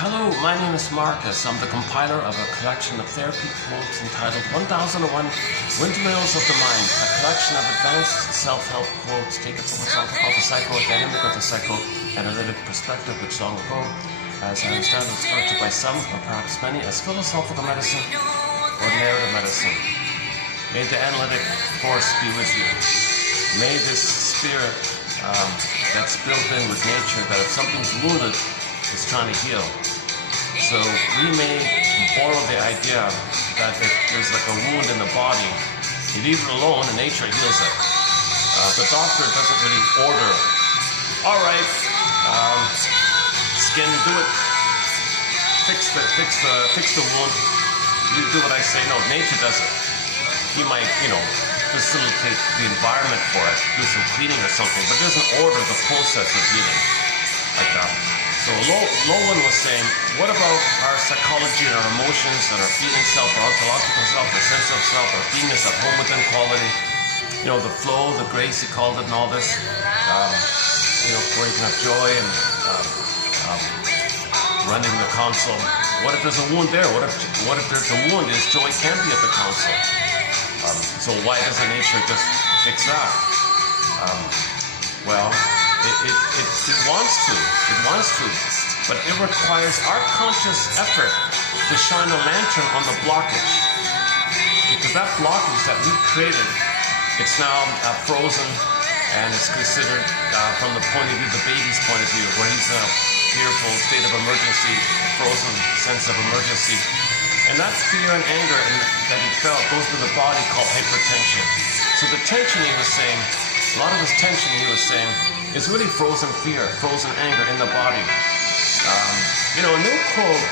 Hello, my name is Marcus. I'm the compiler of a collection of therapy quotes entitled 1001 Windmills of the Mind, a collection of advanced self-help quotes taken from what's often called the psychodynamic or the psychoanalytic perspective, which long ago, as I understand, was referred to by some, or perhaps many, as philosophical medicine or narrative medicine. May the analytic force be with you. May this spirit that's built in with nature, that if something's wounded, is trying to heal. So we may borrow the idea that if there's like a wound in the body, you leave it alone and nature heals it. The doctor doesn't really order, all right, skin, do it, fix the wound, you do what I say. No, nature does it. He might, facilitate the environment for it, do some cleaning or something, but doesn't order the process of healing like that. So Lowen was saying, what about our psychology and our emotions and our feeling self, our ontological self, our sense of self, our beingness at home within quality? The flow, the grace, he called it, and all this. Where you can have joy and running the console. What if there's a wound there? What if there's a wound? Is joy can be at the console. So why doesn't nature just fix that? It wants to, but it requires our conscious effort to shine a lantern on the blockage. Because that blockage that we created, it's now frozen, and it's considered from the point of view, the baby's point of view, where he's in a fearful state of emergency, frozen sense of emergency. And that fear and anger that he felt goes to the body called hypertension. So the tension he was saying, a lot of his tension he was saying, is really frozen fear, frozen anger in the body. A new quote,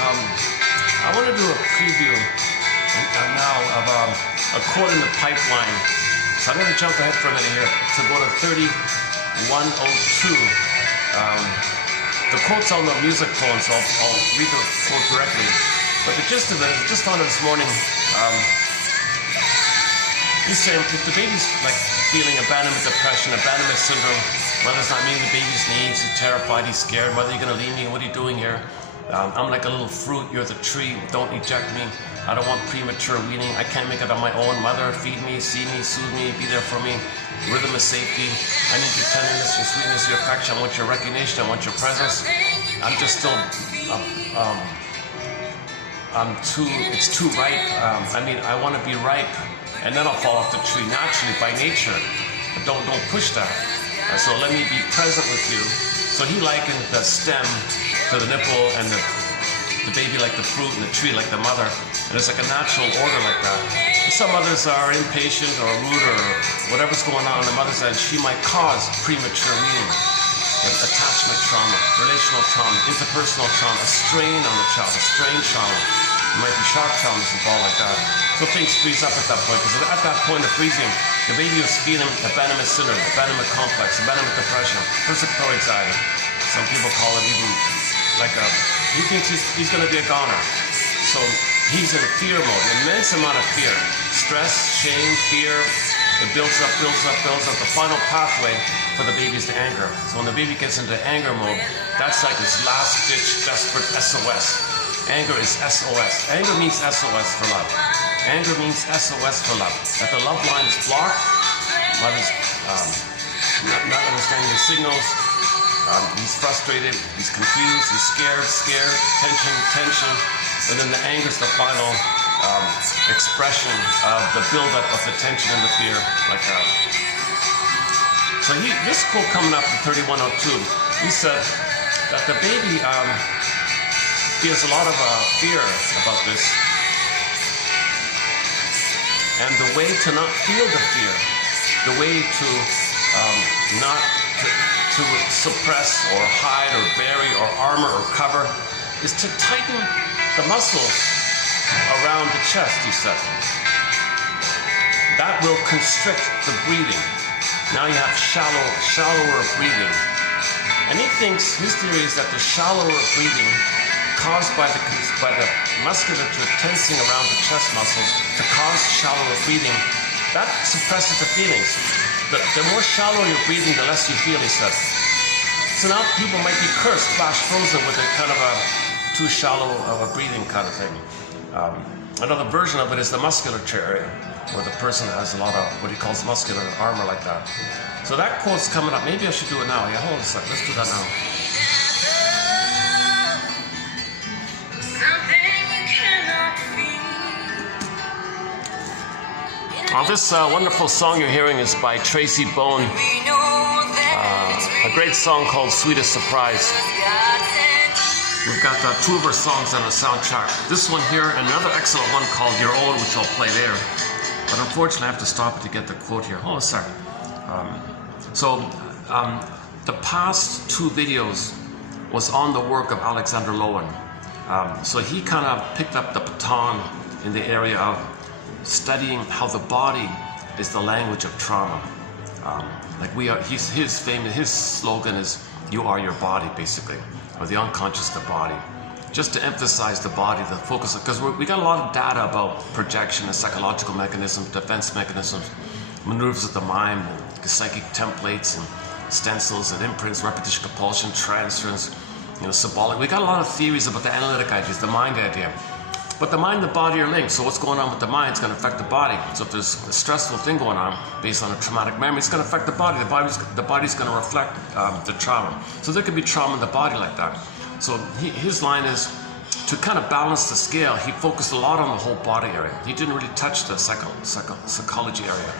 I want to do a preview now of a quote in the pipeline. So I'm going to jump ahead for a minute here to go to 3102. The quote's on the music phone, so I'll read the quote directly. But the gist of it is, just found it this morning, he's saying if the baby's like feeling abandonment depression, abandonment syndrome, mother's not meeting the baby's needs, he's terrified, he's scared, mother, you're gonna leave me, what are you doing here? I'm like a little fruit, you're the tree, don't eject me, I don't want premature weaning, I can't make it on my own, mother, feed me, see me, soothe me, be there for me, rhythm of safety, I need your tenderness, your sweetness, your affection, I want your recognition, I want your presence, I'm just still, it's too ripe, I want to be ripe, and then I'll fall off the tree naturally by nature, but don't push that. So let me be present with you. So he likened the stem to the nipple and the baby like the fruit and the tree like the mother. And it's like a natural order like that. And some mothers are impatient or rude or whatever's going on the mother's end. She might cause premature weaning, attachment trauma, relational trauma, interpersonal trauma, a strain on the child, a strain trauma. There might be sharp traumas involved like that. So things freeze up at that point, because at that point of freezing, the baby was feeling abandonment syndrome, abandonment complex, abandonment depression, persecutory anxiety. Some people call it even like he thinks he's going to be a goner. So he's in fear mode, immense amount of fear. Stress, shame, fear, it builds up. The final pathway for the baby is the anger. So when the baby gets into anger mode, that's like his last-ditch, desperate SOS. Anger is SOS. Anger means SOS for love. Anger means SOS for love. That the love line is blocked, mother's not understanding the signals, he's frustrated, he's confused, he's scared, tension, and then the anger is the final expression of the buildup of the tension and the fear, like that. So this quote coming up in 3102, he said that the baby feels a lot of fear about this. And the way to not feel the fear, the way to not to suppress or hide or bury or armor or cover is to tighten the muscles around the chest, he said. That will constrict the breathing. Now you have shallower breathing. And he thinks, his theory is that the shallower breathing caused by the musculature tensing around the chest muscles to cause shallower breathing, that suppresses the feelings. The more shallow you're breathing, the less you feel, he said. So now people might be cursed, flash frozen with a kind of a too shallow of a breathing kind of thing. Another version of it is the musculature area, where the person has a lot of what he calls muscular armor like that. So that quote's coming up. Maybe I should do it now. Yeah, hold on a second. Let's do that now. This wonderful song you're hearing is by Tracy Bone, a great song called Sweetest Surprise. We've got two of her songs on the soundtrack. This one here, and another excellent one called Your Own, which I'll play there. But unfortunately, I have to stop it to get the quote here. Hold on a second. The past two videos was on the work of Alexander Lowen. So he kind of picked up the baton in the area of studying how the body is the language of trauma. Like we are, his slogan is, "You are your body," basically, or the unconscious, the body. Just to emphasize the body, the focus, because we got a lot of data about projection and psychological mechanisms, defense mechanisms, maneuvers of the mind, psychic templates and stencils and imprints, repetition, compulsion, transference, symbolic. We got a lot of theories about the analytic ideas, the mind idea. But the mind and the body are linked, so what's going on with the mind is going to affect the body. So if there's a stressful thing going on based on a traumatic memory, it's going to affect the body. The body's going to reflect the trauma. So there could be trauma in the body like that. So his line is, to kind of balance the scale, he focused a lot on the whole body area. He didn't really touch the psychology area.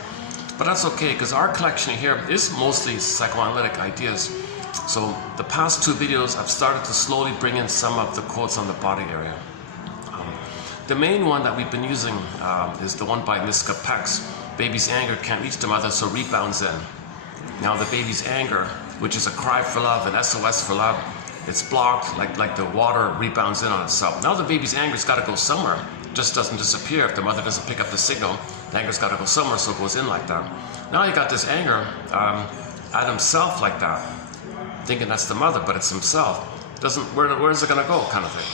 But that's okay, because our collection here is mostly psychoanalytic ideas. So the past two videos, I've started to slowly bring in some of the quotes on the body area. The main one that we've been using is the one by Miska Peck's, "Baby's anger can't reach the mother, so rebounds in." Now the baby's anger, which is a cry for love, an SOS for love, it's blocked like the water rebounds in on itself. Now the baby's anger's got to go somewhere. It just doesn't disappear if the mother doesn't pick up the signal. The anger's got to go somewhere, so it goes in like that. Now you got this anger at himself like that, thinking that's the mother, but it's himself. Where's it going to go, kind of thing.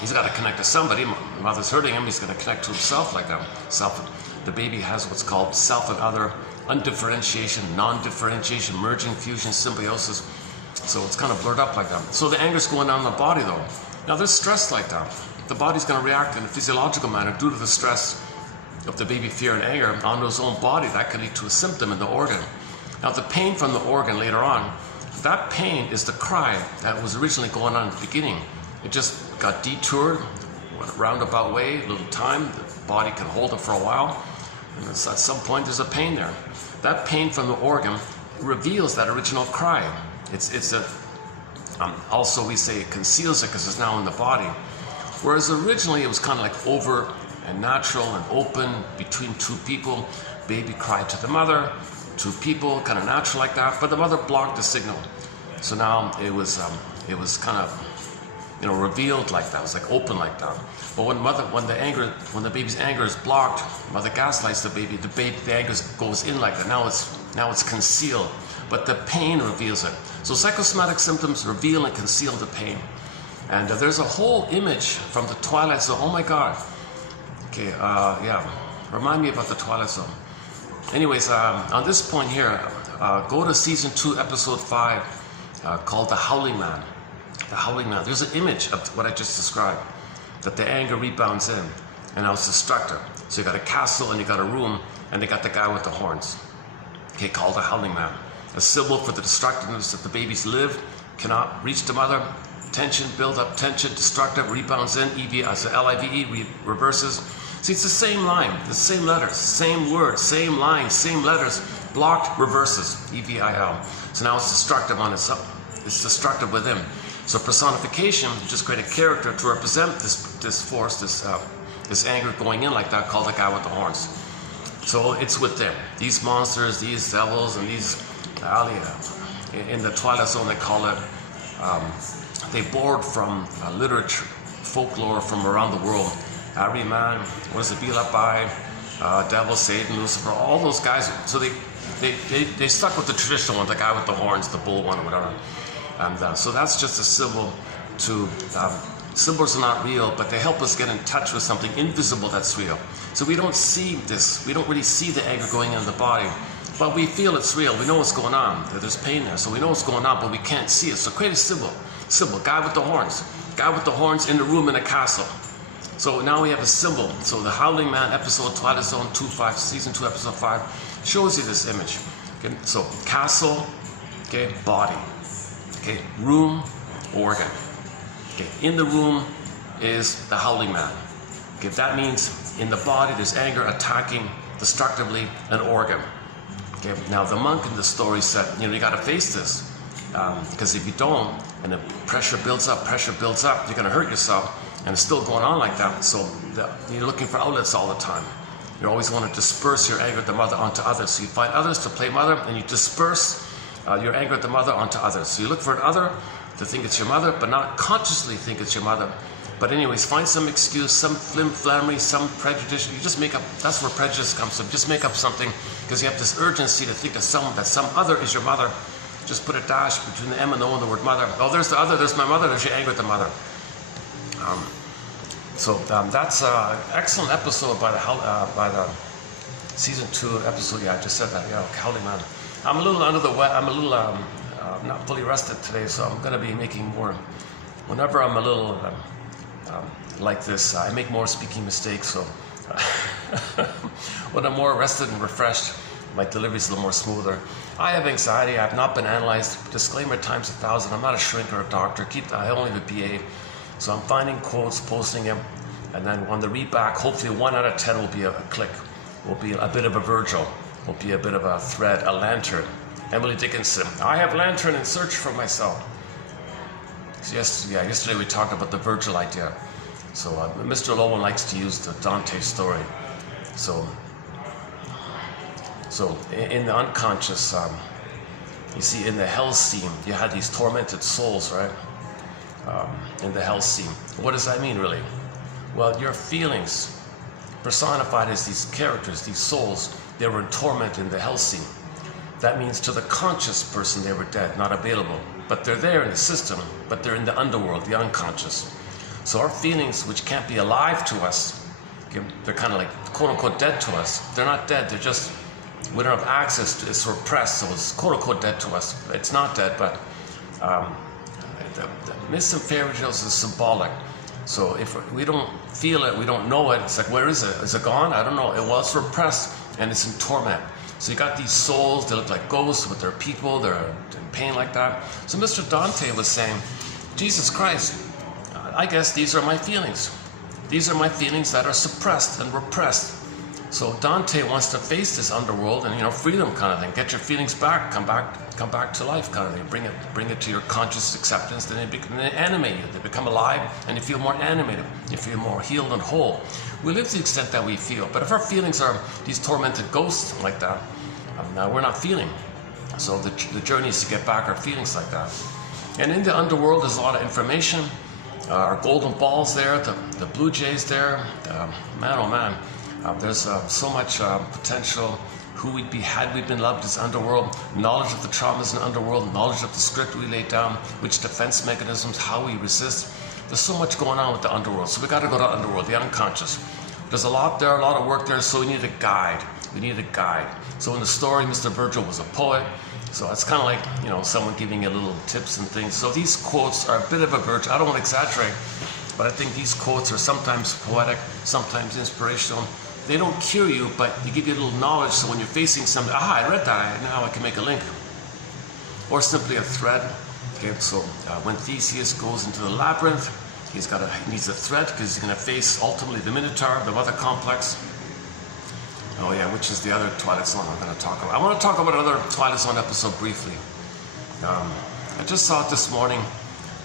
He's got to connect to somebody. Mother's hurting him. He's going to connect to himself like that. The baby has what's called self and other, undifferentiation, non-differentiation, merging, fusion, symbiosis. So it's kind of blurred up like that. So the anger's going on in the body though. Now there's stress like that. The body's going to react in a physiological manner due to the stress of the baby fear and anger onto his own body. That can lead to a symptom in the organ. Now the pain from the organ later on, that pain is the cry that was originally going on at the beginning. It just got detoured, went a roundabout way, a little time. The body can hold it for a while. And at some point there's a pain there. That pain from the organ reveals that original cry. Also we say it conceals it because it's now in the body. Whereas originally it was kind of like over and natural and open between two people. Baby cried to the mother, two people, kind of natural like that, but the mother blocked the signal. So now it was kind of revealed like that. It was like open like that. But when the baby's anger is blocked, mother gaslights the baby. The anger goes in like that. Now it's concealed, but the pain reveals it. So psychosomatic symptoms reveal and conceal the pain. And there's a whole image from the Twilight Zone. Oh my God. Okay, yeah. Remind me about the Twilight Zone. Anyways, on this point here, go to season 2, episode 5, called The Howling Man. The Howling Man. There's an image of what I just described, that the anger rebounds in, and now it's destructive. So you got a castle and you got a room, and they got the guy with the horns. Okay, called the Howling Man. A symbol for the destructiveness that the babies live, cannot reach the mother. Tension, build up, tension, destructive, rebounds in, LIVE, reverses. See, it's the same line, the same letters, same word, same line, same letters, blocked, reverses, EVIL. So now it's destructive on itself. It's destructive within. So personification, you just create a character to represent this force, this anger going in like that, called the guy with the horns. So it's with them. These monsters, these devils, and these, in the Twilight Zone they call it, they borrowed from literature, folklore from around the world. Ahriman, what is it, Bilabai, Devil, Satan, Lucifer, all those guys. So they stuck with the traditional one, the guy with the horns, the bull one, or whatever. And so that's just a symbol to, symbols are not real, but they help us get in touch with something invisible that's real. So we don't see this, we don't really see the anger going into the body, but we feel it's real. We know what's going on, that there's pain there, so we know what's going on, but we can't see it. So create a symbol. Symbol, guy with the horns. Guy with the horns in the room in a castle. So now we have a symbol. So the Howling Man episode, Twilight Zone 2-5, season 2, episode 5, shows you this image. Okay, so castle, okay, body. Okay, room, organ. Okay, in the room is the Howling Man. Okay, that means in the body there's anger attacking destructively an organ. Okay, now the monk in the story said, you got to face this, because if you don't, and the pressure builds up, you're going to hurt yourself, and it's still going on like that. So you're looking for outlets all the time. You always want to disperse your anger at the mother onto others. So you find others to play mother, and you disperse your anger at the mother onto others. So you look for an other to think it's your mother, but not consciously think it's your mother. But anyways, find some excuse, some flim-flammery, some prejudice. You just make up, that's where prejudice comes from. Just make up something because you have this urgency to think of someone, that some other is your mother. Just put a dash between the M and O and the word mother. Oh, there's the other, there's my mother, there's your anger at the mother. That's an excellent episode by the season 2 episode. Yeah, I just said that. Yeah, Howling Man. I'm a little under the weather. I'm a little not fully rested today, so I'm going to be making more. Whenever I'm a little like this, I make more speaking mistakes. So when I'm more rested and refreshed, my delivery is a little more smoother. I have anxiety. I've not been analyzed. Disclaimer times 1,000. I'm not a shrink or a doctor. I only have a BA. So I'm finding quotes, posting them, and then on the read back, hopefully 1 out of 10 will be a click, will be a bit of a Virgil, will be a bit of a thread, a lantern. Emily Dickinson, I have lantern and search for myself. Yesterday we talked about the Virgil idea. So Mr. Lowen likes to use the Dante story. So in the unconscious, you see in the hell scene, you had these tormented souls, right? In the hell scene. What does that mean, really? Well, your feelings, personified as these characters, these souls, they were in torment in the hell scene. That means to the conscious person they were dead, not available. But they're there in the system, but they're in the underworld, the unconscious. So our feelings, which can't be alive to us, they're kind of like quote-unquote dead to us. They're not dead, they're just, we don't have access to, it's repressed, so it's quote-unquote dead to us. It's not dead, but the myths and fairy tales is symbolic. So if we don't feel it, we don't know it, it's like, where is it? Is it gone? I don't know. Well, it's repressed and it's in torment. So you got these souls, they look like ghosts with their people, they're in pain like that. So Mr. Dante was saying, Jesus Christ, I guess these are my feelings. These are my feelings that are suppressed and repressed. So Dante wants to face this underworld and, freedom kind of thing. Get your feelings back, come back to life kind of thing. Bring it to your conscious acceptance. Then they animate you. They become alive, and you feel more animated. You feel more healed and whole. We live to the extent that we feel. But if our feelings are these tormented ghosts like that, we're not feeling. So the journey is to get back our feelings like that. And in the underworld, there's a lot of information. Our golden balls there, the blue jays there. Man, oh man. There's so much potential, who we'd be had we been loved as underworld, knowledge of the traumas in the underworld, knowledge of the script we laid down, which defense mechanisms, how we resist. There's so much going on with the underworld. So we got to go to underworld, the unconscious. There's a lot there, a lot of work there, so we need a guide. We need a guide. So in the story, Mr. Virgil was a poet. So it's kind of like, someone giving you little tips and things. So these quotes are a bit of a Virgil. I don't want to exaggerate, but I think these quotes are sometimes poetic, sometimes inspirational. They don't cure you, but they give you a little knowledge, so when you're facing something, I read that, now I can make a link. Or simply a thread. Okay, so when Theseus goes into the labyrinth, he needs a thread because he's going to face ultimately the Minotaur, the mother complex. Oh yeah, which is the other Twilight Zone I'm going to talk about. I want to talk about another Twilight Zone episode briefly. I just saw it this morning.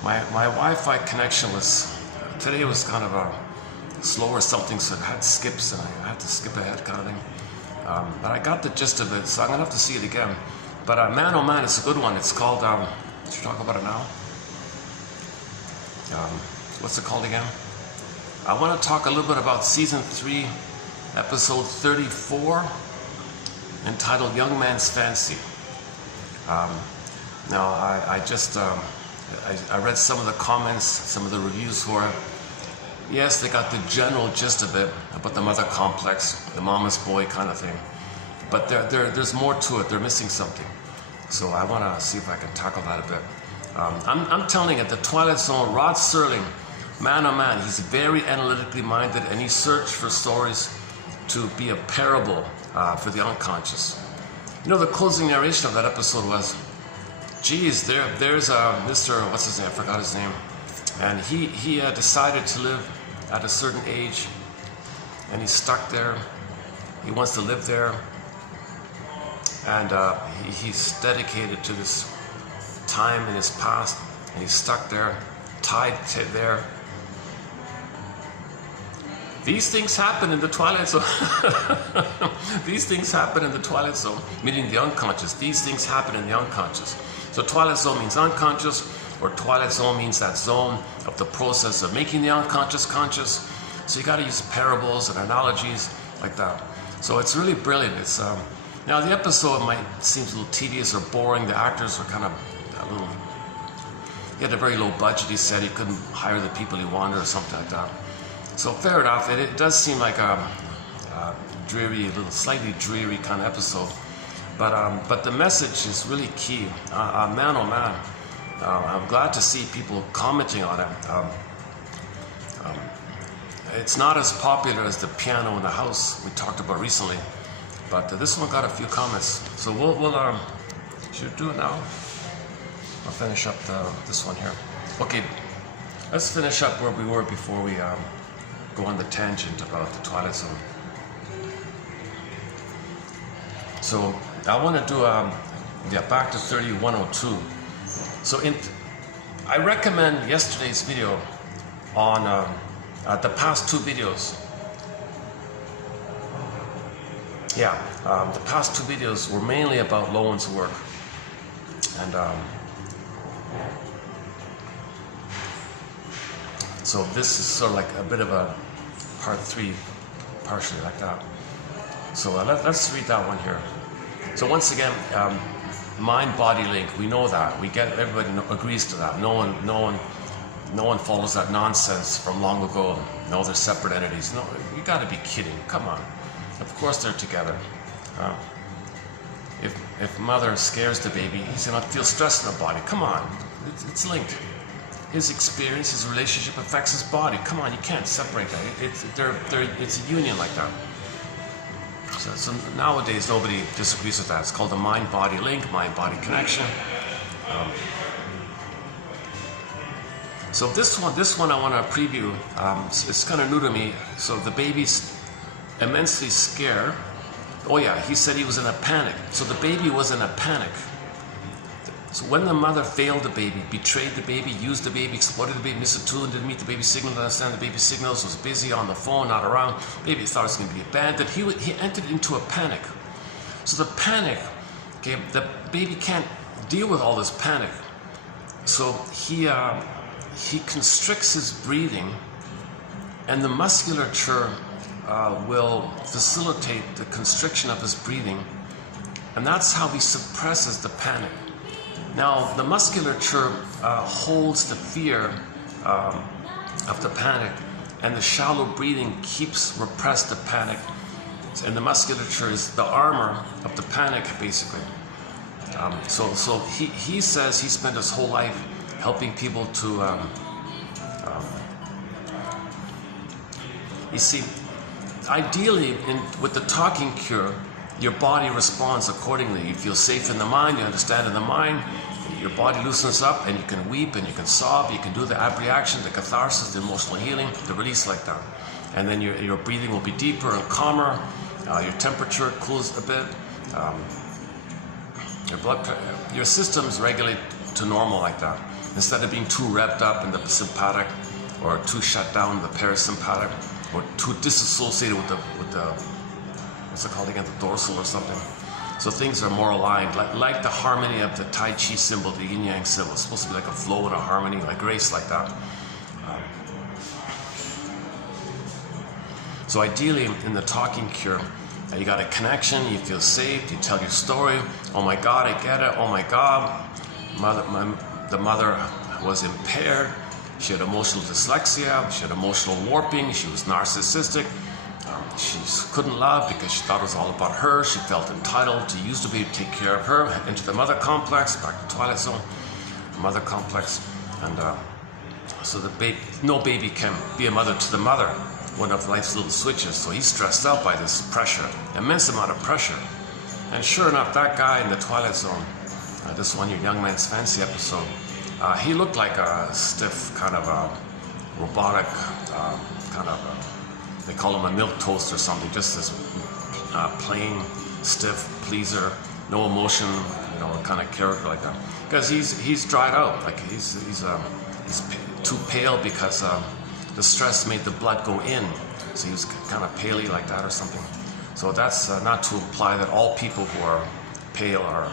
My Wi-Fi connection today was kind of a slow or something, so it had skips and I had to skip ahead kind of thing. But I got the gist of it, so I'm gonna have to see it again. But man, oh man, it's a good one. It's called, should we talk about it now? What's it called again? I want to talk a little bit about season 3, episode 34, entitled Young Man's Fancy. Now, I read some of the comments, some of the reviews for it. Yes, they got the general gist of it about the mother complex, the mama's boy kind of thing. But there's more to it. They're missing something. So I want to see if I can tackle that a bit. I'm telling you, at the Twilight Zone, Rod Serling, man oh man, he's very analytically minded, and he searched for stories to be a parable for the unconscious. You know, the closing narration of that episode was, geez, there's Mr. what's his name? I forgot his name. And he decided to live at a certain age, and he's stuck there. He wants to live there, and he's dedicated to this time in his past, and he's stuck there, tied to there. These things happen in the Twilight Zone. These things happen in the Twilight Zone, meaning the unconscious. These things happen in the unconscious. So Twilight Zone means unconscious, or Twilight Zone means that zone of the process of making the unconscious conscious. So you got to use parables and analogies like that. So it's really brilliant. It's now the episode might seem a little tedious or boring. The actors were kind of a little. He had a very low budget. He said he couldn't hire the people he wanted or something like that. So fair enough. It does seem like a dreary, a little slightly dreary kind of episode. But the message is really key. Man, oh man, I'm glad to see people commenting on it. It's not as popular as the piano in the house we talked about recently, but this one got a few comments. So we'll should we do it now? I'll finish up this one here. Okay, let's finish up where we were before we go on the tangent about the Twilight Zone. So I want to do back to 3102. So I recommend yesterday's video on the past two videos. Yeah, the past two videos were mainly about Lowen's work, and so this is sort of like a bit of a part 3, partially like that. So let's read that one here. So once again, mind-body link. We know that. We get, everybody agrees to that. No one follows that nonsense from long ago. No, they're separate entities. No, you got to be kidding. Come on. Of course they're together. If mother scares the baby, he's gonna feel stress in the body. Come on, it's linked. His experience, his relationship affects his body. Come on, you can't separate that. It's a union like that. So nowadays nobody disagrees with that. It's called the mind-body link, mind-body connection. So this one I want to preview. It's kind of new to me. So the baby's immensely scared. Oh yeah, he said he was in a panic. So the baby was in a panic. So when the mother failed the baby, betrayed the baby, used the baby, exploited the baby, misattuned, didn't meet the baby's signal, didn't understand the baby's signals, was busy on the phone, not around, baby thought it was going to be abandoned, he entered into a panic. So the panic, okay, the baby can't deal with all this panic. So he constricts his breathing, and the musculature will facilitate the constriction of his breathing, and that's how he suppresses the panic. Now, the musculature holds the fear of the panic, and the shallow breathing keeps repressed the panic, and the musculature is the armor of the panic, basically. So he says he spent his whole life helping people to you see, ideally, with the talking cure, your body responds accordingly. You feel safe in the mind, you understand in the mind, your body loosens up, and you can weep, and you can sob, you can do the abreaction, the catharsis, the emotional healing, the release like that. And then your breathing will be deeper and calmer, your temperature cools a bit, your blood pressure, your systems regulate to normal like that. Instead of being too revved up in the sympathetic, or too shut down in the parasympathetic, or too disassociated with the what's it called again, the dorsal or something. So things are more aligned, like the harmony of the Tai Chi symbol, the Yin Yang symbol. It's supposed to be like a flow and a harmony, like grace, like that. So ideally, in the talking cure, you got a connection, you feel safe, you tell your story. Oh my God, I get it. Oh my God, the mother was impaired. She had emotional dyslexia, she had emotional warping, she was narcissistic. She couldn't love because she thought it was all about her. She felt entitled to use the baby to take care of her. Into the mother complex, back to Twilight Zone. mother complex, and so no baby can be a mother to the mother, one of life's little switches. So he's stressed out by this pressure, immense amount of pressure. And sure enough, that guy in the Twilight Zone, this one, Your Young Man's Fancy episode, he looked like a stiff, kind of a robotic, kind of a, they call him a milk toast or something, just this plain, stiff pleaser, no emotion, you know, kind of character like that. Because he's dried out, like he's too pale because the stress made the blood go in. So he was kind of paley like that or something. So that's not to imply that all people who are pale are,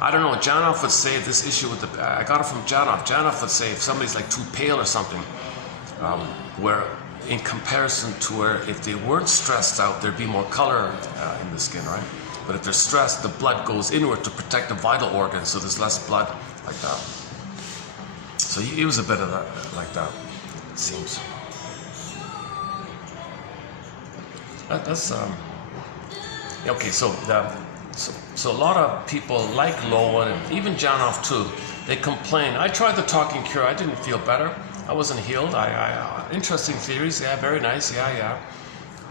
I don't know, Janov would say this issue with the, I got it from Janov. Janov would say if somebody's like too pale or something, where in comparison to where if they weren't stressed out, there'd be more color in the skin, right? But if they're stressed, the blood goes inward to protect the vital organs, so there's less blood like that. So he was a bit of that, like that, it seems. That's okay. So a lot of people like Lowen and even Janov too. They complain. I tried the talking cure. I didn't feel better. I wasn't healed. Interesting theories. Yeah, very nice. Yeah.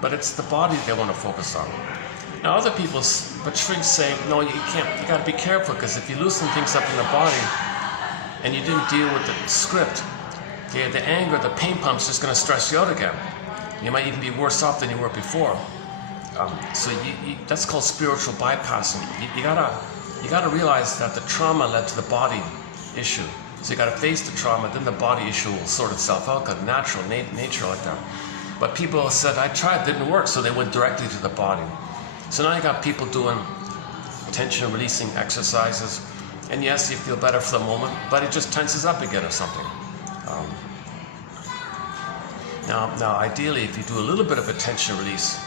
But it's the body they want to focus on. Now other people, but shrinks say, no, you can't. You got to be careful because if you loosen things up in the body and you didn't deal with the script, the anger, the pain pump's just going to stress you out again. You might even be worse off than you were before. So that's called spiritual bypassing. You gotta realize that the trauma led to the body issue. So you gotta face the trauma, then the body issue will sort itself out, because natural nature like that. But people said, I tried, it didn't work, so they went directly to the body. So now you got people doing tension releasing exercises, and yes, you feel better for the moment, but it just tenses up again or something. Now, ideally, if you do a little bit of a tension release,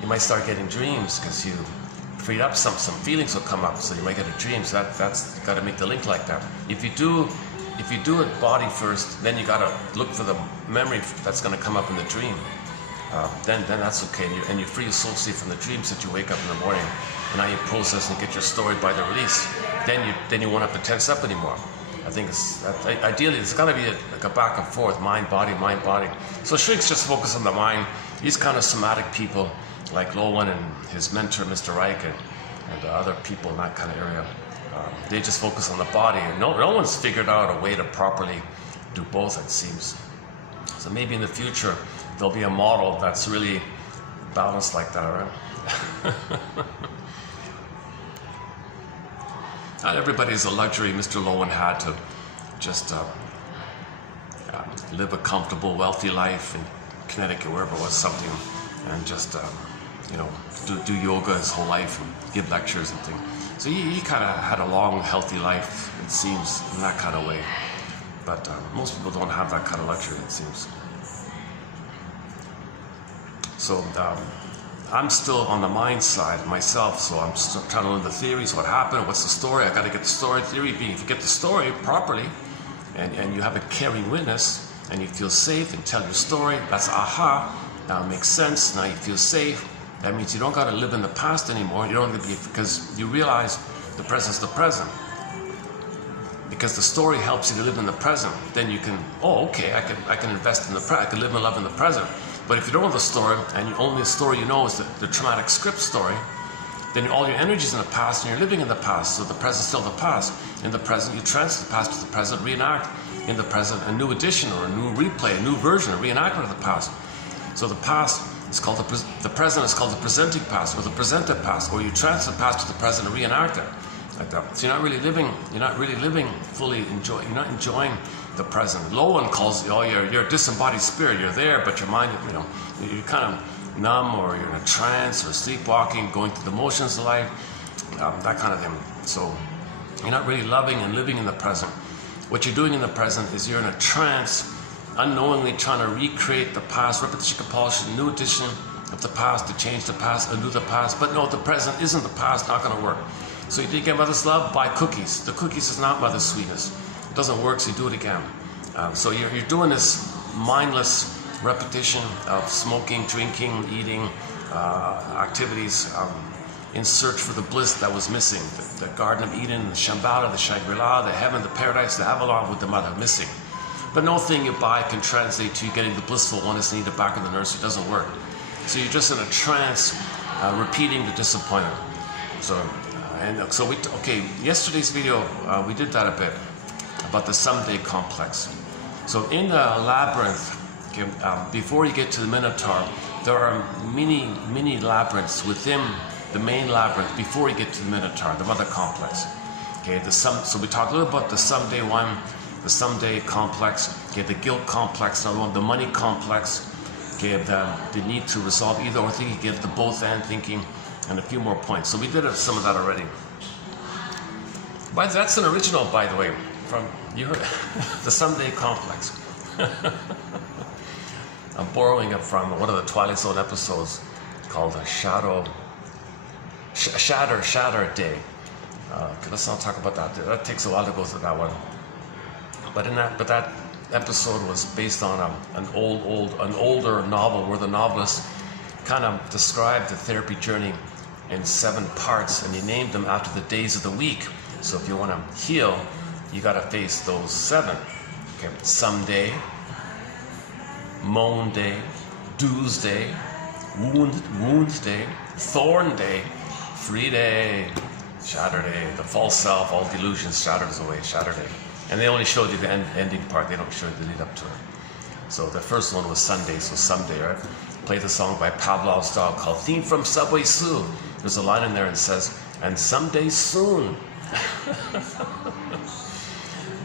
you might start getting dreams because you freed up some feelings will come up, so you might get a dream. So that's got to make the link like that. If you do it body first, then you got to look for the memory that's going to come up in the dream. Then that's okay, and you free your soul state from the dreams that you wake up in the morning, and now you process and get your story by the release. Then you won't have to tense up anymore. I think ideally it's got to be like a back and forth, mind, body. So shrinks just focus on the mind. These kind of somatic people, like Lowen and his mentor, Mr. Reich, and other people in that kind of area, they just focus on the body. And no one's figured out a way to properly do both, it seems. So maybe in the future, there'll be a model that's really balanced like that, right? Not everybody has the luxury Mr. Lowen had to just live a comfortable, wealthy life in Connecticut, wherever it was, something, and just do yoga his whole life and give lectures and things. So he kind of had a long, healthy life, it seems, in that kind of way. But most people don't have that kind of luxury, it seems. So I'm still on the mind side myself, so I'm still trying to learn the theories, what happened, what's the story. I got to get the story. Theory being, if you get the story properly, and you have a caring witness, and you feel safe and tell your story, that's aha. Now it makes sense. Now you feel safe. That means you don't got to live in the past anymore. You don't have to be, because you realize the present's the present. Because the story helps you to live in the present. Then you can, okay, I can invest in the present. I can live and love in the present. But if you don't know the story, and only the story you know is the traumatic script story, then all your energy's in the past, and you're living in the past, so the present's still the past. In the present, you transfer the past to the present, reenact in the present a new edition, or a new replay, a new version, a reenactment of the past. So the past is called the present is called the presenting past, or the presented past, or you transfer the past to the present and reenact it, like that. So you're not really living fully, you're not enjoying the present. Lowen calls you're a disembodied spirit. You're there, but your mind, you're kind of numb, or you're in a trance, or sleepwalking, going through the motions of life, that kind of thing. So you're not really loving and living in the present. What you're doing in the present is you're in a trance, unknowingly trying to recreate the past, repetition, compulsion, new edition of the past, to change the past, undo the past. But no, the present isn't the past, not going to work. So you did get mother's love, buy cookies. The cookies is not mother's sweetness. It doesn't work, so you do it again. So you're doing this mindless repetition of smoking, drinking, eating activities, in search for the bliss that was missing. The Garden of Eden, the Shambhala, the Shangri-La, the heaven, the paradise, the Avalon with the mother missing. But no thing you buy can translate to you getting the blissful oneness needed back in the nursery. It doesn't work. So you're just in a trance, repeating the disappointment. So yesterday's video, we did that a bit, about the someday complex. So in the labyrinth, okay, before you get to the Minotaur, there are mini labyrinths within the main labyrinth before you get to the Minotaur, the mother complex. Okay, so we talked a little about the someday one, the someday complex, okay, the guilt complex, another one, the money complex, okay, the need to resolve either or thinking, get the both and thinking, and a few more points. So we did some of that already. But that's an original, by the way, from you heard the someday complex. I'm borrowing it from one of the Twilight Zone episodes called Shatter Day. Okay, let's not talk about that. That takes a while to go through that one. But that episode was based on an older novel where the novelist kind of described the therapy journey in 7 parts, and he named them after the days of the week. So if you want to heal, you got to face those 7. Okay, someday, moan day, dues day, wound day, thorn day, free day, shatter day, the false self, all delusions shattered away, shatter day. And they only showed you the ending part, they don't show you the lead up to it. So the first one was Sunday, so someday, right? Played the song by Pavlov's Dog called Theme from Subway Sue. There's a line in there that says, and someday soon.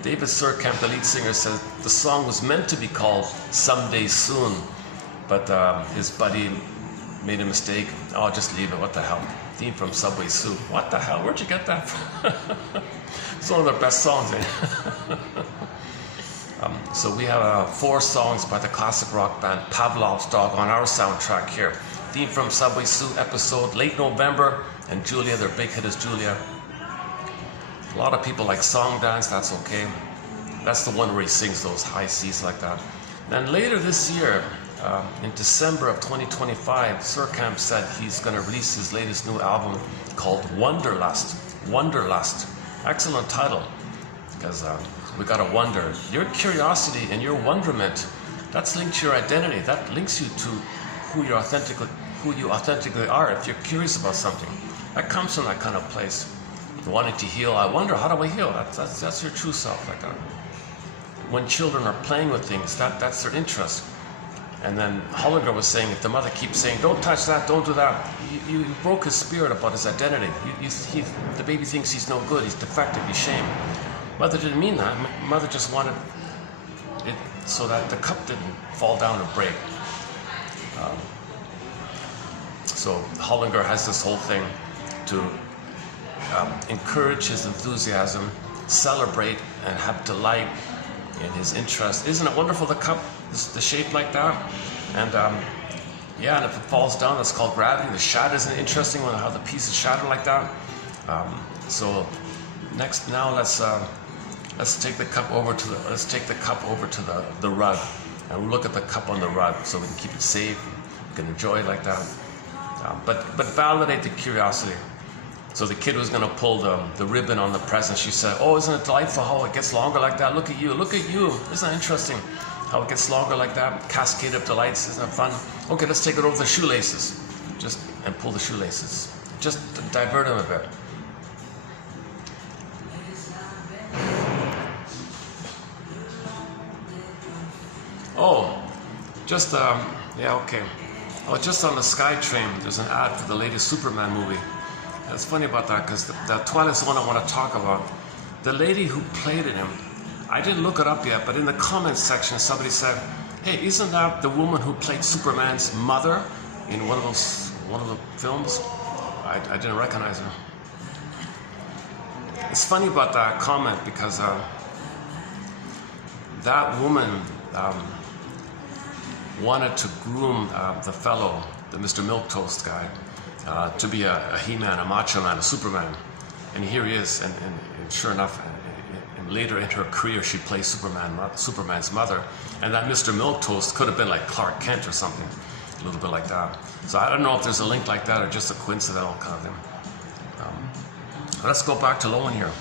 David Surkamp, the lead singer, says the song was meant to be called Someday Soon, but his buddy made a mistake. Oh, just leave it, what the hell? Theme from Subway Sue. What the hell? Where'd you get that from? It's one of their best songs, eh? So we have 4 songs by the classic rock band Pavlov's Dog on our soundtrack here. Theme from Subway Sue episode, late November, and Julia, their big hit is Julia. A lot of people like song dance, that's okay. That's the one where he sings those high C's like that. Then later this year, in December of 2025, Surkamp said he's going to release his latest new album called Wonderlust. Wonderlust. Excellent title, because we got to wonder. Your curiosity and your wonderment, that's linked to your identity. That links you to who you authentically are. If you're curious about something, that comes from that kind of place. Wanting to heal, I wonder, how do I heal? That's your true self. Like that. When children are playing with things, that's their interest. And then Hollinger was saying, if the mother keeps saying, don't touch that, don't do that, you broke his spirit about his identity. The baby thinks he's no good, he's defective, he's shame. Mother didn't mean that. Mother just wanted it so that the cup didn't fall down or break. So Hollinger has this whole thing to encourage his enthusiasm, celebrate, and have delight in his interest. Isn't it wonderful, the cup, the shape like that? And yeah, and if it falls down, that's called gravity. The shatter, isn't it interesting how the piece is shattered like that? So next, now let's take the cup over to the rug, and we'll look at the cup on the rug so we can keep it safe, we can enjoy it like that. But validate the curiosity. So the kid was going to pull the ribbon on the present. She said, oh, isn't it delightful how it gets longer like that? Look at you. Isn't that interesting how it gets longer like that? Cascade of delights. Isn't that fun? Okay, let's take it over the shoelaces. And pull the shoelaces. Just divert them a bit. Oh, yeah, okay. Oh, just on the SkyTrain, there's an ad for the latest Superman movie. It's funny about that, because the Twilight Zone I want to talk about, the lady who played him, I didn't look it up yet, but in the comments section somebody said, hey, isn't that the woman who played Superman's mother in one of the films? I didn't recognize her. It's funny about that comment, because that woman wanted to groom the fellow, the Mr. Milquetoast guy, to be a He-Man, a Macho Man, a Superman. And here he is, and sure enough, and later in her career she plays Superman's mother. And that Mr. Milquetoast could have been like Clark Kent or something, a little bit like that. So I don't know if there's a link like that or just a coincidental kind of thing. Let's go back to Lowen here.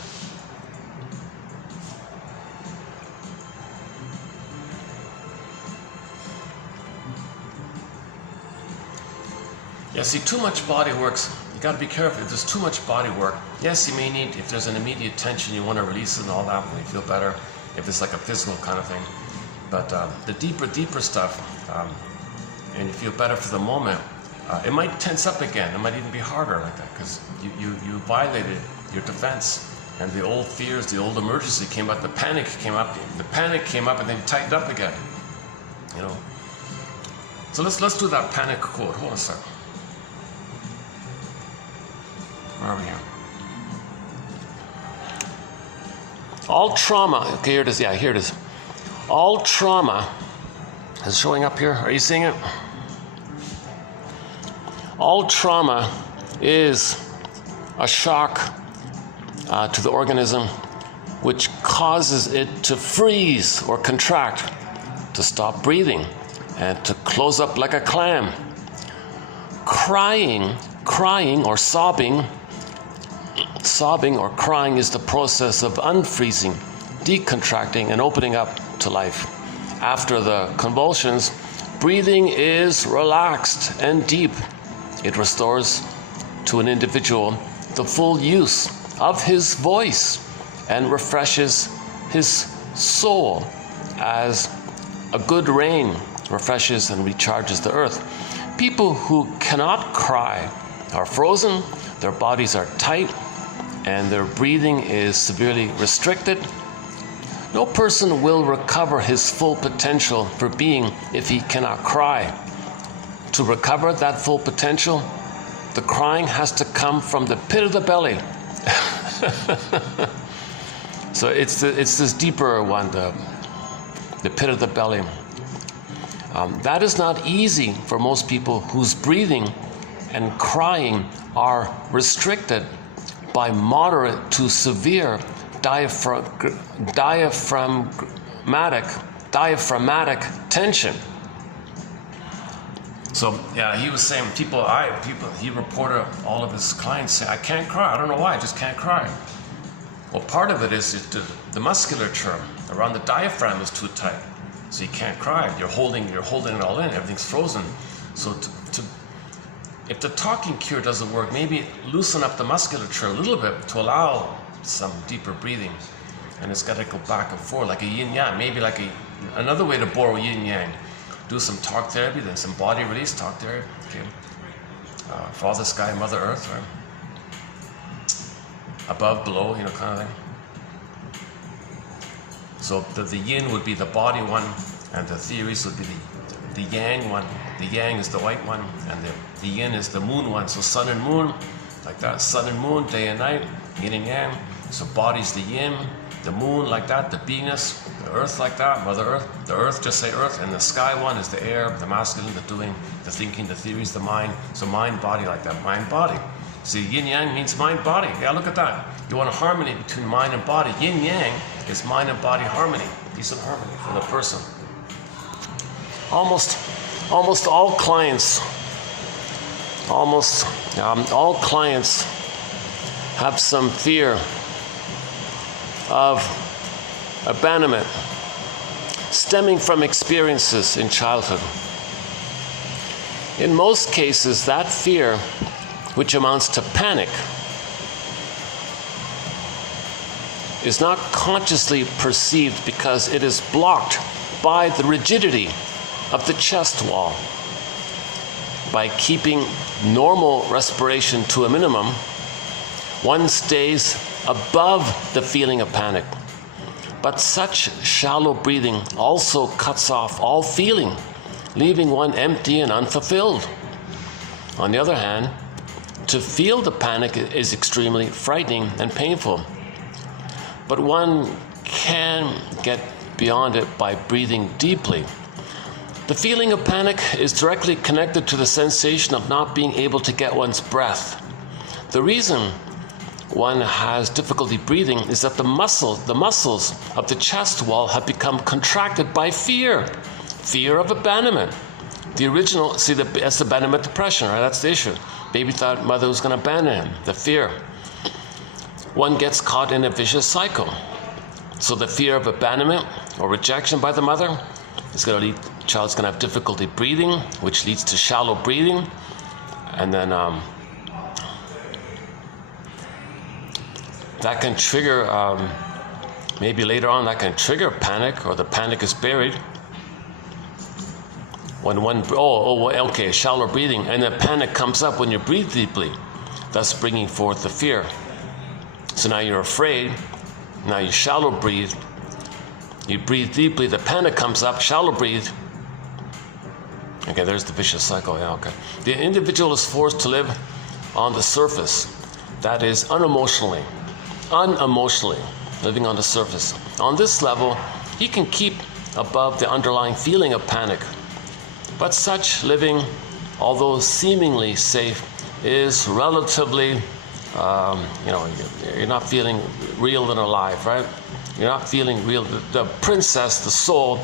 Yeah, see, too much body works. You got to be careful. If there's too much body work, yes, you may need, if there's an immediate tension, you want to release it and all that when you feel better, if it's like a physical kind of thing. But the deeper stuff, and you feel better for the moment, it might tense up again. It might even be harder like that because you violated your defense. And the old fears, the old emergency came up, the panic came up and then tightened up again. You know. So let's do that panic quote. Hold on a second. Where are we here? All trauma, okay, here it is. Yeah, here it is. All trauma is showing up here. Are you seeing it? All trauma is a shock to the organism which causes it to freeze or contract, to stop breathing, and to close up like a clam. Crying or sobbing or crying is the process of unfreezing, decontracting, and opening up to life. After the convulsions, breathing is relaxed and deep. It restores to an individual the full use of his voice and refreshes his soul as a good rain refreshes and recharges the earth. People who cannot cry are frozen, their bodies are tight, and their breathing is severely restricted. No person will recover his full potential for being if he cannot cry. To recover that full potential, the crying has to come from the pit of the belly. So it's this deeper one, the pit of the belly. That is not easy for most people whose breathing and crying are restricted by moderate to severe diaphragmatic tension. So yeah, he was saying he reported all of his clients saying, I can't cry. I don't know why, I just can't cry. Well, part of it is the musculature around the diaphragm is too tight, so you can't cry. You're holding it all in. Everything's frozen. So if the talking cure doesn't work, maybe loosen up the musculature a little bit to allow some deeper breathing. And it's got to go back and forth like a yin-yang, maybe like another way to borrow yin-yang. Do some talk therapy, then some body release talk therapy. Okay. Father Sky, Mother Earth, right? Above, below, kind of thing. So the yin would be the body one, and the theories would be the yang one. The yang is the white one, and the yin is the moon one. So sun and moon, like that. Sun and moon, day and night, yin and yang. So body's the yin, the moon like that, the beingness, the earth like that, Mother Earth. The earth, just say earth. And the sky one is the air, the masculine, the doing, the thinking, the theories, the mind. So mind, body like that, mind, body. See, yin yang means mind, body. Yeah, look at that. You want a harmony between mind and body. Yin yang is mind and body harmony. Decent harmony for the person. Almost all clients have some fear of abandonment stemming from experiences in childhood. In most cases, that fear, which amounts to panic, is not consciously perceived because it is blocked by the rigidity of the chest wall. By keeping normal respiration to a minimum, one stays above the feeling of panic. But such shallow breathing also cuts off all feeling, leaving one empty and unfulfilled. On the other hand, to feel the panic is extremely frightening and painful. But one can get beyond it by breathing deeply. The feeling of panic is directly connected to the sensation of not being able to get one's breath. The reason one has difficulty breathing is that the muscles of the chest wall have become contracted by fear of abandonment. The original, that's the abandonment depression, right? That's the issue. Baby thought mother was going to abandon him, the fear. one gets caught in a vicious cycle. So the fear of abandonment or rejection by the mother is going to lead, the child's going to have difficulty breathing, which leads to shallow breathing. And then that can trigger, maybe later on, that can trigger panic, or the panic is buried. When okay, shallow breathing, and then panic comes up when you breathe deeply, thus bringing forth the fear. So now you're afraid, now you shallow breathe, you breathe deeply, the panic comes up, shallow breathe. Okay, there's the vicious cycle, yeah, okay. The individual is forced to live on the surface, that is unemotionally, living on the surface. On this level, he can keep above the underlying feeling of panic. But such living, although seemingly safe, is relatively, you're not feeling real and alive, right? You're not feeling real. The princess, the soul,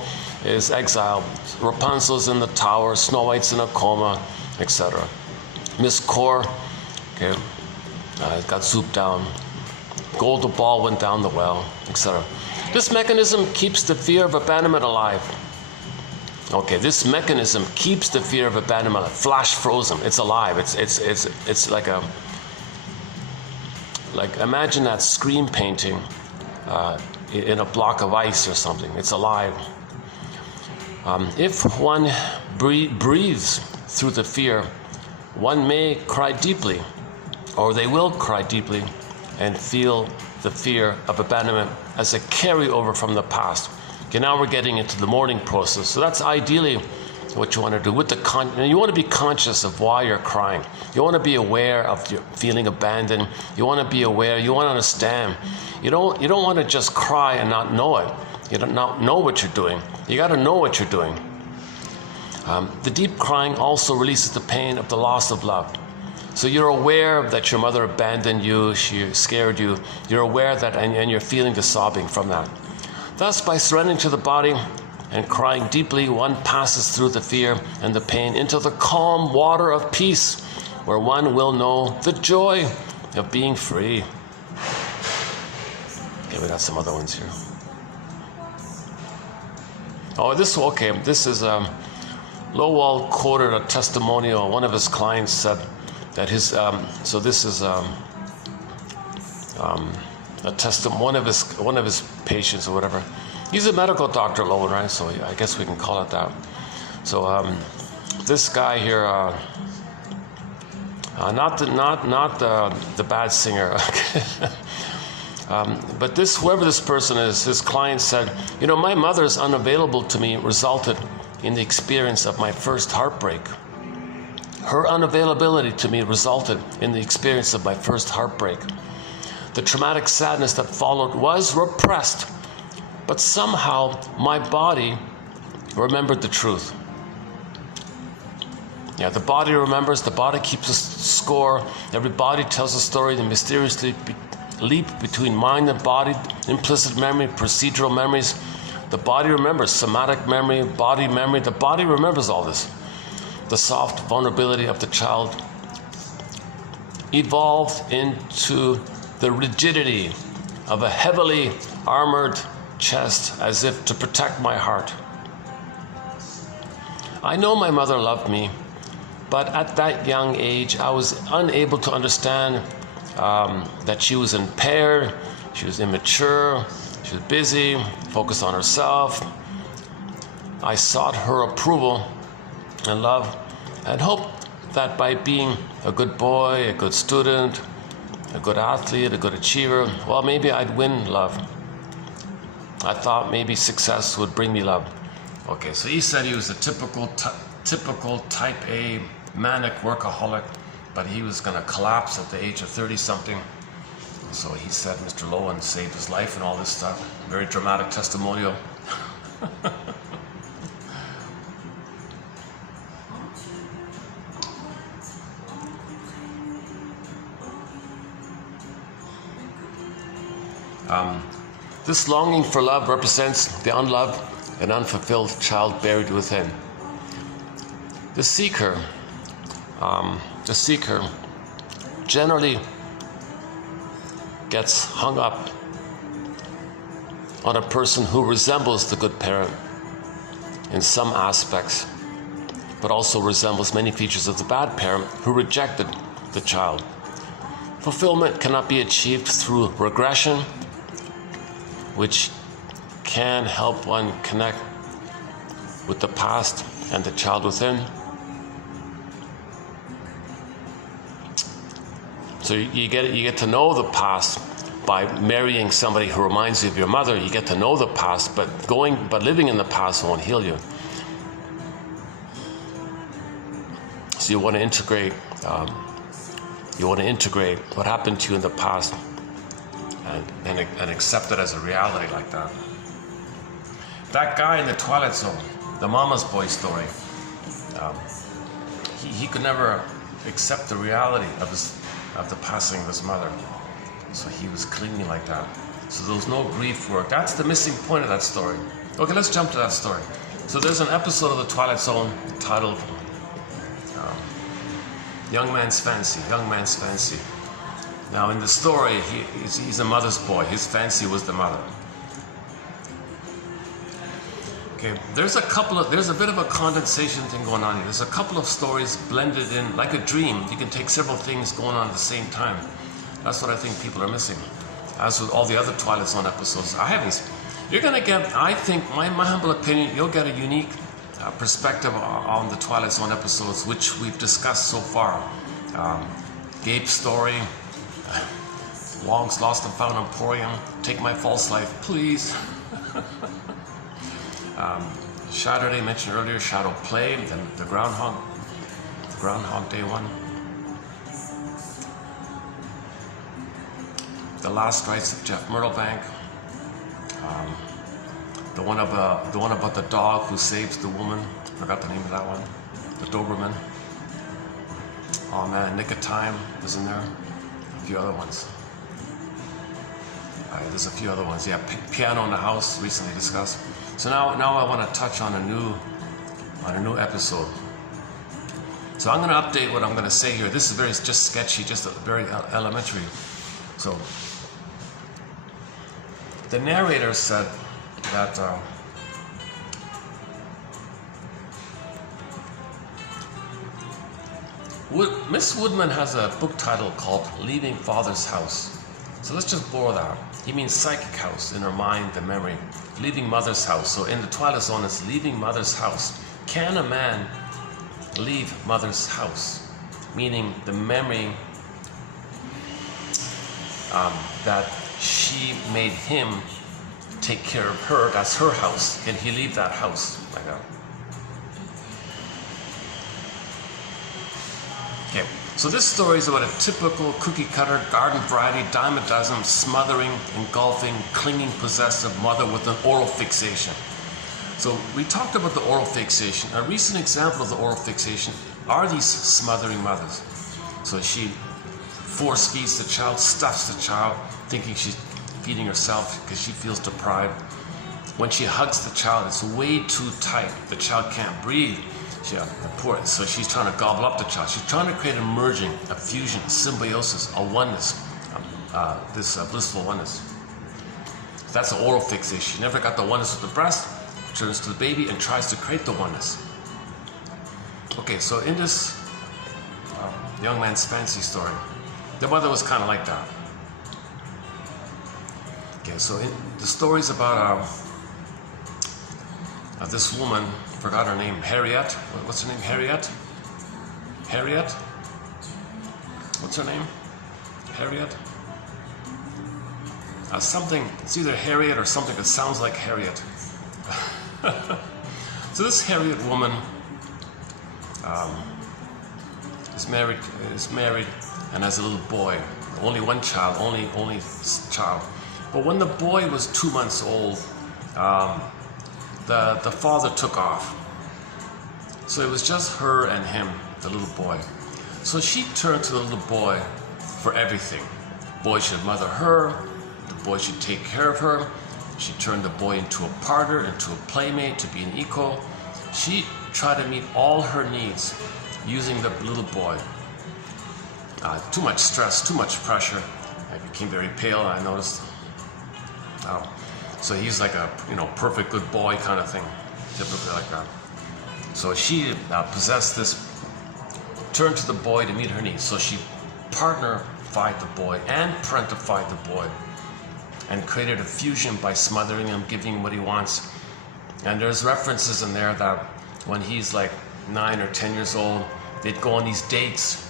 is exiled. Rapunzel's in the tower, Snow White's in a coma, etc. Miss Core, okay, got zooped down. Golden Ball went down the well, etc. This mechanism keeps the fear of abandonment alive. Okay, this mechanism keeps the fear of abandonment flash frozen. It's alive. It's like imagine that screen painting in a block of ice or something. It's alive. If one breathes through the fear, one may cry deeply, or they will cry deeply and feel the fear of abandonment as a carryover from the past. Okay, now we're getting into the mourning process. So that's ideally what you want to do with you want to be conscious of why you're crying. You want to be aware of your feeling abandoned. You want to be aware. You want to understand. You don't want to just cry and not know it. You don't not know what you're doing. You got to know what you're doing. The deep crying also releases the pain of the loss of love. So you're aware that your mother abandoned you, she scared you. You're aware that, and you're feeling the sobbing from that. Thus, by surrendering to the body and crying deeply, one passes through the fear and the pain into the calm water of peace, where one will know the joy of being free. Okay, we got some other ones here. This is Lowell quoted a testimonial. One of his clients said that his this is a testimony. One of his patients or whatever. He's a medical doctor, Lowell, right? So I guess we can call it that. So this guy here, not the bad singer. But whoever this person is, his client said, my mother's unavailable to me resulted in the experience of my first heartbreak. Her unavailability to me resulted in the experience of my first heartbreak. The traumatic sadness that followed was repressed, but somehow my body remembered the truth. Yeah, the body remembers, the body keeps a score, every body tells a story, the mysteriously leap between mind and body, implicit memory, procedural memories. The body remembers, somatic memory, body memory, the body remembers all this. The soft vulnerability of the child evolved into the rigidity of a heavily armored chest as if to protect my heart. I know my mother loved me, but at that young age I was unable to understand that she was impaired, she was immature, she was busy, focused on herself. I sought her approval and love and hoped that by being a good boy, a good student, a good athlete, a good achiever, well, maybe I'd win love. I thought maybe success would bring me love. Okay, so he said he was a typical type A manic workaholic, but he was going to collapse at the age of 30-something. So he said Mr. Lowen saved his life and all this stuff. Very dramatic testimonial. This longing for love represents the unloved and unfulfilled child buried within. The seeker generally gets hung up on a person who resembles the good parent in some aspects, but also resembles many features of the bad parent who rejected the child. Fulfillment cannot be achieved through regression, which can help one connect with the past and the child within. So you get to know the past by marrying somebody who reminds you of your mother. You get to know the past, but living in the past won't heal you. So you want to integrate. What happened to you in the past, and accept it as a reality like that. That guy in the Twilight Zone, the Mama's Boy story, he could never accept the reality of the passing of his mother. So he was clinging like that. So there was no grief work. That's the missing point of that story. Okay, let's jump to that story. So there's an episode of the Twilight Zone titled Young Man's Fancy. Now in the story, he's a mother's boy. His fancy was the mother. Okay, there's a bit of a condensation thing going on here. There's a couple of stories blended in like a dream. You can take several things going on at the same time. That's what I think people are missing. As with all the other Twilight Zone episodes, you're gonna get, I think, my humble opinion, you'll get a unique perspective on the Twilight Zone episodes, which we've discussed so far. Gabe's story, Long's Lost and Found Emporium, Take My False Life, Please. Saturday, mentioned earlier, Shadow Play, then the Groundhog Day one. The Last Rites of Jeff Myrtlebank. The one about the dog who saves the woman. Forgot the name of that one. The Doberman. Oh man, Nick of Time was in there. A few other ones. There's a few other ones. Yeah, Piano in the House, recently discussed. So now I want to touch on a new episode. So I'm going to update what I'm going to say here. This is just sketchy, just very elementary. So the narrator said that Miss Woodman has a book title called Leaving Father's House. So let's just borrow that. He means psychic house, in her mind, the memory. Leaving mother's house. So in the Twilight Zone, it's leaving mother's house. Can a man leave mother's house? Meaning the memory that she made him take care of her, that's her house. Can he leave that house? Like that. Okay, so this story is about a typical cookie-cutter, garden variety, dime a dozen, smothering, engulfing, clinging, possessive mother with an oral fixation. So we talked about the oral fixation. A recent example of the oral fixation are these smothering mothers. So she force feeds the child, stuffs the child, thinking she's feeding herself because she feels deprived. When she hugs the child, it's way too tight. The child can't breathe. So she's trying to gobble up the child. She's trying to create a merging, a fusion, a symbiosis, a oneness, this blissful oneness. That's an oral fixation. She never got the oneness with the breast, turns to the baby and tries to create the oneness. Okay, so in this Young Man's Fancy story, the mother was kind of like that. Okay, so the story's about this woman, forgot her name, Harriet. What's her name? Harriet? Harriet? What's her name? Harriet? Something, it's either Harriet or something that sounds like Harriet. So this Harriet woman is married and has a little boy. Only one child, only child. But when the boy was 2 months old, the father took off. So it was just her and him, the little boy. So she turned to the little boy for everything. The boy should mother her, the boy should take care of her. She turned the boy into a partner, into a playmate, to be an equal. She tried to meet all her needs using the little boy. Too much stress, too much pressure. I became very pale, I noticed. So he's like a, perfect good boy kind of thing, typically like that. So she possessed this, turned to the boy to meet her needs. So she partnerified the boy and parentified the boy and created a fusion by smothering him, giving him what he wants. And there's references in there that when he's like 9 or 10 years old, they'd go on these dates.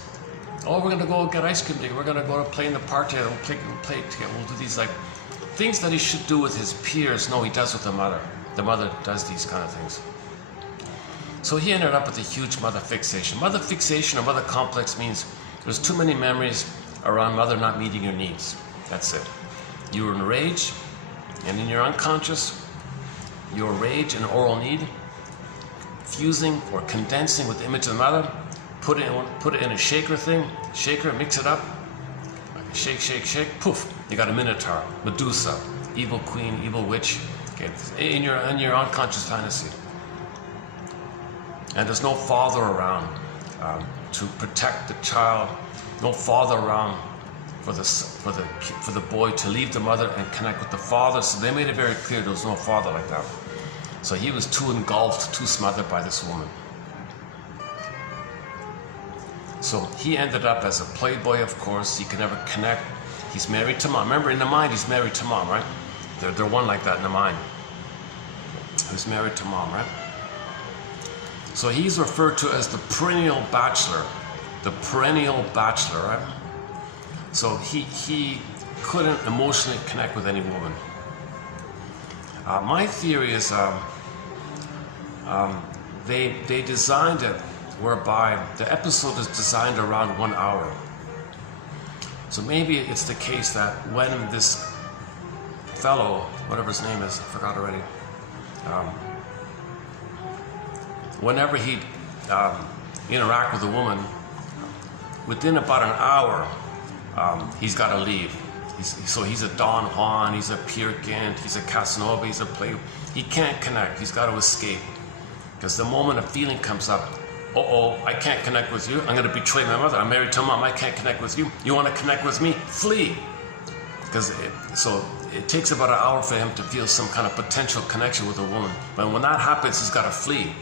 Oh, we're gonna go get ice cream together. We're gonna go to play in the park together. We'll play together. We'll do these like things that he should do with his peers. No, he does with the mother. The mother does these kind of things. So he ended up with a huge mother fixation. Mother fixation or mother complex means there's too many memories around mother not meeting your needs. That's it. You were in rage, and in your unconscious, your rage and oral need, fusing or condensing with the image of the mother, put it in a shaker thing, mix it up, shake, shake, shake, poof, you got a Minotaur, Medusa, evil queen, evil witch, okay, in your unconscious fantasy. And there's no father around to protect the child, no father around for the boy to leave the mother and connect with the father. So they made it very clear there was no father like that. So he was too engulfed, too smothered by this woman. So he ended up as a playboy, of course. He could never connect. He's married to mom. Remember, in the mind, he's married to mom, right? They're one like that in the mind. He's married to mom, right? So he's referred to as the perennial bachelor. The perennial bachelor, right? So he couldn't emotionally connect with any woman. My theory is they designed it whereby the episode is designed around 1 hour. So maybe it's the case that when this fellow, whatever his name is, I forgot already, whenever he'd interact with a woman, within about an hour, he's got to leave. So he's a Don Juan, he's a Peer Gynt, he's a Casanova, he's a play. He can't connect, he's got to escape. Because the moment a feeling comes up, I can't connect with you, I'm going to betray my mother, I'm married to mom, I can't connect with you. You want to connect with me? Flee. So it takes about an hour for him to feel some kind of potential connection with a woman. But when that happens, he's got to flee.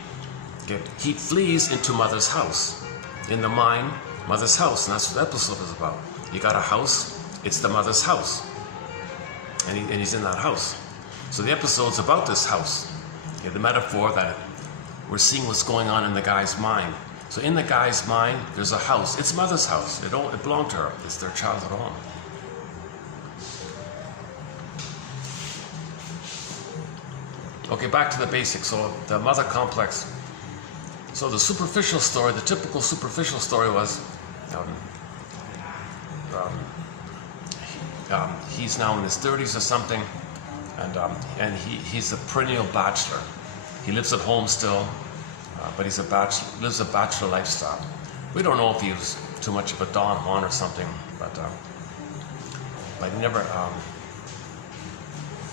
Okay? He flees into mother's house. In the mind, mother's house, and that's what the episode is about. You got a house, it's the mother's house. And he's in that house. So the episode's about this house. Okay? The metaphor that we're seeing what's going on in the guy's mind. So in the guy's mind, there's a house. It's mother's house. It belonged to her. It's their childhood home. Okay, back to the basics. So the mother complex. So the superficial story, the typical superficial story was, he's now in his 30s or something, and he's a perennial bachelor. He lives at home still, but he's lives a bachelor lifestyle. We don't know if he was too much of a Don Juan or something, but he never,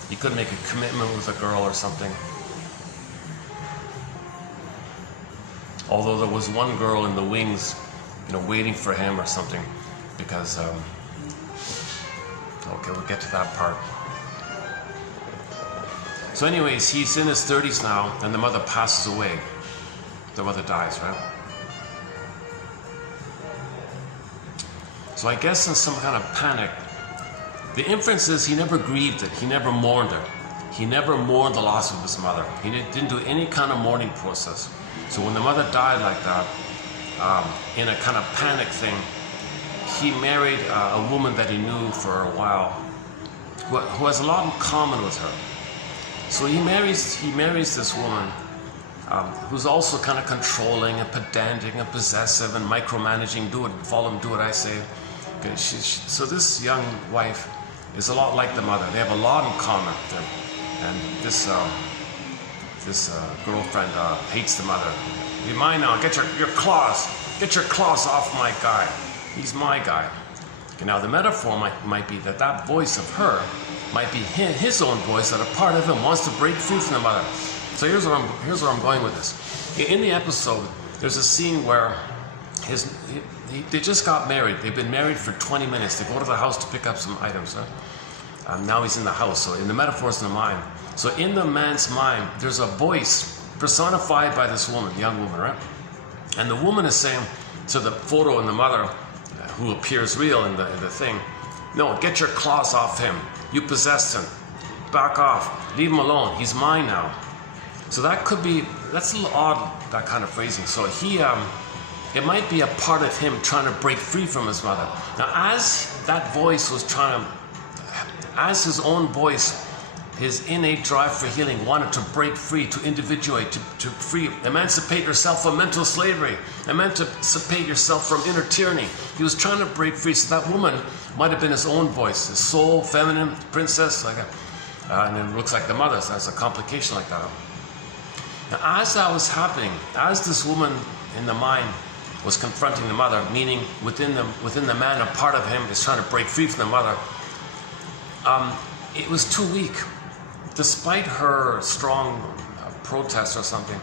he couldn't make a commitment with a girl or something. Although there was one girl in the wings, waiting for him or something, because, okay, we'll get to that part. So anyways, he's in his 30s now, and the mother passes away. The mother dies, right? So I guess in some kind of panic, the inference is he never grieved it, he never mourned it. He never mourned the loss of his mother. He didn't do any kind of mourning process. So when the mother died like that, in a kind of panic thing, he married a woman that he knew for a while, who has a lot in common with her. So he marries this woman who's also kind of controlling and pedantic and possessive and micromanaging. Follow him, do what I say. Okay, so this young wife is a lot like the mother. They have a lot in common. And this girlfriend hates the mother. Be mine now. Get your claws off my guy. He's my guy. Okay, now the metaphor might be that voice of her might be his own voice, that a part of him wants to break free from the mother. So here's where I'm going with this. In the episode, there's a scene where they just got married. They've been married for 20 minutes. They go to the house to pick up some items. Now he's in the house. So in the metaphors in the mind. So in the man's mind, there's a voice personified by this woman, young woman, right? And the woman is saying to the photo and the mother, who appears real in the thing, no, get your claws off him. You possessed him. Back off. Leave him alone. He's mine now. So that could be, that's a little odd, that kind of phrasing. So it might be a part of him trying to break free from his mother. Now, as that voice was trying to, as his own voice, his innate drive for healing wanted to break free, to individuate, to free, emancipate yourself from mental slavery, emancipate yourself from inner tyranny. He was trying to break free. So that woman might have been his own voice, his soul, feminine, princess, like and it looks like the mother's. That's a complication like that. Now, as that was happening, as this woman in the mind was confronting the mother, meaning within the man, a part of him is trying to break free from the mother, it was too weak. Despite her strong protest or something,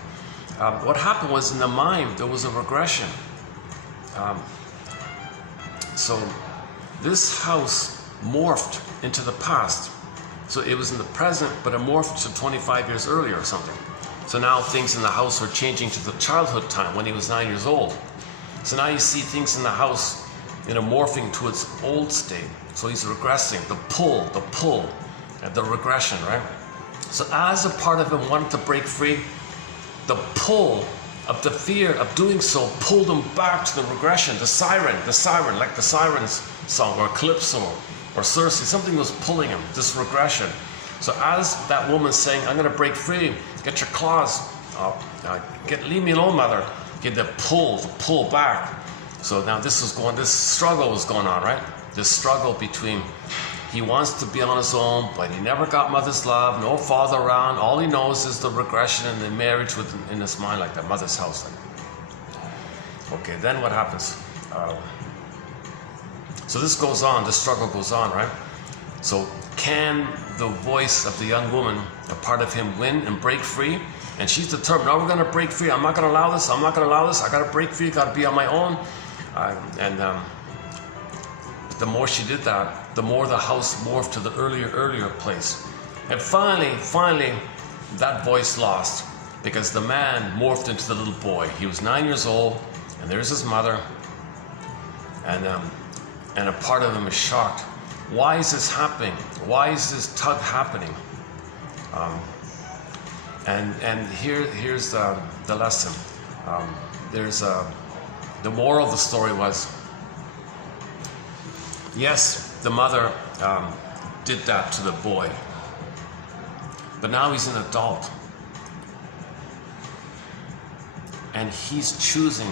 what happened was in the mind there was a regression. So this house morphed into the past. So it was in the present, but it morphed to 25 years earlier or something. So now things in the house are changing to the childhood time when he was 9 years old. So now you see things in the house, morphing to its old state. So he's regressing, the pull, the regression, right? So as a part of him wanted to break free, the pull of the fear of doing so pulled him back to the regression, the siren, like the Sirens song, or Calypso, or Circe. Something was pulling him, this regression. So as that woman's saying, I'm going to break free, get your claws, leave me alone, mother, get the pull back. So now this struggle was going on, right? This struggle between, he wants to be on his own, but he never got mother's love, no father around. All he knows is the regression and the marriage in his mind, like that mother's house. Okay, then what happens? So this goes on, this struggle goes on, right? So can the voice of the young woman, a part of him, win and break free? And she's determined, no, we're going to break free. I'm not going to allow this. I got to break free. Got to be on my own. The more she did that, the more the house morphed to the earlier place. And finally, that voice lost, because the man morphed into the little boy. He was 9 years old, and there's his mother, and a part of him is shocked. Why is this happening? Why is this tug happening? And here's the lesson. The moral of the story was, yes, the mother did that to the boy, but now he's an adult, and he's choosing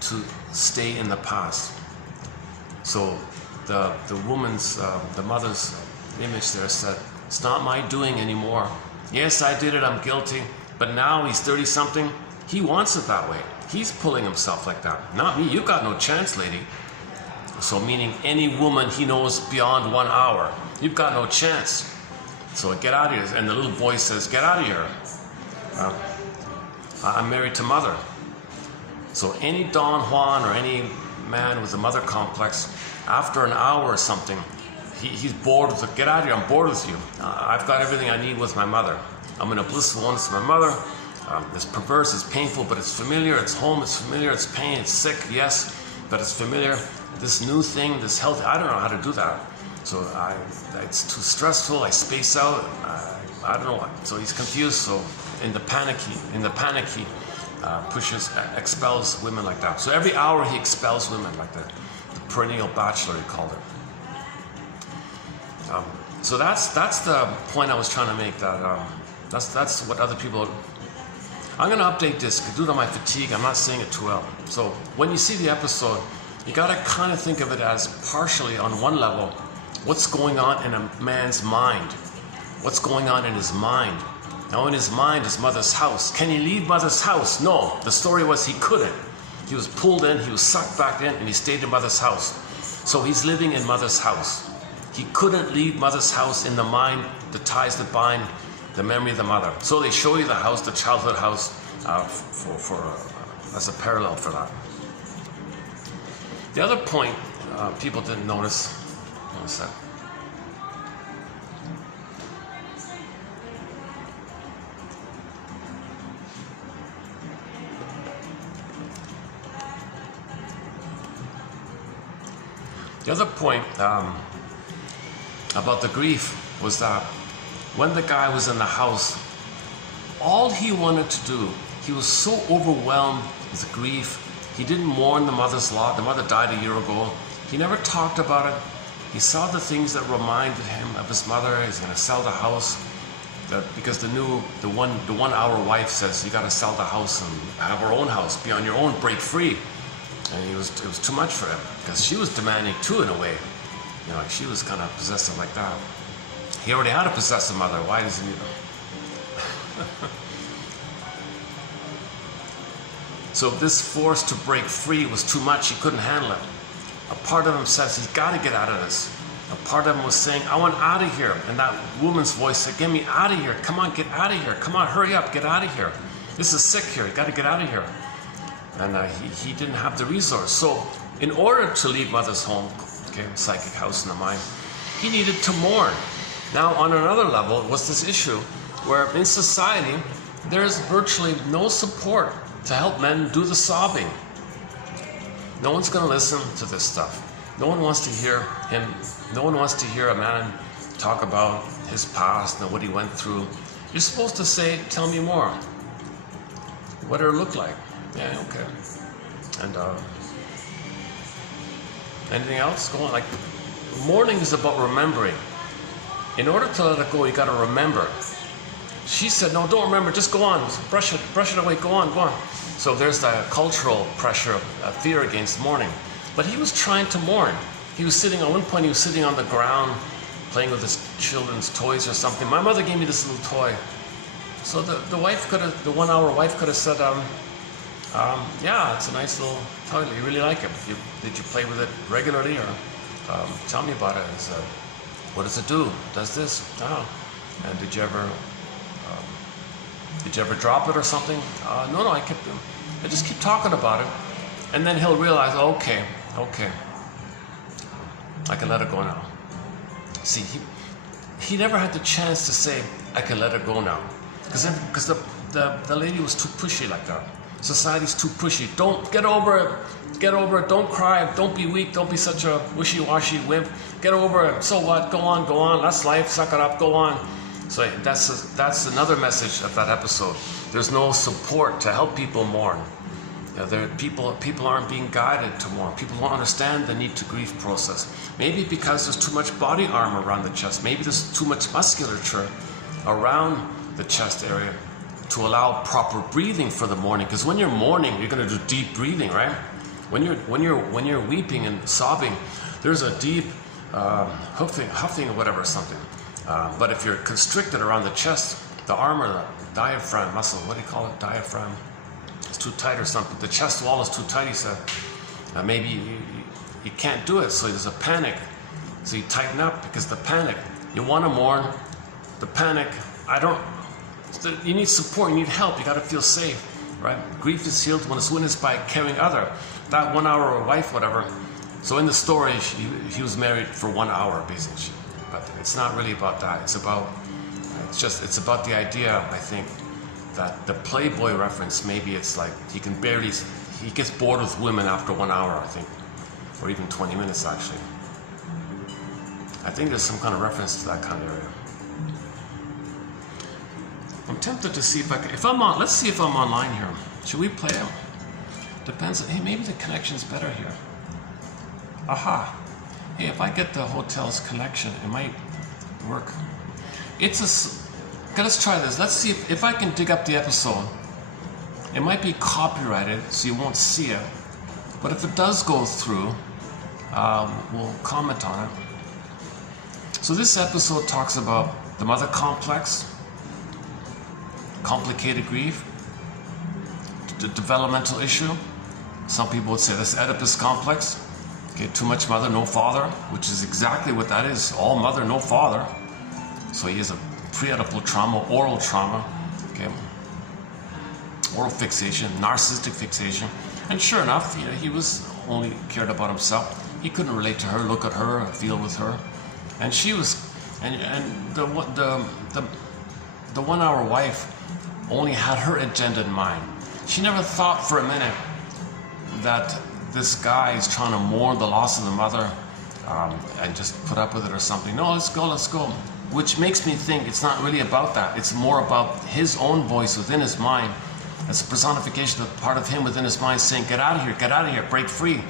to stay in the past. So the woman's, the mother's image there said, it's not my doing anymore. Yes, I did it, I'm guilty, but now he's 30-something. He wants it that way. He's pulling himself like that. Not me, you've got no chance, lady. So meaning any woman he knows beyond 1 hour, you've got no chance. So get out of here. And the little voice says, get out of here. I'm married to mother. So any Don Juan or any man with a mother complex, after an hour or something, he's bored with it. Get out of here, I'm bored with you. I've got everything I need with my mother. I'm in a blissful oneness with my mother. It's perverse, it's painful, but it's familiar. It's home, it's familiar. It's pain, it's sick, yes, but it's familiar. This new thing, this healthy, I don't know how to do that. So it's too stressful, I space out, I don't know. So he's confused, so in the panic he expels women like that. So every hour he expels women like that. The perennial bachelor, he called it. So that's the point I was trying to make, that that's what other people. I'm going to update this due to my fatigue. I'm not saying it too well. So when you see the episode, you got to kind of think of it as partially, on one level, what's going on in a man's mind. What's going on in his mind. Now in his mind is mother's house. Can he leave mother's house? No. The story was he couldn't. He was pulled in, he was sucked back in, and he stayed in mother's house. So he's living in mother's house. He couldn't leave mother's house in the mind, the ties that bind, the memory of the mother. So they show you the house, the childhood house, as a parallel for that. The other point people didn't notice, one sec. The other point about the grief was that when the guy was in the house, all he wanted to do, he was so overwhelmed with grief. He didn't mourn the mother's loss. The mother died a year ago. He never talked about it. He saw the things that reminded him of his mother. He's going to sell the house because the 1 hour wife says, you got to sell the house and have our own house, be on your own, break free. And it was too much for him because she was demanding too, in a way. You know, like she was kind of possessive like that. He already had a possessive mother. Why does he need her? So this force to break free was too much. He couldn't handle it. A part of him says he's got to get out of this. A part of him was saying, I want out of here. And that woman's voice said, get me out of here. Come on, get out of here. Come on, hurry up, get out of here. This is sick here. You got to get out of here. And he didn't have the resource. So in order to leave mother's home, okay, psychic house in the mind, he needed to mourn. Now on another level was this issue where in society there is virtually no support to help men do the sobbing. No one's going to listen to this stuff. No one wants to hear him. No one wants to hear a man talk about his past and what he went through. You're supposed to say, tell me more. What did it look like? Yeah, okay. And anything else? Go on. Like, mourning is about remembering. In order to let it go, you got to remember. She said, no, don't remember, just go on. Brush it away, go on, go on. So there's the cultural pressure, fear against mourning. But he was trying to mourn. He was sitting, at one point he was sitting on the ground, playing with his children's toys or something. My mother gave me this little toy. So the wife could have, the 1 hour wife could have said, yeah, it's a nice little toy. You really like it. Did you play with it regularly, or tell me about it? And said, what does it do? It does this? Oh. And did you ever drop it or something? No, I just keep talking about it, and then he'll realize, okay, I can let it go now. See, he never had the chance to say, I can let it go now, because the lady was too pushy like that. Society's too pushy. Don't get over it. Don't cry. Don't be weak. Don't be such a wishy-washy wimp. Get over it. So what? Go on. That's life. Suck it up. Go on. So that's another message of that episode. There's no support to help people mourn. You know, people aren't being guided to mourn. People don't understand the need to grief process. Maybe because there's too much body armor around the chest. Maybe there's too much musculature around the chest area to allow proper breathing for the mourning. Because when you're mourning, you're going to do deep breathing, right? When you're weeping and sobbing, there's a deep huffing or whatever, something. But if you're constricted around the chest, the armor, the diaphragm muscle, what do you call it? Diaphragm. It's too tight or something. The chest wall is too tight, he said. Maybe you can't do it, so there's a panic. So you tighten up because the panic. You want to mourn, the panic. You need support, you need help, you got to feel safe, right? Grief is healed when it's witnessed by a caring other. That 1 hour wife, whatever. So in the story, he was married for 1 hour, basically. But it's not really about that. It's about the idea, I think, that the Playboy reference, maybe it's like he gets bored with women after 1 hour, I think, or even 20 minutes actually. I think there's some kind of reference to that kind of area. I'm tempted to see let's see if I'm online here. Should we play it? Depends, hey, maybe the connection's better here. Aha. Hey, if I get the hotel's connection, it might work. Let's try this. Let's see if I can dig up the episode. It might be copyrighted, so you won't see it. But if it does go through, we'll comment on it. So this episode talks about the mother complex, complicated grief, the developmental issue. Some people would say this Oedipus complex. Okay, too much mother, no father, which is exactly what that is. All mother, no father. So he has a pre-Oedipal trauma, oral trauma, okay, oral fixation, narcissistic fixation. And sure enough, he was only cared about himself. He couldn't relate to her, look at her, feel with her. And she was, and the 1 hour wife only had her agenda in mind. She never thought for a minute that this guy is trying to mourn the loss of the mother and just put up with it or something. No, let's go. Which makes me think it's not really about that. It's more about his own voice within his mind. It's a personification of part of him within his mind saying, get out of here, break free.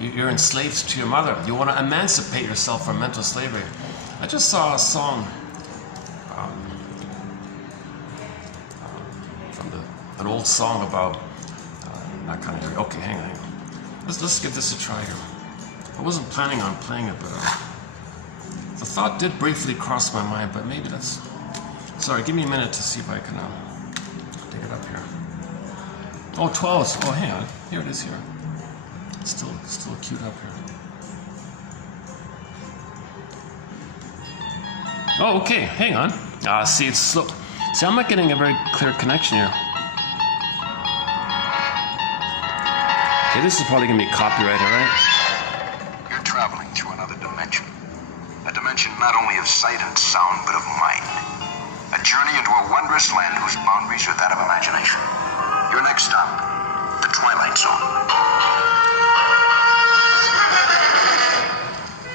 You're enslaved to your mother. You want to emancipate yourself from mental slavery. I just saw a song from an old song about that kind of area. Okay, hang on. Let's give this a try here. I wasn't planning on playing it, but the thought did briefly cross my mind, but maybe that's... Sorry, give me a minute to see if I can dig it up here. Oh, 12. Oh, hang on. Here it is here. It's still queued up here. Oh, okay. Hang on. See, it's slow. See, I'm not getting a very clear connection here. Okay, this is probably going to be copyrighted, right? You're traveling through another dimension. A dimension not only of sight and sound, but of mind. A journey into a wondrous land whose boundaries are that of imagination. Your next stop, the Twilight Zone.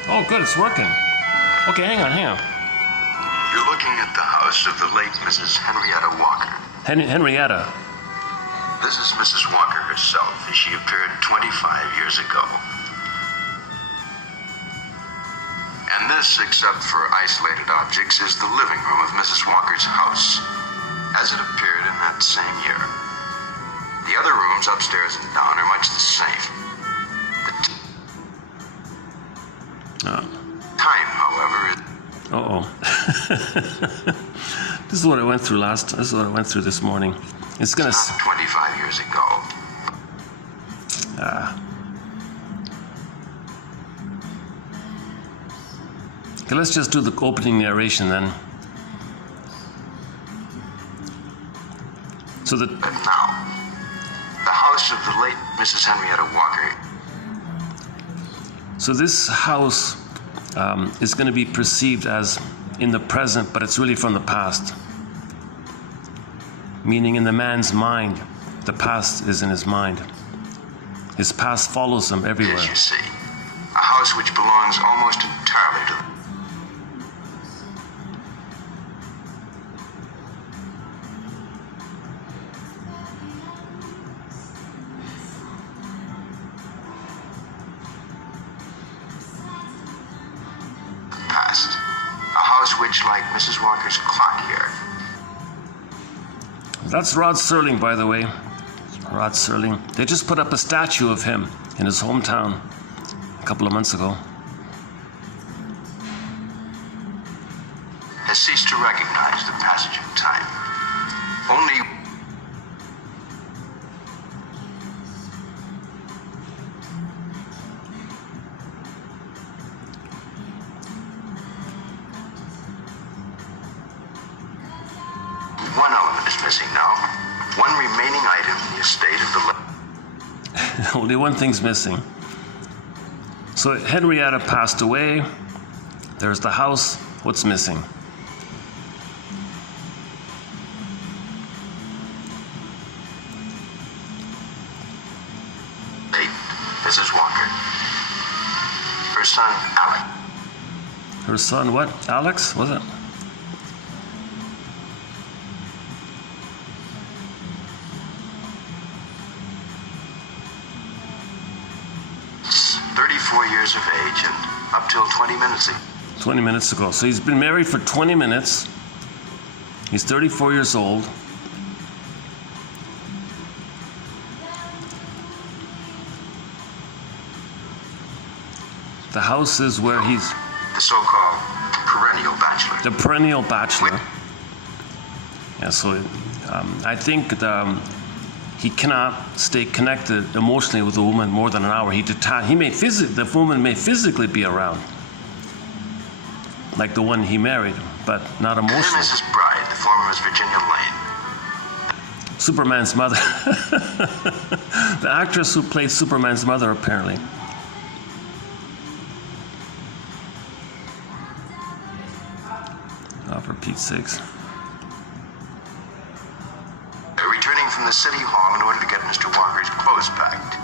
Oh, good, it's working. Okay, hang on. You're looking at the house of the late Mrs. Henrietta Walker. Henrietta. This is Mrs. Walker herself, as she appeared 25 years ago. And this, except for isolated objects, is the living room of Mrs. Walker's house, as it appeared in that same year. The other rooms upstairs and down are much the same. Time, however, is... This is what I went through this morning. It's gonna... Not 25 years ago. Okay, let's just do the opening narration then. So that... But now, the house of the late Mrs. Henrietta Walker. So this house is going to be perceived as in the present, but it's really from the past. Meaning in the man's mind, the past is in his mind. His past follows him everywhere. As you see, a house which belongs almost entirely to the... past. A house which, like Mrs. Walker's clock here... That's Rod Serling, by the way. Rod Serling. They just put up a statue of him in his hometown a couple of months ago. Has ceased to recognize the passage of time. Only... one element is missing now. One remaining item in the estate of the... Only one thing's missing. So Henrietta passed away. There's the house. What's missing? Mrs. Walker. Her son, Alec. Her son, what? Alex, was it? Years of age and up till 20 minutes ago. 20 minutes ago. So he's been married for 20 minutes. He's 34 years old. The house is where he's... The so-called perennial bachelor. The perennial bachelor. Yeah, so I think he cannot stay connected emotionally with a woman more than an hour. The woman may physically be around, like the one he married, but not emotionally. And Mrs. Bride, the former Miss Virginia Lane. Superman's mother. The actress who played Superman's mother, apparently. Oh, for Pete's sakes. Returning from the city hall in order to get Mr. Walker's clothes packed.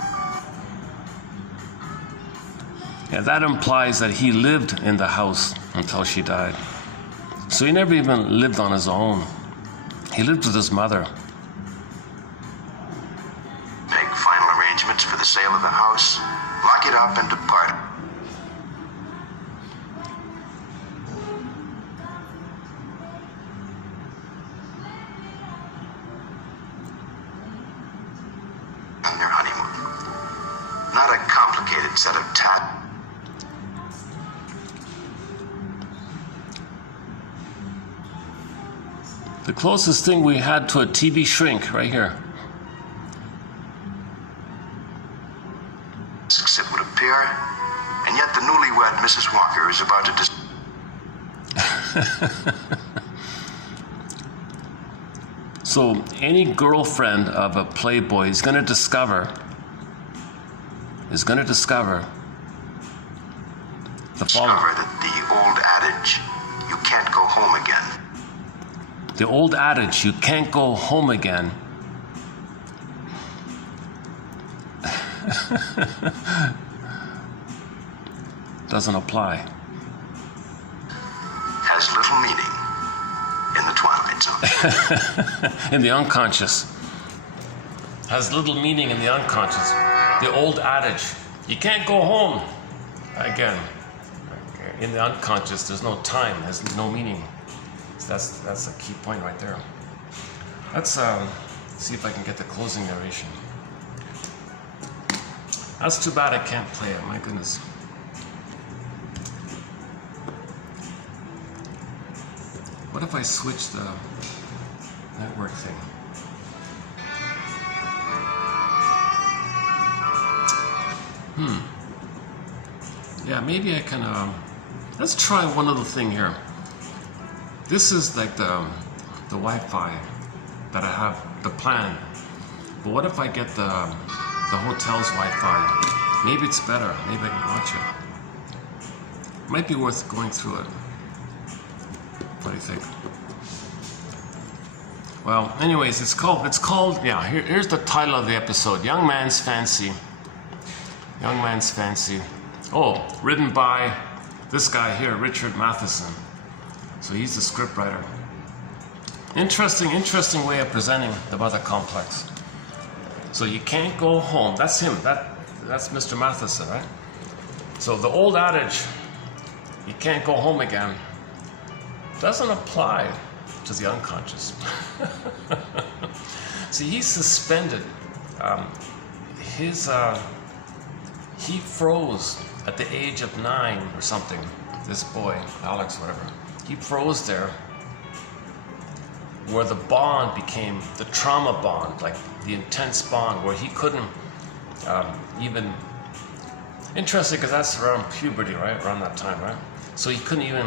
Yeah, that implies that he lived in the house until she died. So he never even lived on his own. He lived with his mother. Make final arrangements for the sale of the house, lock it up, and depart. On their honeymoon. Not a complicated set of tasks. The closest thing we had to a TV shrink, right here. It would appear, and yet the newlywed Mrs. Walker is about to So any girlfriend of a playboy is going to discover the following. discover that the old adage, you can't go home again. The old adage, you can't go home again. Doesn't apply. Has little meaning in the twilight zone. In the unconscious. Has little meaning in the unconscious. The old adage, you can't go home again. In the unconscious, there's no time, there's no meaning. So that's a key point right there. Let's see if I can get the closing narration. That's too bad I can't play it, my goodness. What if I switch the network thing? Yeah, maybe I can, let's try one other thing here. This is like the Wi-Fi that I have, the plan. But what if I get the hotel's Wi-Fi? Maybe it's better. Maybe I can watch it. Might be worth going through it. What do you think? Well, anyways, it's called. Yeah. Here's the title of the episode: Young Man's Fancy. Young Man's Fancy. Oh, written by this guy here, Richard Matheson. So he's the scriptwriter. Interesting way of presenting the mother complex. So you can't go home. That's him. That's Mr. Matheson, right? So the old adage, you can't go home again, doesn't apply to the unconscious. See, he's suspended. He froze at the age of 9 or something. This boy, Alex, whatever. He froze there where the bond became the trauma bond, like the intense bond where he couldn't even, interesting because that's around puberty, right? Around that time, right? So he couldn't even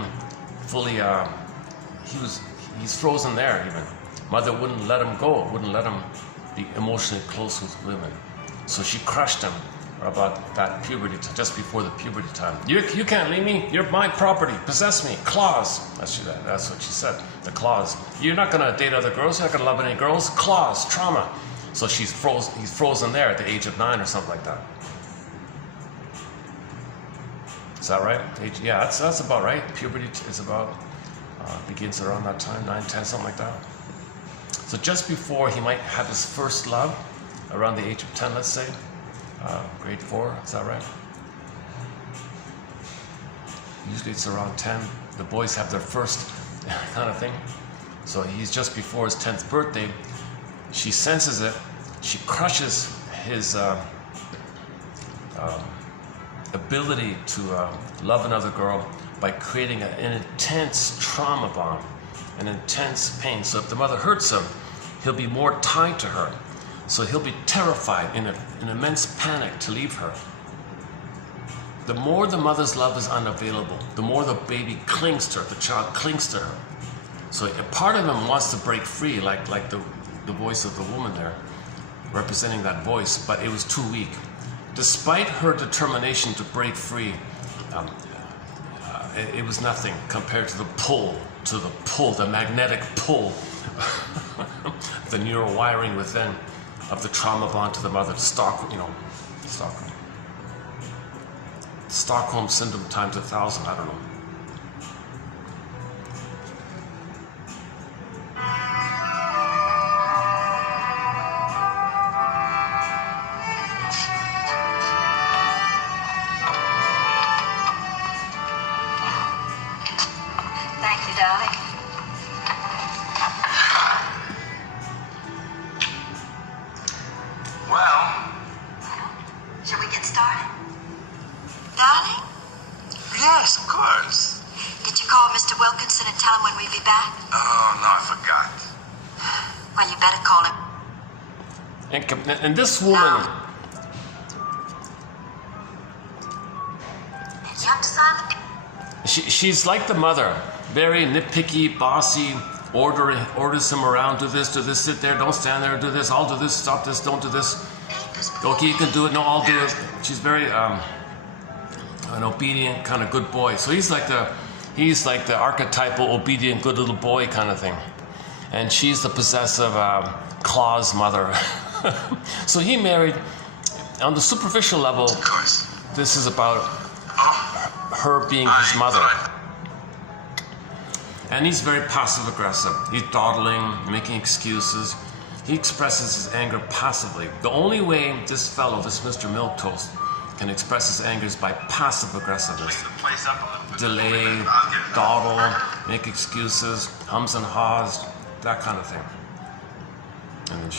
fully, he's frozen there even. Mother wouldn't let him go, wouldn't let him be emotionally close with women. So she crushed him about that puberty, just before the puberty time. You can't leave me. You're my property. Possess me. Claws. That's what she said. The claws. You're not gonna date other girls. You're not gonna love any girls. Claws. Trauma. So he's frozen there at the age of 9 or something like that. Is that right? Yeah, that's about right. Puberty is about begins around that time, 9, 10, something like that. So just before he might have his first love, around the age of 10, let's say. Grade 4, is that right? Usually it's around 10. The boys have their first kind of thing. So he's just before his 10th birthday. She senses it. She crushes his ability to love another girl by creating an intense trauma bond, an intense pain. So if the mother hurts him, he'll be more tied to her. So he'll be terrified, in immense panic to leave her. The more the mother's love is unavailable, the more the baby clings to her, the child clings to her. So a part of him wants to break free, like the the voice of the woman there, representing that voice, but it was too weak. Despite her determination to break free, it was nothing compared to the magnetic pull, the neural wiring within of the trauma bond to the mother. Stockholm syndrome times 1,000, I don't know. Thank you, darling. Well, Shall we get started? Darling, yes, of course. did you call Mr. Wilkinson and tell him when we'd be back? Oh, no, I forgot. Well, you better call him. And this woman, Young son? she's like the mother, very nitpicky, bossy, orders him around, do this, sit there, don't stand there, do this, I'll do this, stop this, don't do this. Okay, you can do it, no, I'll do it. She's very an obedient kind of good boy. So he's like the archetypal obedient good little boy kind of thing. And she's the possessive claws mother. So he married, on the superficial level, Of course. this is about Oh, her being his mother. Fine. And he's very passive aggressive. He's dawdling, making excuses. He expresses his anger passively. The only way this fellow, this Mr. Milquetoast, can express his anger is by passive aggressiveness. Place up a little bit. Delay, dawdle, make excuses, hums and haws, that kind of thing. And then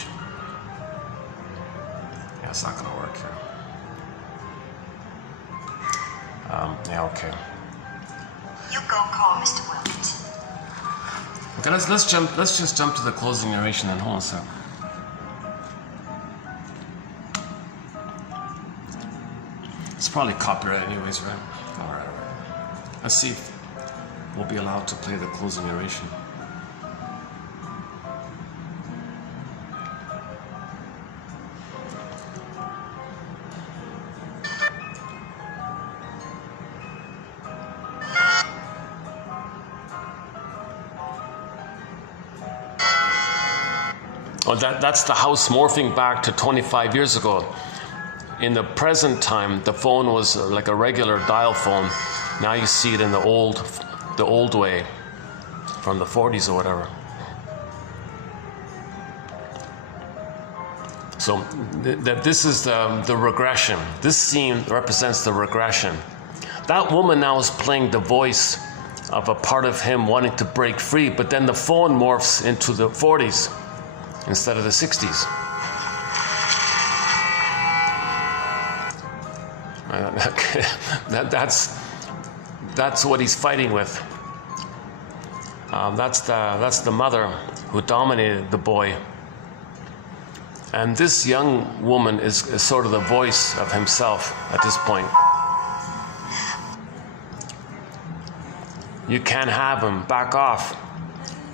yeah, it's not gonna work here. Yeah, okay. You go call Mr. Wilkinson. Okay, let's just jump to the closing narration then. Hold on a sec. It's probably copyright anyways, right? Alright. Let's see if we'll be allowed to play the closing narration. Well, that's the house morphing back to 25 years ago. In the present time, the phone was like a regular dial phone. Now you see it in the old way, from the 40s or whatever. So this is the regression. This scene represents the regression. That woman now is playing the voice of a part of him wanting to break free, but then the phone morphs into the 40s instead of the 60s. That's what he's fighting with. That's the mother who dominated the boy. And this young woman is sort of the voice of himself at this point. You can't have him, back off,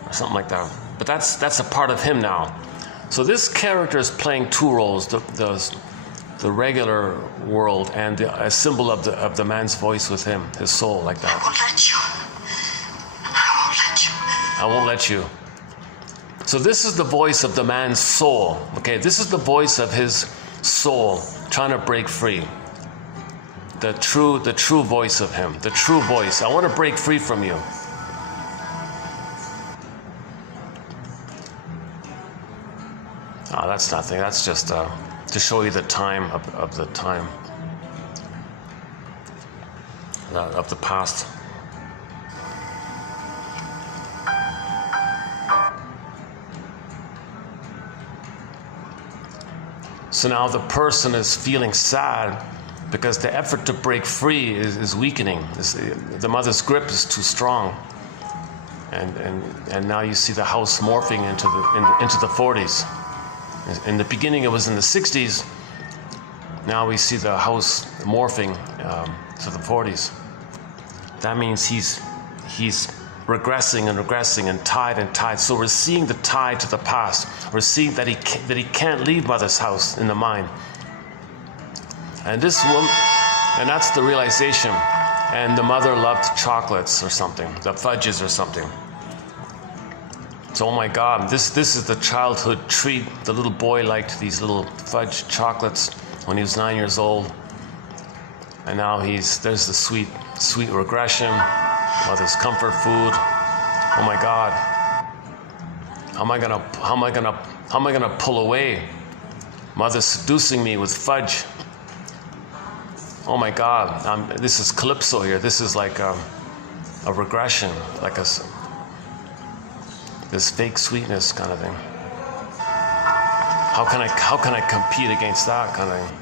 or something like that. But that's a part of him now. So this character is playing two roles: the regular world and a symbol of the man's voice with him, his soul, like that. I won't let you. I won't let you. I won't let you. So this is the voice of the man's soul. Okay, this is the voice of his soul trying to break free. The true voice of him. The true voice. I want to break free from you. Oh, that's nothing. That's just to show you the time of the time of the past. So now the person is feeling sad because the effort to break free is weakening. The mother's grip is too strong, and now you see the house morphing into the 40s. In the beginning, it was in the 60s. Now we see the house morphing to the 40s. That means he's regressing and regressing and tide. So we're seeing the tide to the past. We're seeing that he can't leave mother's house in the mind. And this woman, and that's the realization. And the mother loved chocolates or something, the fudges or something. So, oh my God, this is the childhood treat. The little boy liked these little fudge chocolates when he was 9 years old. And now there's the sweet regression, mother's comfort food. Oh my God. How am I gonna pull away? Mother's seducing me with fudge. Oh my God, this is calypso here. This is like a regression, like this fake sweetness kind of thing. How can I compete against that kind of thing?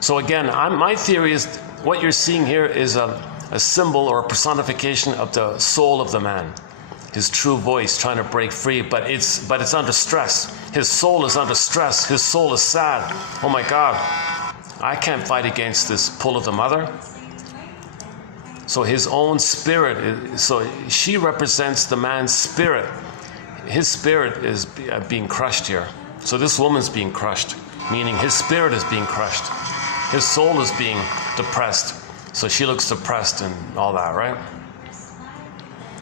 So again, my theory is what you're seeing here is a symbol or a personification of the soul of the man, his true voice trying to break free, but it's under stress. His soul is under stress. His soul is sad. Oh my God, I can't fight against this pull of the mother. So his own spirit, so she represents the man's spirit. His spirit is being crushed here. So this woman's being crushed, meaning his spirit is being crushed. His soul is being depressed. So she looks depressed and all that, right?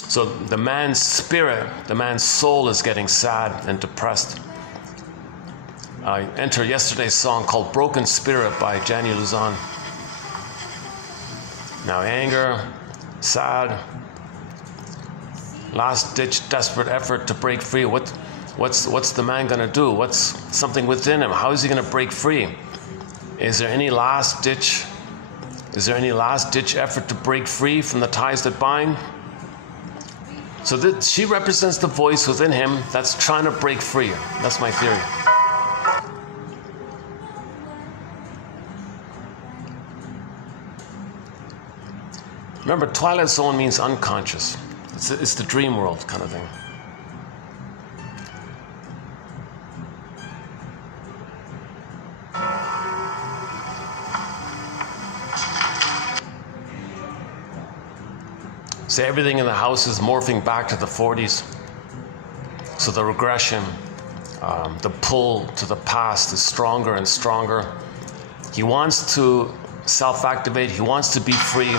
So the man's spirit, the man's soul is getting sad and depressed. I entered yesterday's song called Broken Spirit by Janov Luzon. Now anger, sad, last ditch desperate effort to break free. What's the man gonna do? What's something within him? How is he gonna break free? Is there any last ditch effort to break free from the ties that bind? So she represents the voice within him that's trying to break free. That's my theory. Remember, Twilight Zone means unconscious. It's the dream world kind of thing. So everything in the house is morphing back to the 40s. So the regression, the pull to the past is stronger and stronger. He wants to self-activate. He wants to be free.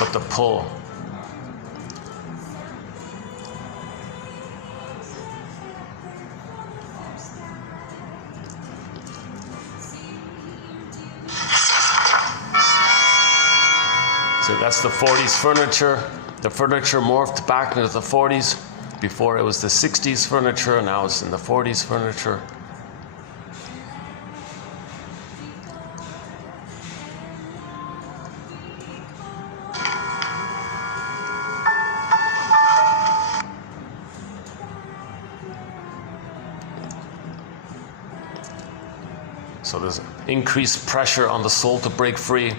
But the pull. So that's the 40s furniture. The furniture morphed back into the 40s. Before it was the 60s furniture, now it's in the 40s furniture. So there's increased pressure on the soul to break free.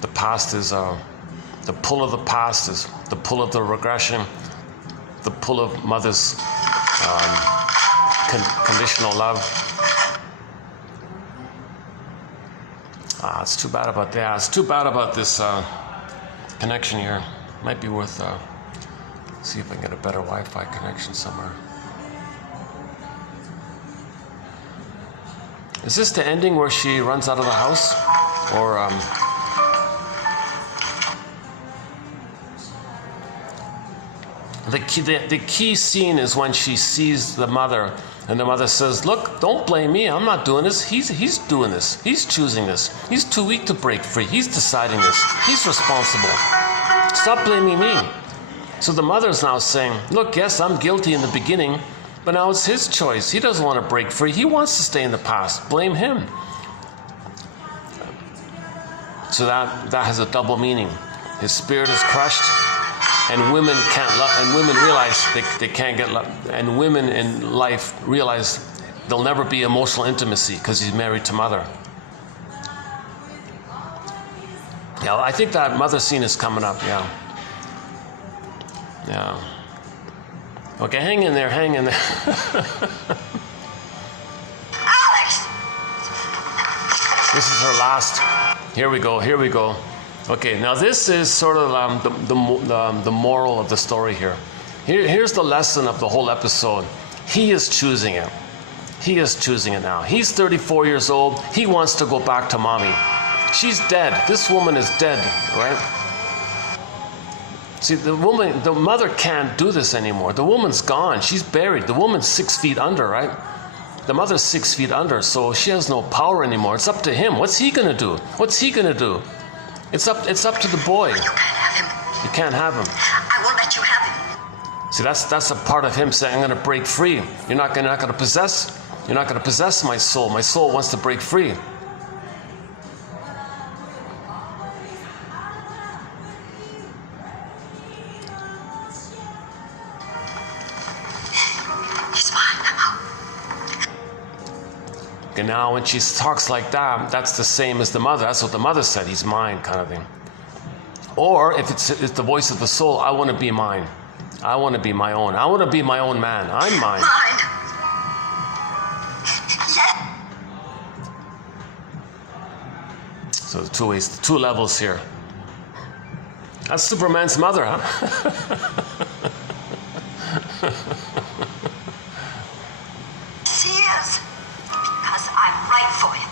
The past is, the pull of the past is the pull of the regression, the pull of mother's conditional love. It's too bad about that. It's too bad about this connection here. Might be worth, see if I can get a better Wi-Fi connection somewhere. Is this the ending where she runs out of the house? Or, the key scene is when she sees the mother, and the mother says, "Look, don't blame me. I'm not doing this. He's doing this. He's choosing this. He's too weak to break free. He's deciding this. He's responsible. Stop blaming me." So the mother's now saying, "Look, yes, I'm guilty in the beginning, but now it's his choice. He doesn't want to break free. He wants to stay in the past. Blame him." So that has a double meaning. His spirit is crushed, and women can't love, and women realize they can't get love, and women in life realize there'll never be emotional intimacy because he's married to mother. Yeah, I think that mother scene is coming up. Yeah. Okay, hang in there. Alex! This is her last Here we go. Okay, now this is sort of the moral of the story here. Here's the lesson of the whole episode. He is choosing it. He is choosing it now. He's 34 years old. He wants to go back to mommy. She's dead. This woman is dead, right? See, the mother can't do this anymore. The woman's gone. She's buried. The woman's 6 feet under, right? The mother's 6 feet under, so she has no power anymore. It's up to him. What's he gonna do? It's up to the boy. You can't have him. You can't have him. I won't let you have him. See, that's a part of him saying, I'm gonna break free. You're not gonna possess my soul. My soul wants to break free. He's mine now. And now when she talks like that, that's the same as the mother. That's what the mother said. He's mine, kind of thing. Or if it's the voice of the soul, I want to be mine. I want to be my own. I want to be my own man. I'm mine. Mine. Yeah. So the two ways, 2 levels here. That's Superman's mother, huh? He is. Because I'm right for him.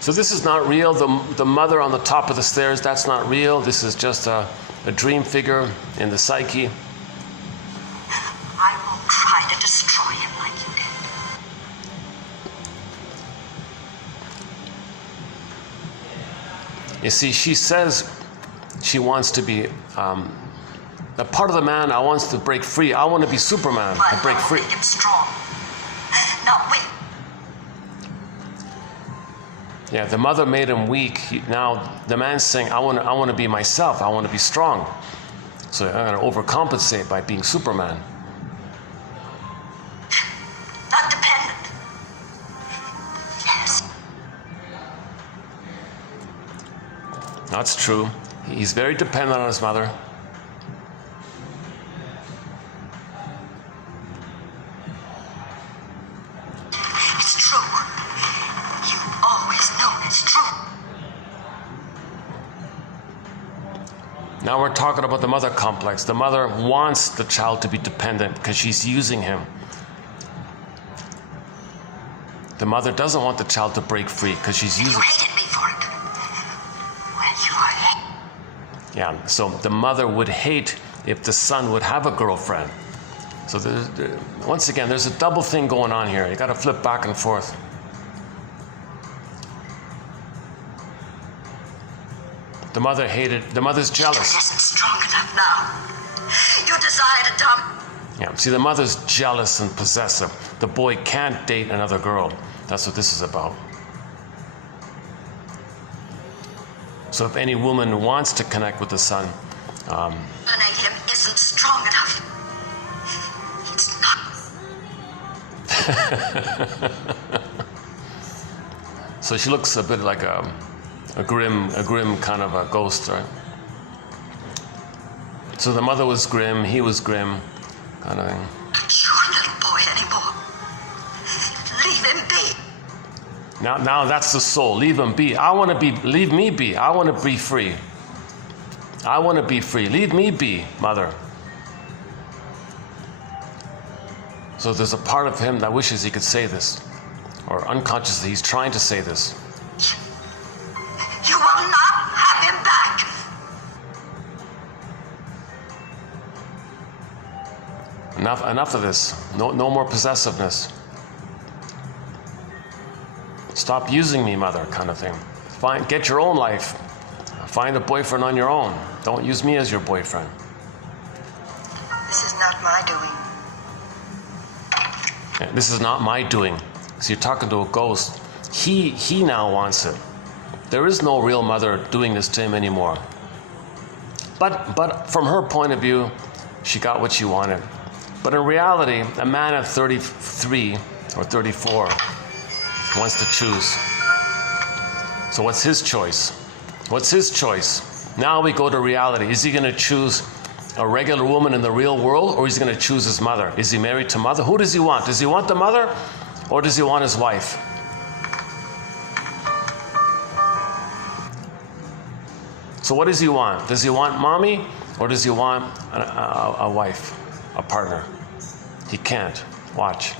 So this is not real. The mother on the top of the stairs, that's not real. This is just a dream figure in the psyche. I will try to destroy him like you did. You see, she says she wants to be a part of the man. I wants to break free. I want to be Superman But and break I will free. make him strong. Not weak. Yeah, the mother made him weak. Now the man's saying, I want to be myself. I want to be strong. So I'm going to overcompensate by being Superman. Not dependent. Yes. That's true. He's very dependent on his mother. It's true. You've always known it's true. Now we're talking about the mother complex. The mother wants the child to be dependent because she's using him. The mother doesn't want the child to break free because she's You using. hated me for it. Well, you are hate. Yeah, so the mother would hate if the son would have a girlfriend. So once again, there's a double thing going on here. You got to flip back and forth. The mother hated. The mother's jealous. Isn't strong enough now. Your desire to dominate. Yeah, see, the mother's jealous and possessive. The boy can't date another girl. That's what this is about. So if any woman wants to connect with the son, Dominate him isn't strong enough. It's not. so she looks a bit like a grim kind of a ghost, right? So the mother was grim, he was grim, kind of thing. Not your little boy anymore. Leave him be. Now that's the soul. Leave him be. Leave me be. I want to be free. I want to be free. Leave me be, mother. So there's a part of him that wishes he could say this, or unconsciously he's trying to say this. You will not have him back. Enough of this. No more possessiveness. Stop using me, mother, kind of thing. Get your own life. Find a boyfriend on your own. Don't use me as your boyfriend. This is not my doing. Yeah, this is not my doing. So you're talking to a ghost. He now wants it. There is no real mother doing this to him anymore. But from her point of view, she got what she wanted. But in reality, a man at 33 or 34 wants to choose. So what's his choice? What's his choice? Now we go to reality. Is he going to choose a regular woman in the real world, or he's going to choose his mother? Is he married to mother? Who does he want? Does he want the mother, or does he want his wife? So what does he want? Does he want mommy, or does he want a wife, a partner? He can't. Watch.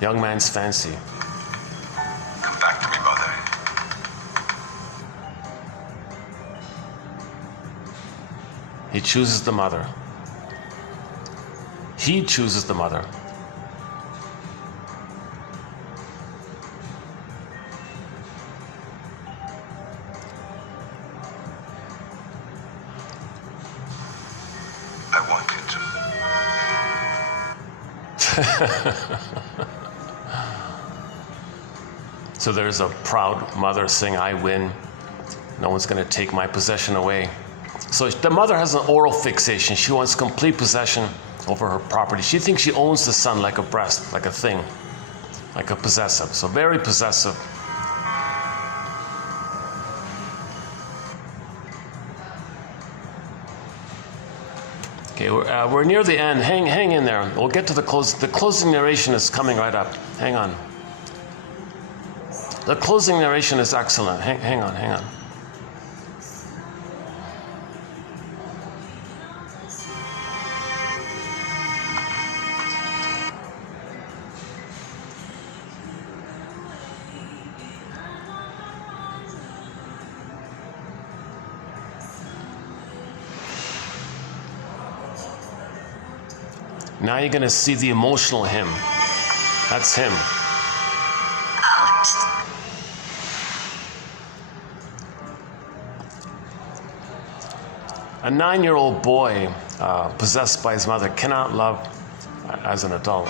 Young man's fancy. Come back to me, mother. He chooses the mother. He chooses the mother. I want you to. So there's a proud mother saying, I win. No one's going to take my possession away. So the mother has an oral fixation. She wants complete possession over her property. She thinks she owns the son like a breast, like a thing, like a possessive. So very possessive. Okay, we're near the end. Hang in there. We'll get to the close. The closing narration is coming right up. Hang on. The closing narration is excellent. Hang on. Now you're going to see the emotional him. That's him. Alex. A 9-year-old boy possessed by his mother cannot love as an adult.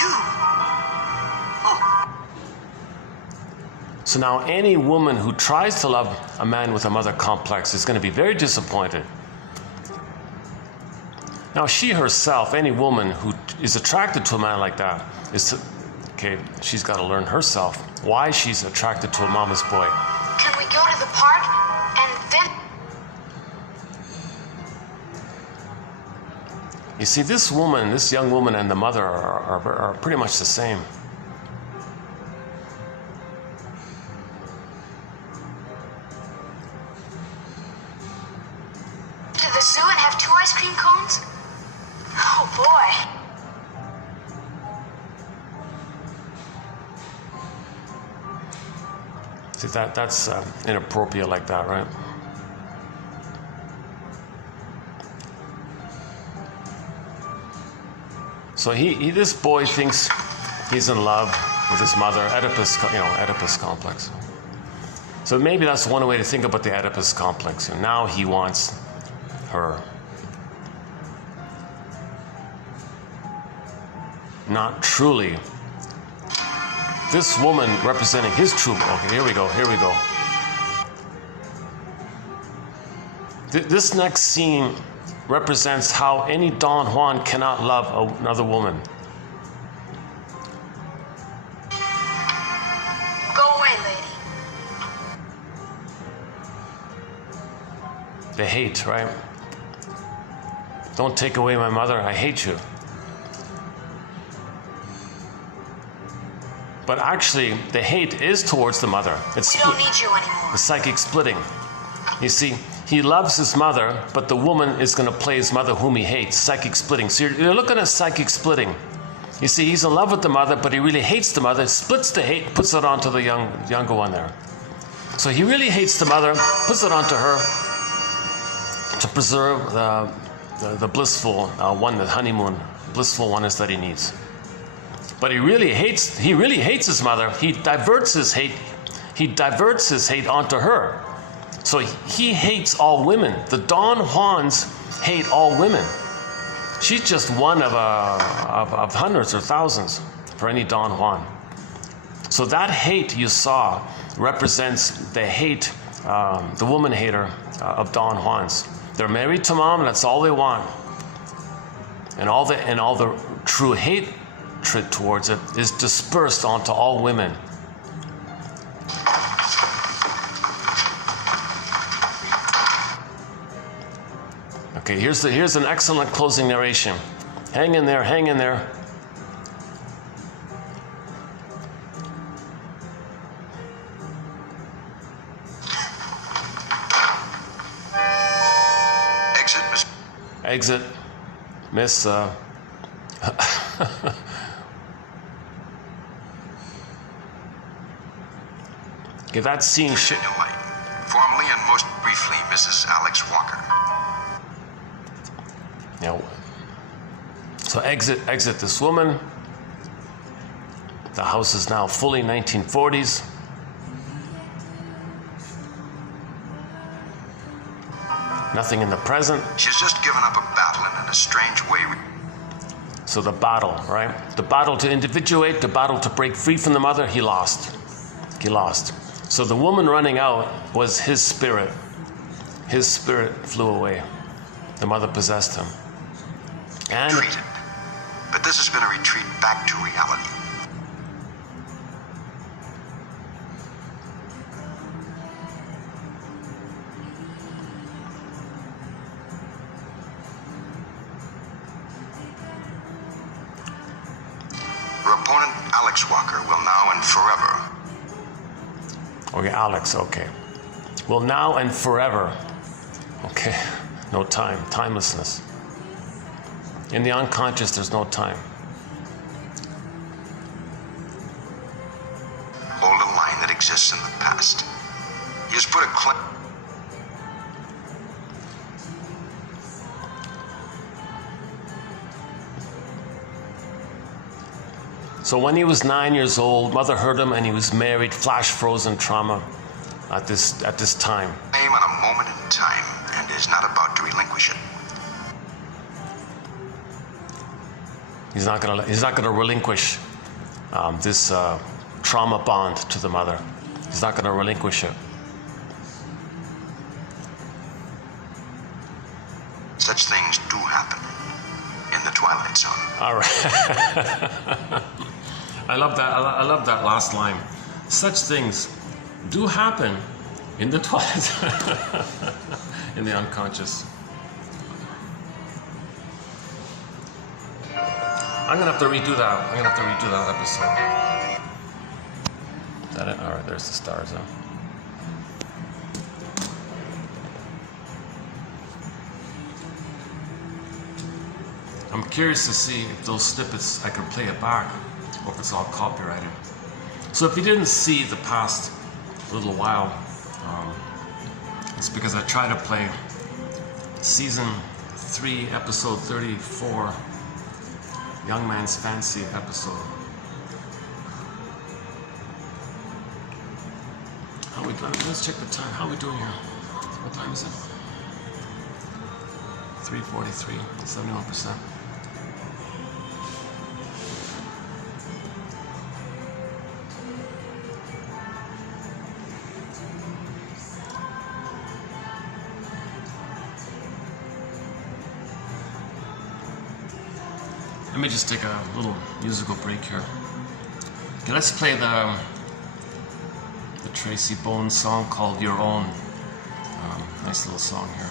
You. So now any woman who tries to love a man with a mother complex is going to be very disappointed. Now she herself, any woman who is attracted to a man like that, she's got to learn herself why she's attracted to a mama's boy. Can we go to the park and then... You see, this young woman and the mother are pretty much the same. To the zoo and have 2 ice cream cones? Oh boy. See, that's inappropriate like that, right? So this boy thinks he's in love with his mother, Oedipus complex. So maybe that's one way to think about the Oedipus complex. And now he wants her. Not truly. This woman representing his true. Okay, here we go. This next scene represents how any Don Juan cannot love another woman. Go away, lady. The hate, right? Don't take away my mother. I hate you. But actually, the hate is towards the mother. We don't need you anymore. The psychic splitting. You see, he loves his mother, but the woman is going to play his mother whom he hates. Psychic splitting. So you're looking at psychic splitting. You see, he's in love with the mother, but he really hates the mother, splits the hate, puts it onto the younger one there. So he really hates the mother, puts it onto her to preserve the blissful one, the honeymoon, blissful oneness that he needs. But he really hates his mother. He diverts his hate onto her. So he hates all women. The Don Juans hate all women. She's just one of hundreds or thousands for any Don Juan. So that hate you saw represents the hate, the woman hater of Don Juans. They're married to mom, and that's all they want. And all the true hatred towards it is dispersed onto all women. Okay, here's an excellent closing narration. Hang in there, hang in there. Exit, Miss. Okay, that scene. Formally and most briefly, Mrs. Alex Walker. Yeah. So exit this woman. The house is now fully 1940s. Nothing in the present. She's just given up a battle and in a strange way. So the battle, right? The battle to individuate, the battle to break free from the mother, he lost. He lost. So the woman running out was his spirit. His spirit flew away. The mother possessed him. And Treated. But this has been a retreat back to reality. Her opponent, Alex Walker, will now and forever. Okay, Alex, okay. Well, now and forever. Okay, no time, timelessness. In the unconscious, there's no time. Hold a line that exists in the past. He has put a claim. So when he was 9 years old, mother heard him and he was married, flash frozen trauma at this time. Name on a moment in time and is not about to relinquish it. He's not gonna relinquish this trauma bond to the mother. He's not gonna relinquish it. Such things do happen in the Twilight Zone. All right. I love that. I love that last line. Such things do happen in the twilight, in the unconscious. I'm gonna have to redo that. I'm gonna have to redo that episode. Is that it? All right. There's the stars. Huh? I'm curious to see if those snippets I can play it back, or if it's all copyrighted. So if you didn't see the past little while, it's because I try to play season 3, episode 34, Young Man's Fancy episode. How we doing? Let's check the time. How are we doing here? What time is it? 3:43, 71%. Let me just take a little musical break here. Okay, let's play the Tracy Bones song called Your Own. Nice little song here.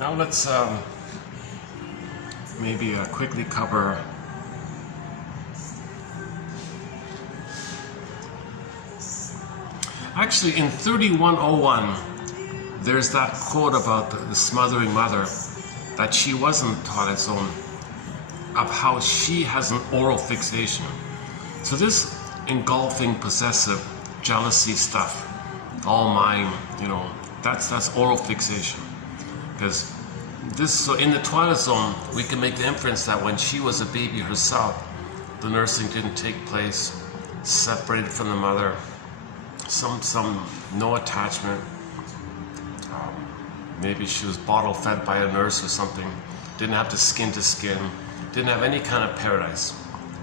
Now let's maybe quickly cover actually in 3101 there's that quote about the smothering mother, that she wasn't taught its own, of how she has an oral fixation. So this engulfing, possessive, jealousy stuff, all mine, you know, that's oral fixation. Because this, so in the Twilight Zone, we can make the inference that when she was a baby herself, the nursing didn't take place, separated from the mother, some no attachment. Maybe she was bottle fed by a nurse or something, didn't have to skin, didn't have any kind of paradise,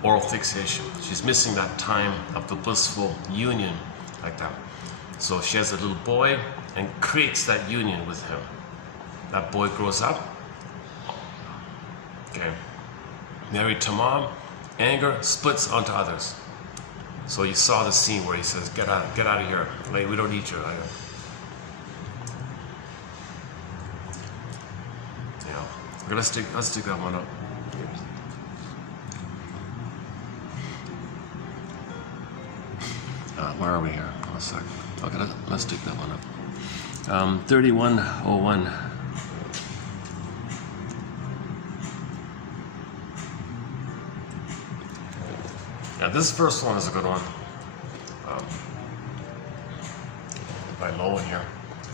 oral fixation. She's missing that time of the blissful union like that. So she has a little boy and creates that union with him. That boy grows up, okay, married to mom, anger splits onto others. So you saw the scene where he says, get out of here, like, we don't need you. Yeah, let's take that one up. Where are we here? One sec. Okay, let's take that one up. 3101. Yeah, this first one is a good one. By Lowen here.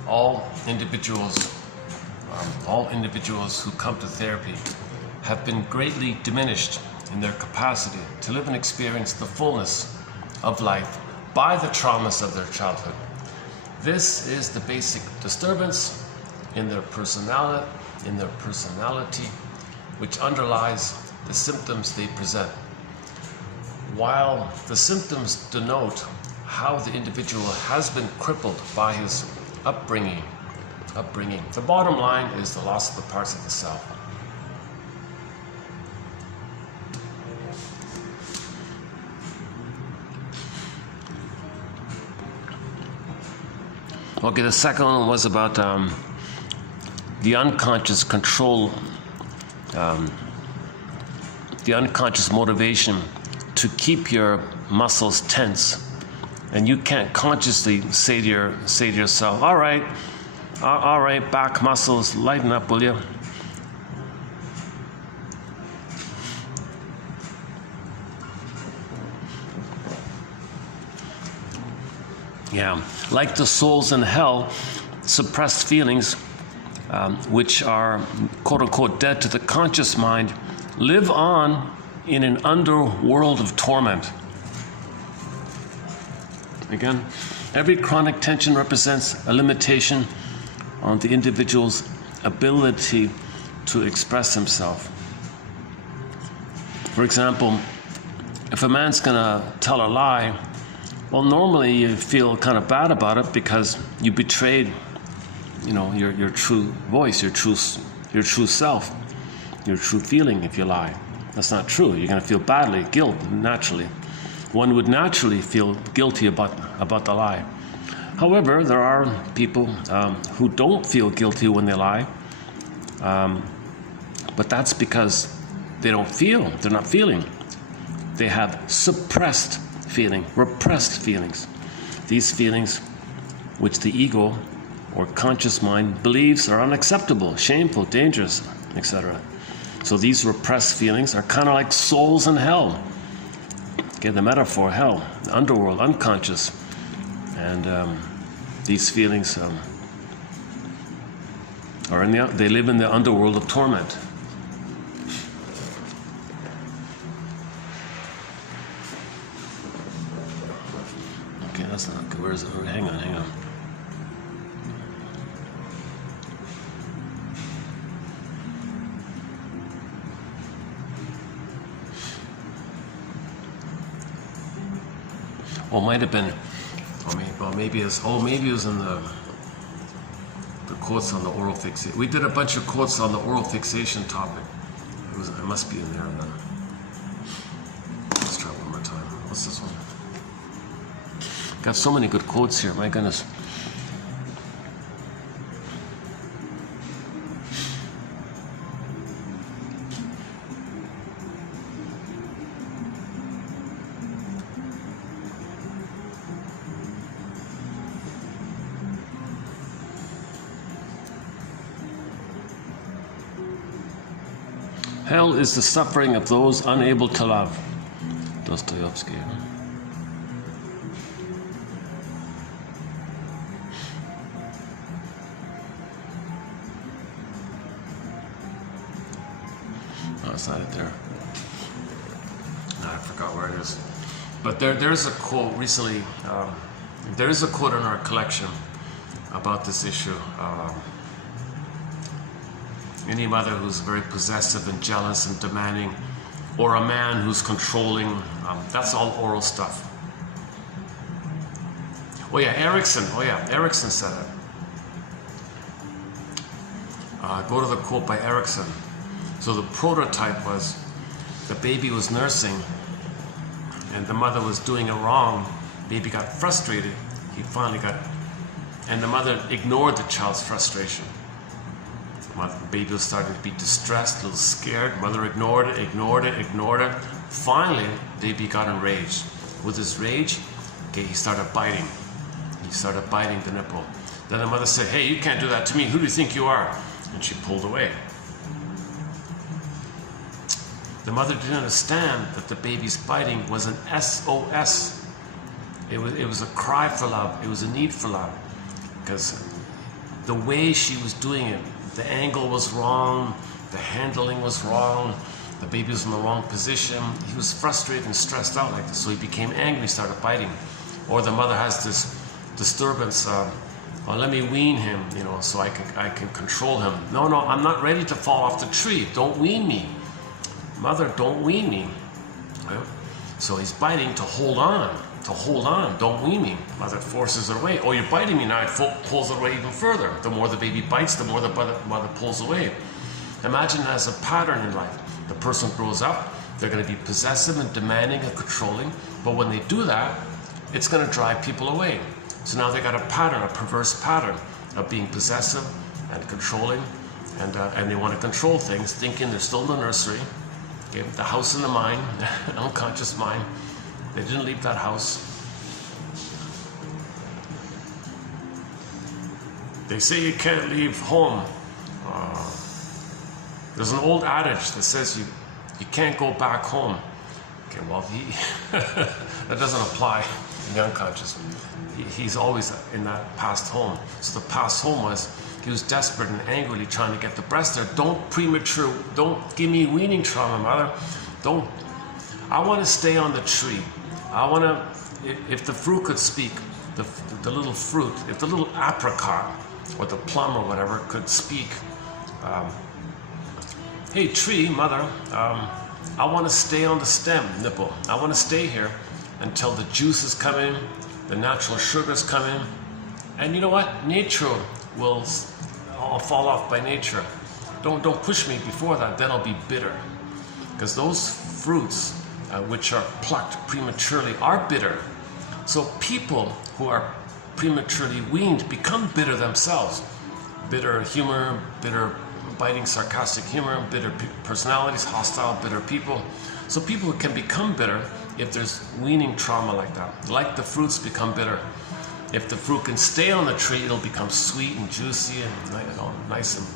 All individuals who come to therapy have been greatly diminished in their capacity to live and experience the fullness of life by the traumas of their childhood. This is the basic disturbance in their personality, which underlies the symptoms they present. While the symptoms denote how the individual has been crippled by his upbringing, the bottom line is the loss of the parts of the self. Okay, the second one was about the unconscious control, the unconscious motivation to keep your muscles tense, and you can't consciously say to yourself, all right, back muscles, lighten up, will you? Yeah, like the souls in hell, suppressed feelings, which are quote-unquote dead to the conscious mind, live on in an underworld of torment. Again, every chronic tension represents a limitation on the individual's ability to express himself. For example, if a man's gonna tell a lie, well, normally you feel kind of bad about it because you betrayed, your true voice, your true self, your true feeling if you lie. That's not true. You're going to feel badly, guilt, naturally. One would naturally feel guilty about the lie. However, there are people who don't feel guilty when they lie, but that's because they don't feel, they're not feeling. They have suppressed feeling, repressed feelings. These feelings, which the ego or conscious mind believes are unacceptable, shameful, dangerous, etc. So these repressed feelings are kind of like souls in hell. Okay, the metaphor, hell, the underworld, unconscious. And these feelings they live in the underworld of torment. Okay, that's not good. Where is it? Hang on. Well, might have been, maybe it was in the quotes on the oral fixation. We did a bunch of quotes on the oral fixation topic. It must be in there then. Let's try one more time. What's this one? Got so many good quotes here, my goodness. Hell is the suffering of those unable to love. Dostoevsky. No, it's not it there. No, I forgot where it is. But there's a quote recently. There is a quote in our collection about this issue. Any mother who's very possessive and jealous and demanding, or a man who's controlling, that's all oral stuff. Oh yeah, Erickson. Oh yeah, Erickson said it. Go to the quote by Erickson. So the prototype was the baby was nursing and the mother was doing it wrong. Baby got frustrated. He finally got, and the mother ignored the child's frustration. The baby was starting to be distressed, a little scared. Mother ignored it, ignored it, ignored it. Finally, baby got enraged. With his rage, okay, he started biting. He started biting the nipple. Then the mother said, "Hey, you can't do that to me. Who do you think you are?" And she pulled away. The mother didn't understand that the baby's biting was an SOS. It was a cry for love. It was a need for love. Because the way she was doing it, the angle was wrong, the handling was wrong, the baby was in the wrong position. He was frustrated and stressed out like this, so he became angry, started biting. Or the mother has this disturbance, oh, let me wean him, you know, so I can control him. No, I'm not ready to fall off the tree. Don't wean me. Mother, don't wean me. Right? So he's biting to hold on, don't wean me. Mother forces her away. Oh, you're biting me now. It pulls it away even further. The more the baby bites, the more the mother pulls away. Imagine as a pattern in life. The person grows up, they're going to be possessive and demanding and controlling, but when they do that, it's going to drive people away. So now they got a pattern, a perverse pattern of being possessive and controlling, and they want to control things, thinking they're still in the nursery. Okay, the house in the mind, unconscious mind. They didn't leave that house. They say you can't leave home. There's an old adage that says you can't go back home. Okay, well, that doesn't apply in the unconscious. He's always in that past home. So the past home was, he was desperate and angrily trying to get the breast there. Don't give me weaning trauma, mother. I want to stay on the tree. I want to, if the fruit could speak, the little fruit, if the little apricot or the plum or whatever could speak, hey tree, mother, I want to stay on the stem, nipple. I want to stay here until the juices come in, the natural sugars come in, and you know what? Nature will, I'll fall off by nature. Don't push me before that, then I'll be bitter. Because those fruits which are plucked prematurely are bitter. So people who are prematurely weaned become bitter themselves. Bitter humor, bitter biting sarcastic humor, bitter personalities, hostile, bitter people. So people can become bitter if there's weaning trauma like that. Like the fruits become bitter. If the fruit can stay on the tree, it'll become sweet and juicy and nice and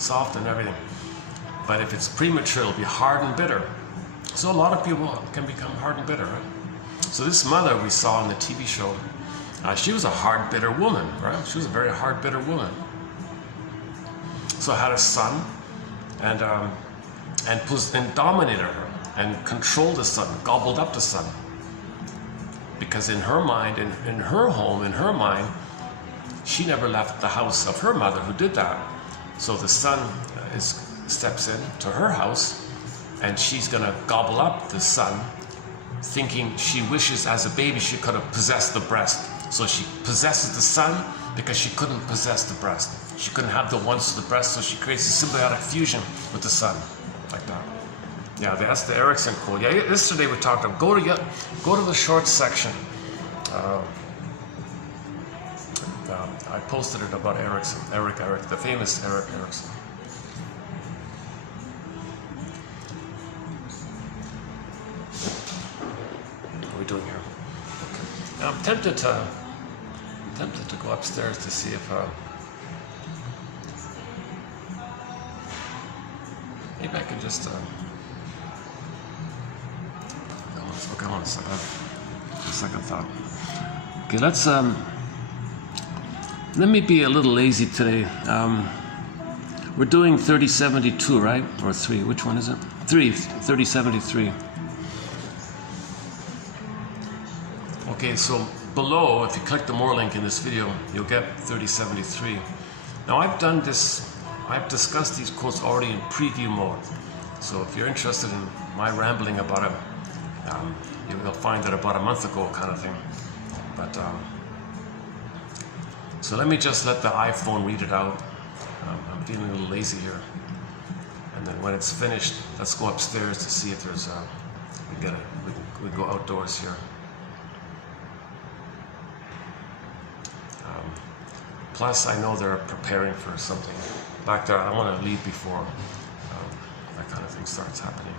soft and everything. But if it's premature, it'll be hard and bitter. So a lot of people can become hard and bitter, right? So this mother we saw on the TV show, she was a hard, bitter woman, right? She was a very hard, bitter woman. So I had a son, and dominated her, and controlled the son, gobbled up the son. Because in her mind, in her home, in her mind, she never left the house of her mother who did that. So the son steps in to her house, and she's gonna gobble up the son, thinking she wishes as a baby she could have possessed the breast. So she possesses the son because she couldn't possess the breast. She couldn't have the once to the breast, so she creates a symbiotic fusion with the son, like that. Yeah, that's the Erickson quote. Yeah, yesterday we talked about, go to the short section. I posted it about Erickson, Eric, the famous Eric Erickson. What are we doing here? Okay. Now, I'm tempted to go upstairs to see if maybe I can just, okay, hold on a second. A second thought. Okay, let me be a little lazy today. We're doing 3072, right? Or 3, which one is it? 3073. Okay, so below, if you click the more link in this video, you'll get 3073. Now I've discussed these quotes already in preview mode. So if you're interested in my rambling about it, you'll find it about a month ago kind of thing. But, so let me just let the iPhone read it out. I'm feeling a little lazy here. And then when it's finished, let's go upstairs to see if there's we go outdoors here. Plus, I know they're preparing for something back there. I want to leave before that kind of thing starts happening.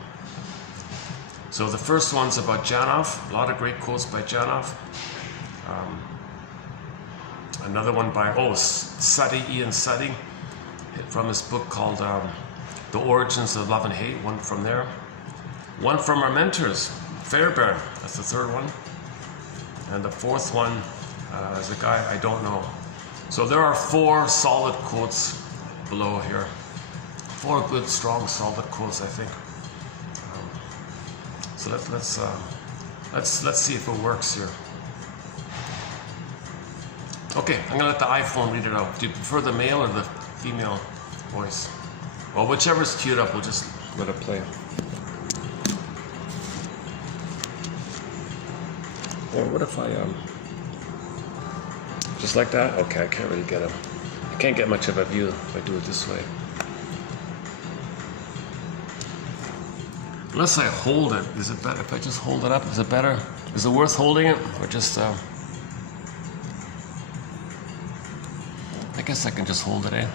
So the first one's about Janov. A lot of great quotes by Janov. Another one by Ian Sadi, from his book called The Origins of Love and Hate. One from there. One from our mentors, Fairbairn. That's the third one. And the fourth one is a guy I don't know. So there are 4 solid quotes below here. 4 good, strong, solid quotes, I think. So let's see if it works here. Okay, I'm gonna let the iPhone read it out. Do you prefer the male or the female voice? Well, whichever's queued up, we'll just let it play. Or what if I just like that? Okay, I can't really get it. I can't get much of a view if I do it this way. Unless I hold it, is it better? If I just hold it up, is it better? Is it worth holding it? Or just, I guess I can just hold it, eh?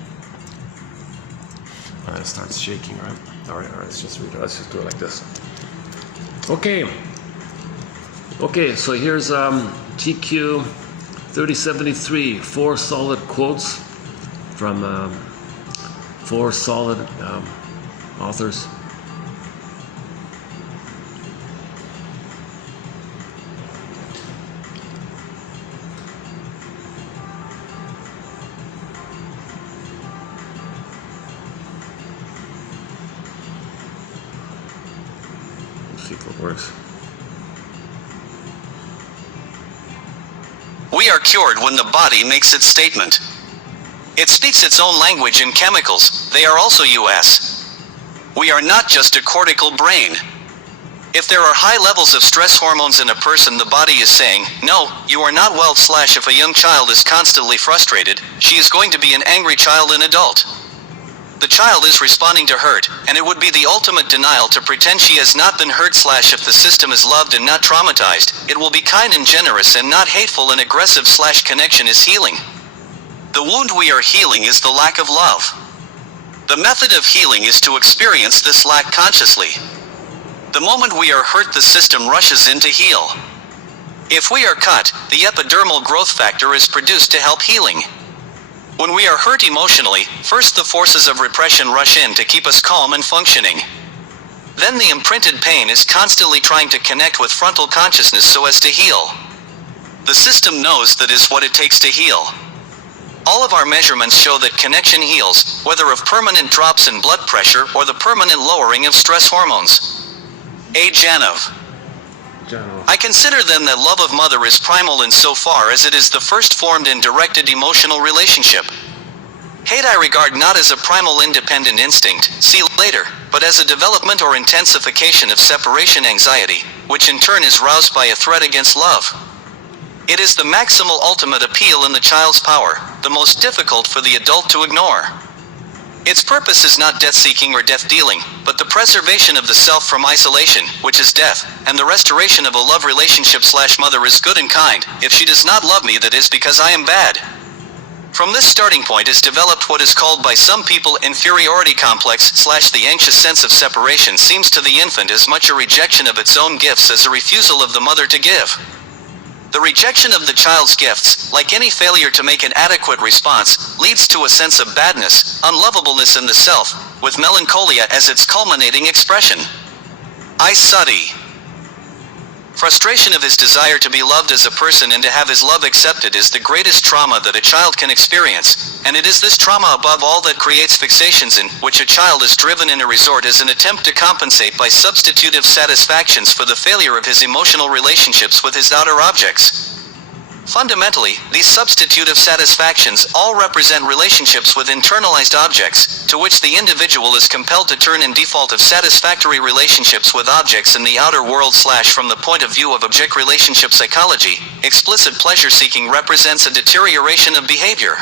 It starts shaking, right? Alright, let's just read it. Let's just do it like this. Okay, so here's TQ 3073, 4 solid quotes from 4 solid authors. Let's see if it works. We are cured when the body makes its statement. It speaks its own language and chemicals, they are also US. We are not just a cortical brain. If there are high levels of stress hormones in a person, the body is saying, no, you are not well. If a young child is constantly frustrated, she is going to be an angry child and adult. The child is responding to hurt, and it would be the ultimate denial to pretend she has not been hurt. If the system is loved and not traumatized, it will be kind and generous and not hateful and aggressive. Connection is healing. The wound we are healing is the lack of love. The method of healing is to experience this lack consciously. The moment we are hurt, the system rushes in to heal. If we are cut, the epidermal growth factor is produced to help healing. When we are hurt emotionally, first the forces of repression rush in to keep us calm and functioning. Then the imprinted pain is constantly trying to connect with frontal consciousness so as to heal. The system knows that is what it takes to heal. All of our measurements show that connection heals, whether of permanent drops in blood pressure or the permanent lowering of stress hormones. Janov. I consider then that love of mother is primal insofar as it is the first formed and directed emotional relationship. Hate I regard not as a primal independent instinct, see later, but as a development or intensification of separation anxiety, which in turn is roused by a threat against love. It is the maximal ultimate appeal in the child's power, the most difficult for the adult to ignore. Its purpose is not death-seeking or death-dealing, but the preservation of the self from isolation, which is death, and the restoration of a love relationship. Mother is good and kind. If she does not love me, that is because I am bad. From this starting point is developed what is called by some people inferiority complex. The anxious sense of separation seems to the infant as much a rejection of its own gifts as a refusal of the mother to give. The rejection of the child's gifts, like any failure to make an adequate response, leads to a sense of badness, unlovableness in the self, with melancholia as its culminating expression. I study. Frustration of his desire to be loved as a person and to have his love accepted is the greatest trauma that a child can experience, and it is this trauma above all that creates fixations in which a child is driven in a resort as an attempt to compensate by substitutive satisfactions for the failure of his emotional relationships with his outer objects. Fundamentally, these substitutive satisfactions all represent relationships with internalized objects, to which the individual is compelled to turn in default of satisfactory relationships with objects in the outer world. From the point of view of object relationship psychology, explicit pleasure-seeking represents a deterioration of behavior.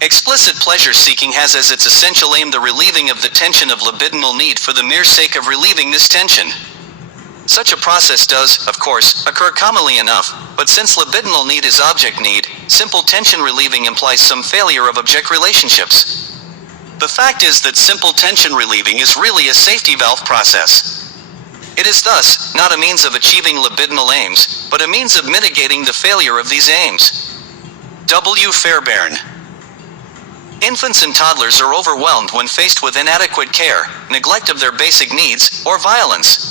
Explicit pleasure-seeking has as its essential aim the relieving of the tension of libidinal need for the mere sake of relieving this tension. Such a process does, of course, occur commonly enough, but since libidinal need is object need, simple tension relieving implies some failure of object relationships. The fact is that simple tension relieving is really a safety valve process. It is thus not a means of achieving libidinal aims, but a means of mitigating the failure of these aims. W. Fairbairn. Infants and toddlers are overwhelmed when faced with inadequate care, neglect of their basic needs, or violence.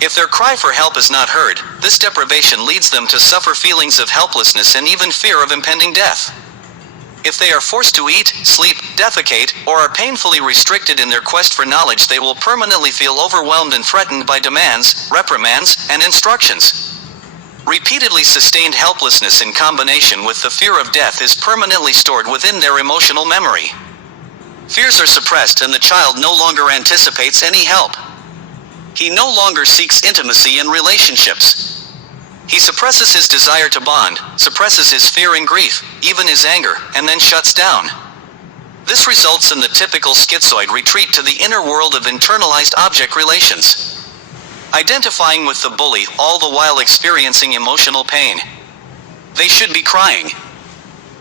If their cry for help is not heard, this deprivation leads them to suffer feelings of helplessness and even fear of impending death. If they are forced to eat, sleep, defecate, or are painfully restricted in their quest for knowledge, they will permanently feel overwhelmed and threatened by demands, reprimands, and instructions. Repeatedly sustained helplessness in combination with the fear of death is permanently stored within their emotional memory. Fears are suppressed and the child no longer anticipates any help. He no longer seeks intimacy in relationships. He suppresses his desire to bond, suppresses his fear and grief, even his anger, and then shuts down. This results in the typical schizoid retreat to the inner world of internalized object relations. Identifying with the bully, all the while experiencing emotional pain. They should be crying.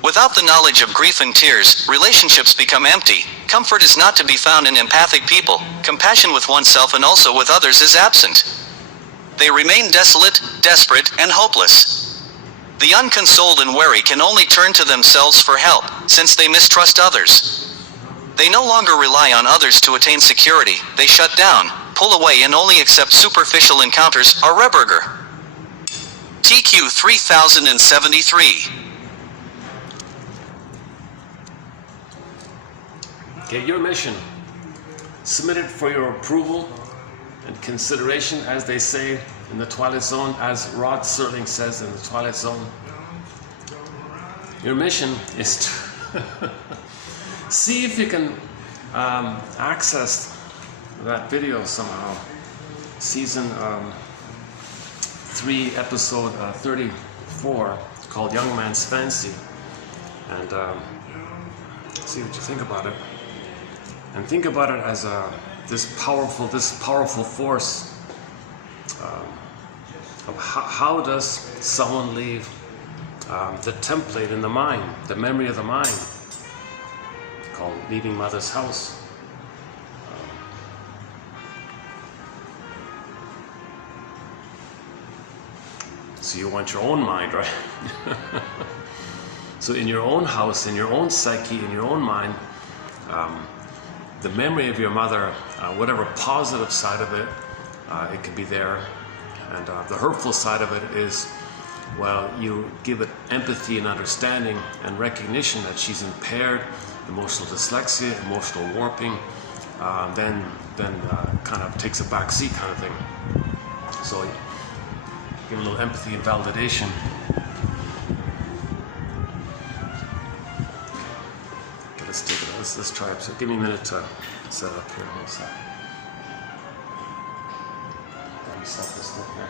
Without the knowledge of grief and tears, relationships become empty. Comfort is not to be found in empathic people. Compassion with oneself and also with others is absent. They remain desolate, desperate, and hopeless. The unconsoled and weary can only turn to themselves for help, since they mistrust others. They no longer rely on others to attain security. They shut down, pull away, and only accept superficial encounters. Reberger. TQ 3073. Okay, your mission. Submitted for your approval and consideration, as they say in the Twilight Zone, as Rod Serling says in the Twilight Zone. Your mission is to see if you can access that video somehow. Season 3, episode 34, called Young Man's Fancy. And see what you think about it. And think about it as this powerful force of how does someone leave the template in the mind, the memory of the mind, called leaving mother's house. So you want your own mind, right? So in your own house, in your own psyche, in your own mind, the memory of your mother, whatever positive side of it, it could be there. And the hurtful side of it is, well, you give it empathy and understanding and recognition that she's impaired, emotional dyslexia, emotional warping, then kind of takes a back seat kind of thing. So give a little empathy and validation. Let's try it. So give me a minute to set up here. Hold a sec. Let me set this thing here.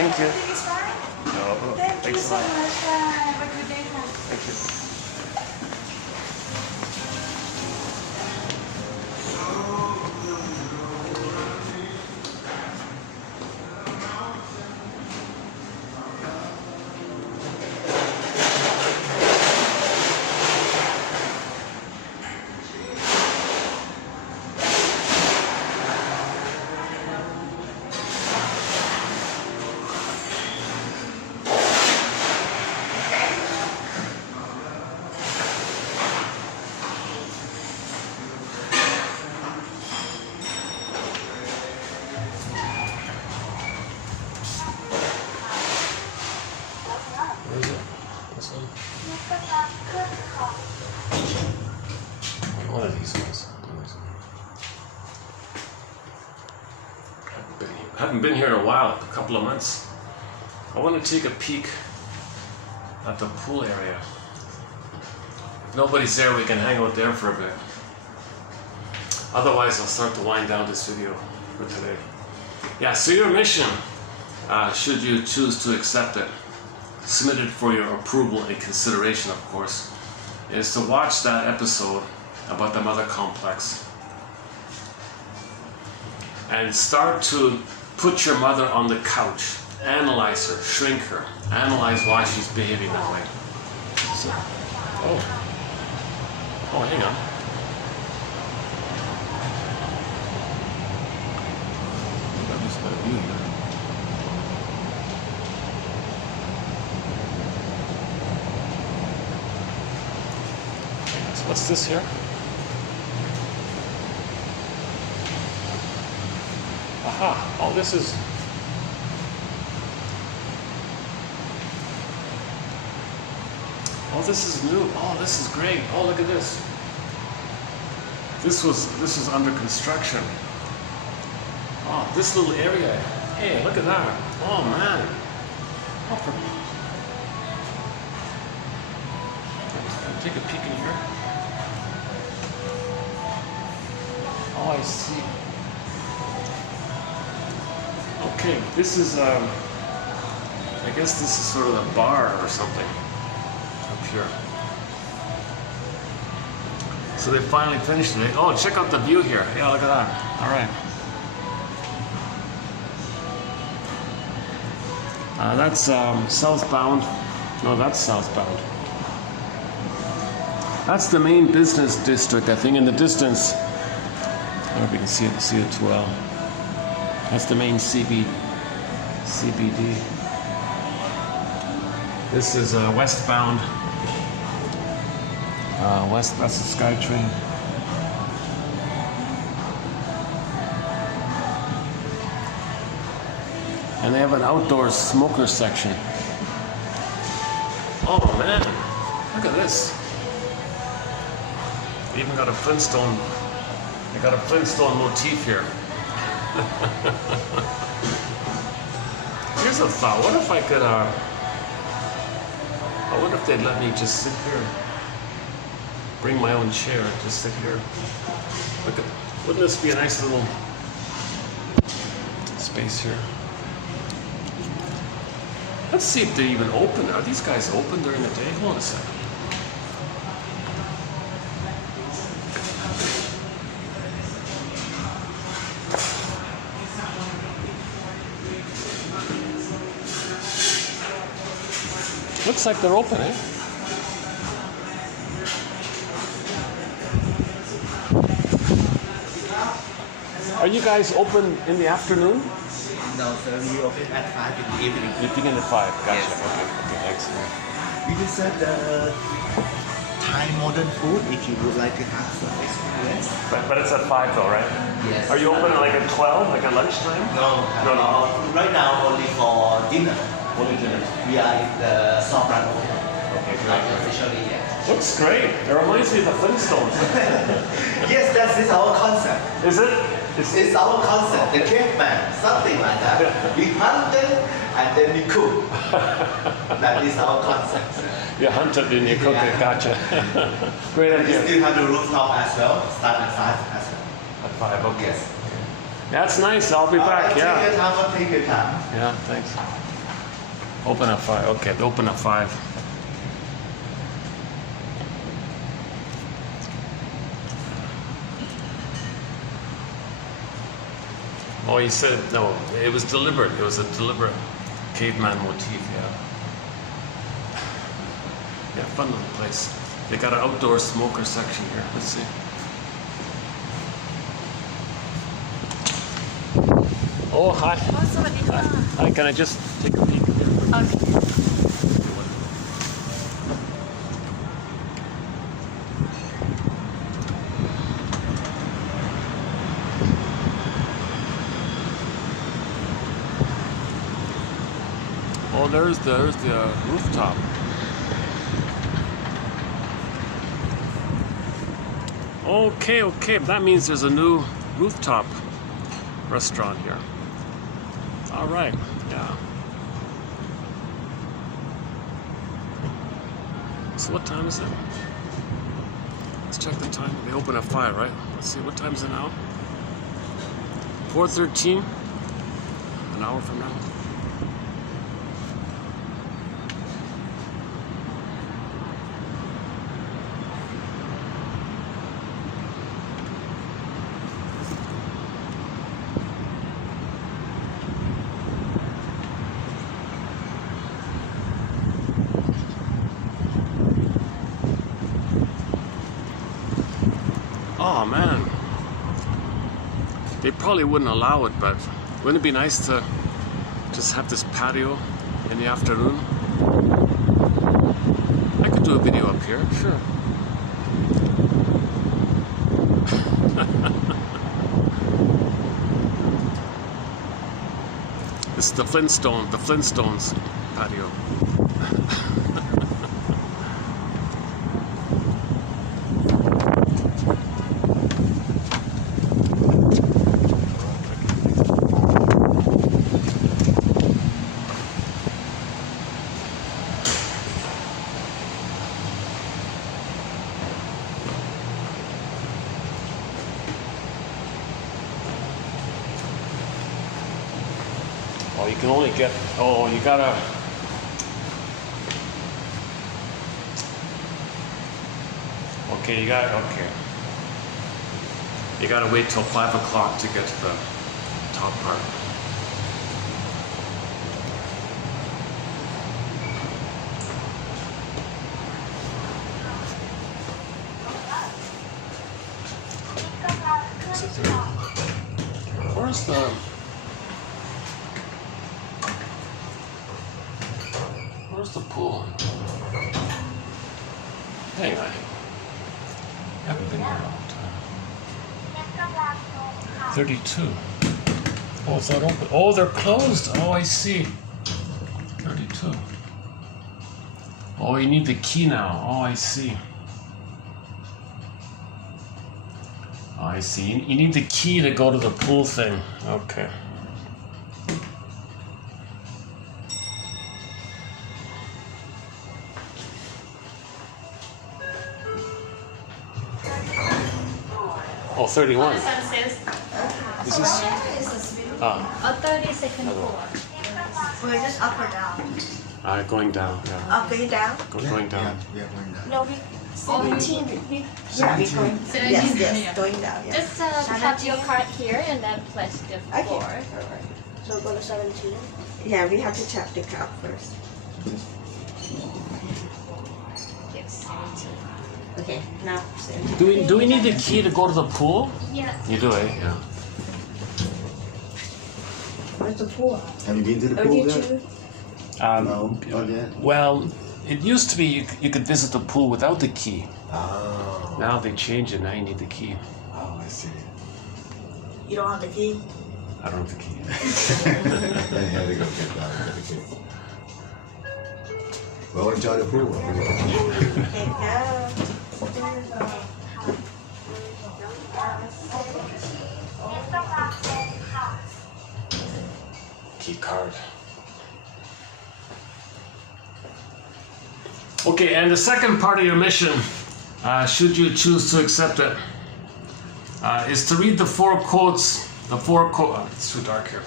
Thank you. It's fine. Oh, Thank you thanks a so lot. much. Have a good day. Thank you. Where is it? This one? One of these ones. Haven't been here in a while, a couple of months. I want to take a peek at the pool area. If nobody's there, we can hang out there for a bit. Otherwise, I'll start to wind down this video for today. Yeah, so your mission, should you choose to accept it, submitted for your approval and consideration, of course, is to watch that episode about the mother complex and start to put your mother on the couch, analyze her, shrink her, analyze why she's behaving that way. So, oh, hang on. That was my view here. What's this here? Aha! Oh, this is... Oh, this is new. Oh, this is great. Oh, look at this. This is under construction. Oh, this little area. Hey, look at that. Oh, man. Oh, take a peek in here. Oh, I see. Okay, this is, I guess this is sort of a bar or something up here. So they finally finished it. Oh, check out the view here. Yeah, look at that. All right. That's southbound. No, that's southbound. That's the main business district, I think, in the distance. I don't know if you can see it too well. That's the main CBD. This is westbound. That's the SkyTrain. And they have an outdoor smoker section. Oh man, look at this. They even got a Flintstone. They got a Flintstone motif here. Here's a thought. What if I could, I wonder if they'd let me just sit here. Bring my own chair and just sit here. Look at, wouldn't this be a nice little space here? Let's see if they even open. Are these guys open during the day? Hold on a second. Looks like they're open, eh? Are you guys open in the afternoon? No, sir, we open at 5 in the evening. You begin at 5. Gotcha. Yes. Okay, excellent. We do serve the Thai modern food if you would like to have some experience. But it's at 5 though, right? Yes. Are you open like at 12, like at lunchtime? No, right now only for dinner. Only dinner. We are in the soft run open. Okay, Not great. officially yet. Looks great. It reminds me of the Flintstones. Yes, that is our concept. Is it? It's our concept, the caveman, something like that. We hunted and then we cook. That is our concept. You hunt it and you cook it. Gotcha. Great We idea. still have the rooftop as well, start at 5 as well. At 5, okay. Yes. That's nice. I'll be back. Take Yeah. your time, take your time. Yeah, thanks. Open at 5. Okay, open at 5. Oh, he said no. It was deliberate. It was a deliberate caveman motif. Yeah. Yeah, fun little place. They got an outdoor smoker section here. Let's see. Oh, hi. Hi, can I just take a peek? Oh, there's the rooftop. Okay. That means there's a new rooftop restaurant here. All right, yeah. So what time is it? Let's check the time. They open at 5, right? Let's see, what time is it now? 4:13. An hour from now. Oh man, they probably wouldn't allow it, but wouldn't it be nice to just have this patio in the afternoon? I could do a video up here, sure. This is the Flintstones patio. Oh, you can only get, oh, you gotta, okay, you gotta wait till 5 o'clock to get to the top part. Where's the pool? Hang on. Haven't been here a long time. 32. Oh, it's not open. Oh, they're closed. Oh, I see. 32. Oh, you need the key now. Oh, I see. Oh, I see. You need the key to go to the pool thing. Okay. Oh, 31. Is this? A 32nd floor. We're just up or down? Going down, yeah. Up, going down? Going down. We are going down. No, 17. Yeah, we're going. Yes, going down. Yeah. Just tap your card here and then press the Okay. floor. Alright. So go to 17. Yeah, we have to tap the card first. Yes. Okay, now. Do we need the key to go to the pool? Yeah. You do, eh? Yeah. Where's the pool? Have you been to the pool yet? 32? No, not yet. Well, it used to be you could visit the pool without the key. Oh. Now they changed it. Now you need the key. Oh, I see. You don't have the key? I don't have the key. I had to go get that. Well, enjoy the pool. Okay, go. Key card. Okay, and the second part of your mission, should you choose to accept it, is to read the 4 quotes. It's too dark here.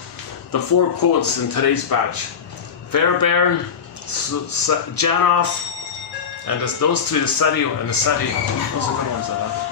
The 4 quotes in today's batch Fairbairn, Janov, and those three, the Seti and the Seti. Those are good ones, I love.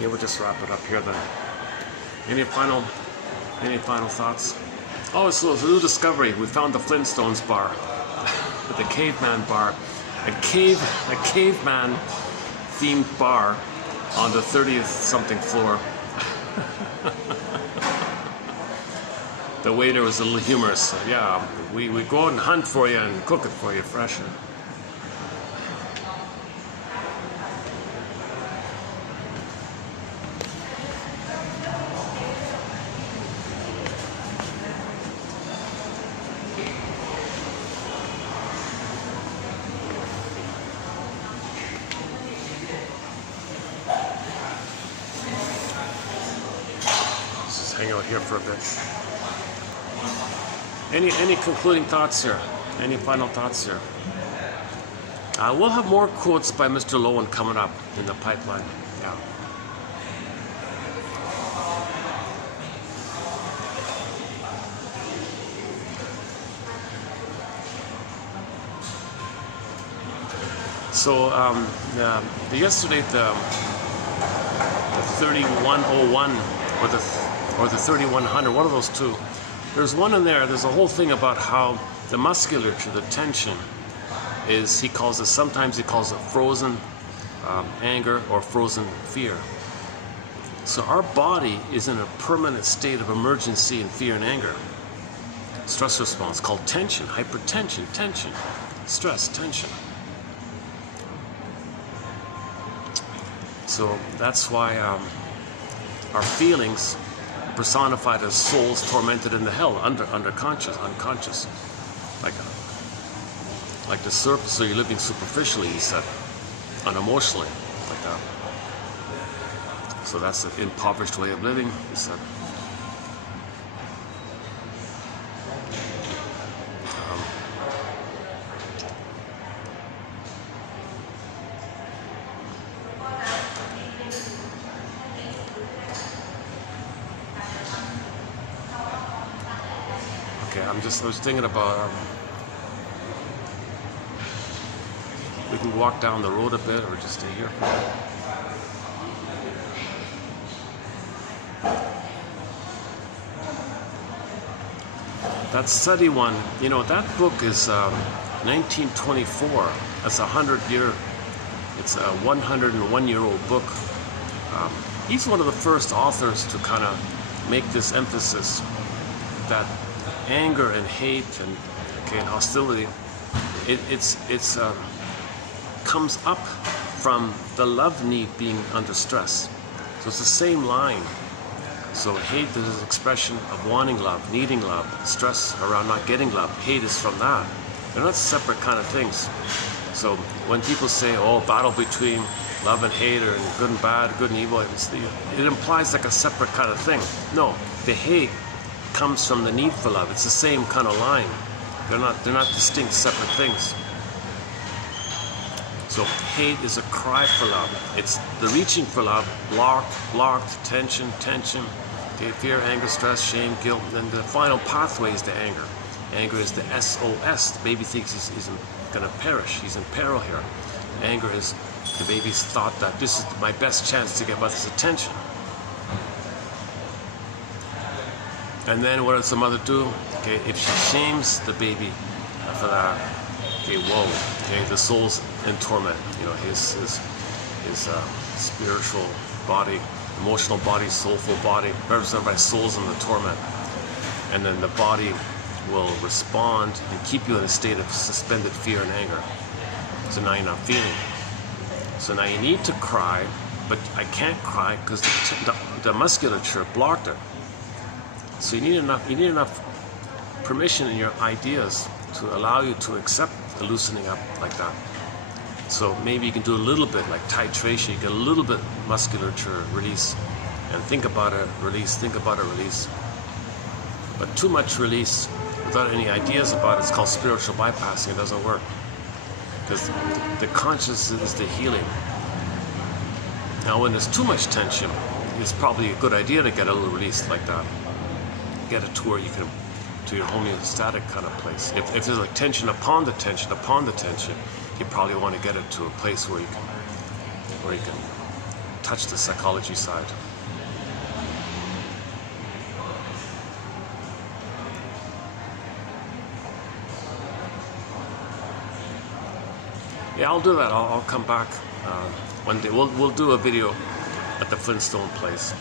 Yeah, we'll just wrap it up here then. Any final thoughts? Oh, it's a new discovery. We found the Flintstones bar, the caveman bar, a caveman themed bar on the 30th something floor. The waiter was a little humorous. Yeah, we go out and hunt for you and cook it for you fresher. Hang out here for a bit. Any concluding thoughts here? Any final thoughts here? We'll have more quotes by Mr. Lowen coming up in the pipeline. Yeah. So yesterday the 3101 or the 3100, one of those two. There's one in there, there's a whole thing about how the musculature, the tension, is, sometimes he calls it frozen anger or frozen fear. So our body is in a permanent state of emergency and fear and anger. Stress response called tension, hypertension, tension, stress, tension. So that's why our feelings personified as souls tormented in the hell, unconscious, like the surface. So you're living superficially, he said, unemotionally, like that. So that's an impoverished way of living, he said. I was thinking about we can walk down the road a bit or just stay here. That Seti one, that book is 1924. That's a 100-year. It's a 101-year-old book. He's one of the first authors to kind of make this emphasis that anger and hate and hostility, it's comes up from the love need being under stress. So it's the same line. So hate is an expression of wanting love, needing love, stress around not getting love. Hate is from that. They're not separate kind of things. So when people say, oh, battle between love and hate or good and bad, good and evil, it implies like a separate kind of thing. No, the hate comes from the need for love. It's the same kind of line. They're not distinct, separate things. So hate is a cry for love. It's the reaching for love, blocked, tension, fear, anger, stress, shame, guilt, and then the final pathway is the anger. Anger is the SOS. The baby thinks he's going to perish. He's in peril here. Anger is the baby's thought that this is my best chance to get mother's attention. And then what does the mother do? If she shames the baby for that, the soul's in torment. His spiritual body, emotional body, soulful body, represented by souls in the torment. And then the body will respond and keep you in a state of suspended fear and anger. So now you're not feeling. So now you need to cry, but I can't cry because the musculature blocked it. So you need enough permission in your ideas to allow you to accept the loosening up like that. So maybe you can do a little bit like titration, you get a little bit musculature release, and think about a release, think about a release. But too much release without any ideas about it, it's called spiritual bypassing. It doesn't work. Because the consciousness is the healing. Now when there's too much tension, it's probably a good idea to get a little release like that. Get it to where you can, to your homeostatic kind of place. If there's like tension upon the tension, upon the tension, you probably want to get it to a place where you can touch the psychology side. Yeah, I'll do that. I'll come back one day. We'll do a video at the Flintstone place.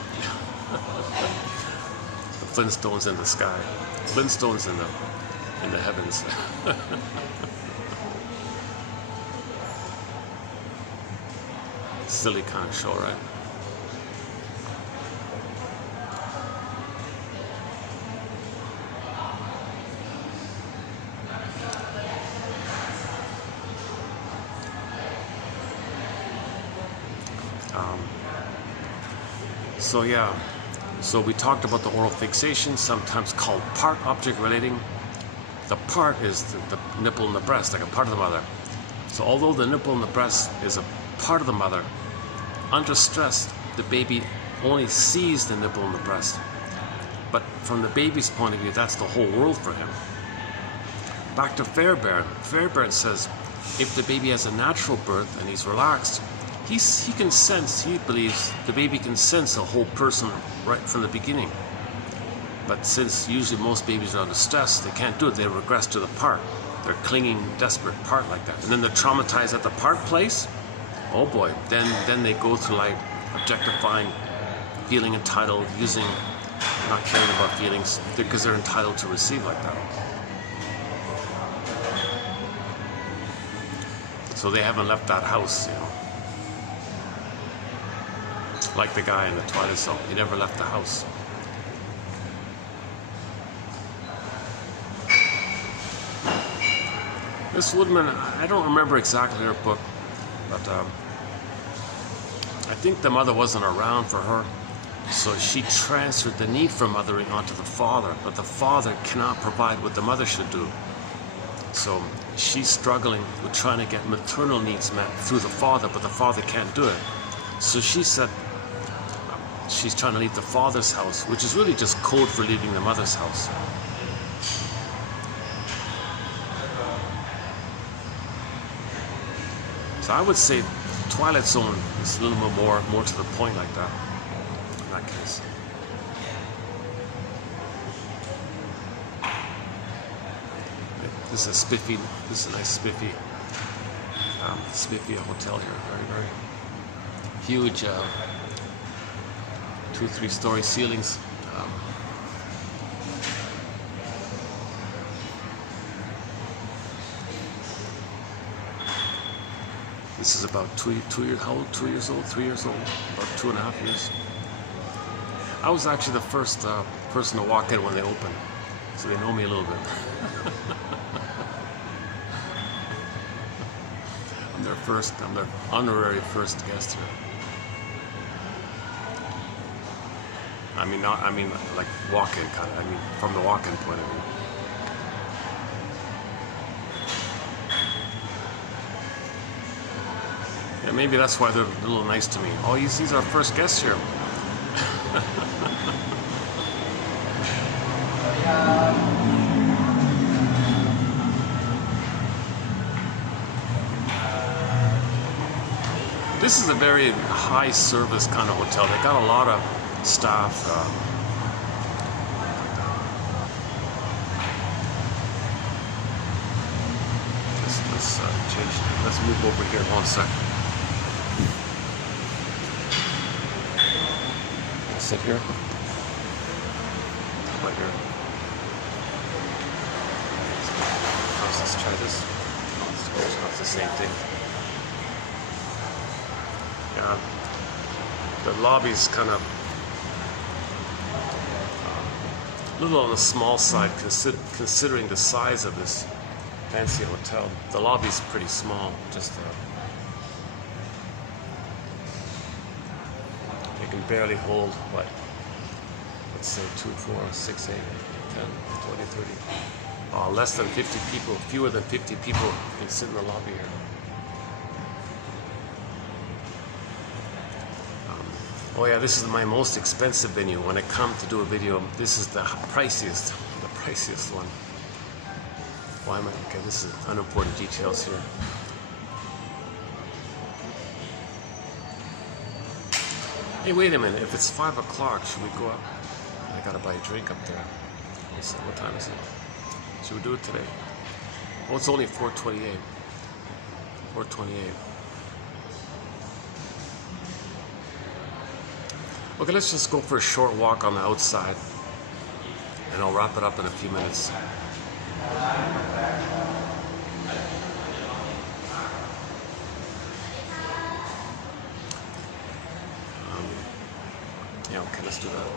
The Flintstones in the sky. Flintstones in the heavens. Silly kind of show, right? So yeah, so we talked about the oral fixation, sometimes called part object relating. The part is the nipple and the breast, like a part of the mother. So although the nipple and the breast is a part of the mother, under stress, the baby only sees the nipple and the breast. But from the baby's point of view, that's the whole world for him. Back to Fairbairn. Fairbairn says if the baby has a natural birth and he's relaxed, he can sense, he believes the baby can sense a whole person right from the beginning. But since usually most babies are under stress, they can't do it. They regress to the part. They're clinging, desperate part like that. And then they're traumatized at the part place. Oh boy, then they go through like objectifying, feeling entitled, not caring about feelings, because they're entitled to receive like that. So they haven't left that house, you know. Like the guy in the Twilight Zone, he never left the house. This Woodman, I don't remember exactly her book, but I think the mother wasn't around for her, so she transferred the need for mothering onto the father, but the father cannot provide what the mother should do. So she's struggling with trying to get maternal needs met through the father, but the father can't do it. So she said she's trying to leave the father's house, which is really just code for leaving the mother's house. So I would say Twilight Zone is a little bit more to the point like that, in that case. This is a spiffy, this is a nice spiffy hotel here, very, very huge, 2-3 story ceilings. This is about 2 years old, 2 years old, 3 years old, about 2.5 years. I was actually the first person to walk in when they opened, so they know me a little bit. I'm their honorary first guest here. I mean like walk-in kind of, I mean from the walk-in point of view. Yeah, maybe that's why they're a little nice to me. Oh, he's our first guest here. This is a very high service kind of hotel. They got a lot of staff. Let's change. Let's move over here 1 second. Sit here. Right here. Let's try this. It's the same thing. Yeah. The lobby's kind of a little on the small side, considering the size of this fancy hotel. The lobby's pretty small. Just they can barely hold what? Let's say 2, 4, 6, 8, 10, 20, 30. Oh, less than 50 people, fewer than 50 people can sit in the lobby here. Oh yeah, this is my most expensive venue. When I come to do a video, this is the priciest one. Why am I? Okay, this is unimportant details here. Hey, wait a minute. If it's 5 o'clock, should we go up? I gotta buy a drink up there. What time is it? Should we do it today? Well, it's only 4:28. 4:28. Okay, let's just go for a short walk on the outside, and I'll wrap it up in a few minutes. Yeah, okay, let's do that.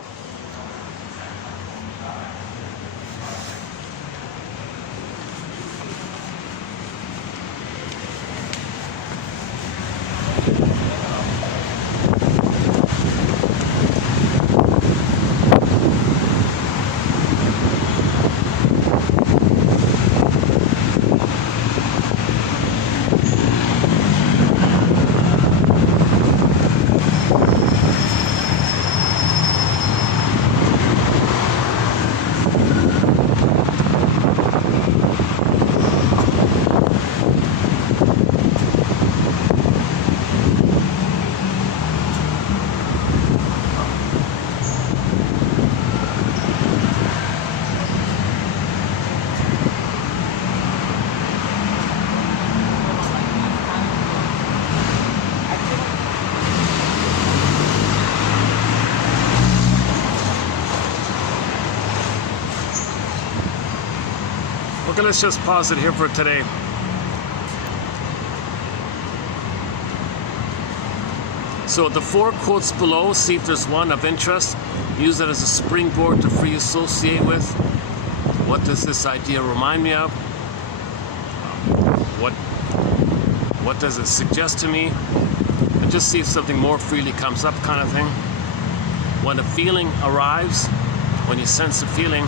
Okay, let's just pause it here for today. So the 4 quotes below, see if there's one of interest. Use it as a springboard to free associate with. What does this idea remind me of? What does it suggest to me? And just see if something more freely comes up, kind of thing. When a feeling arrives, when you sense a feeling,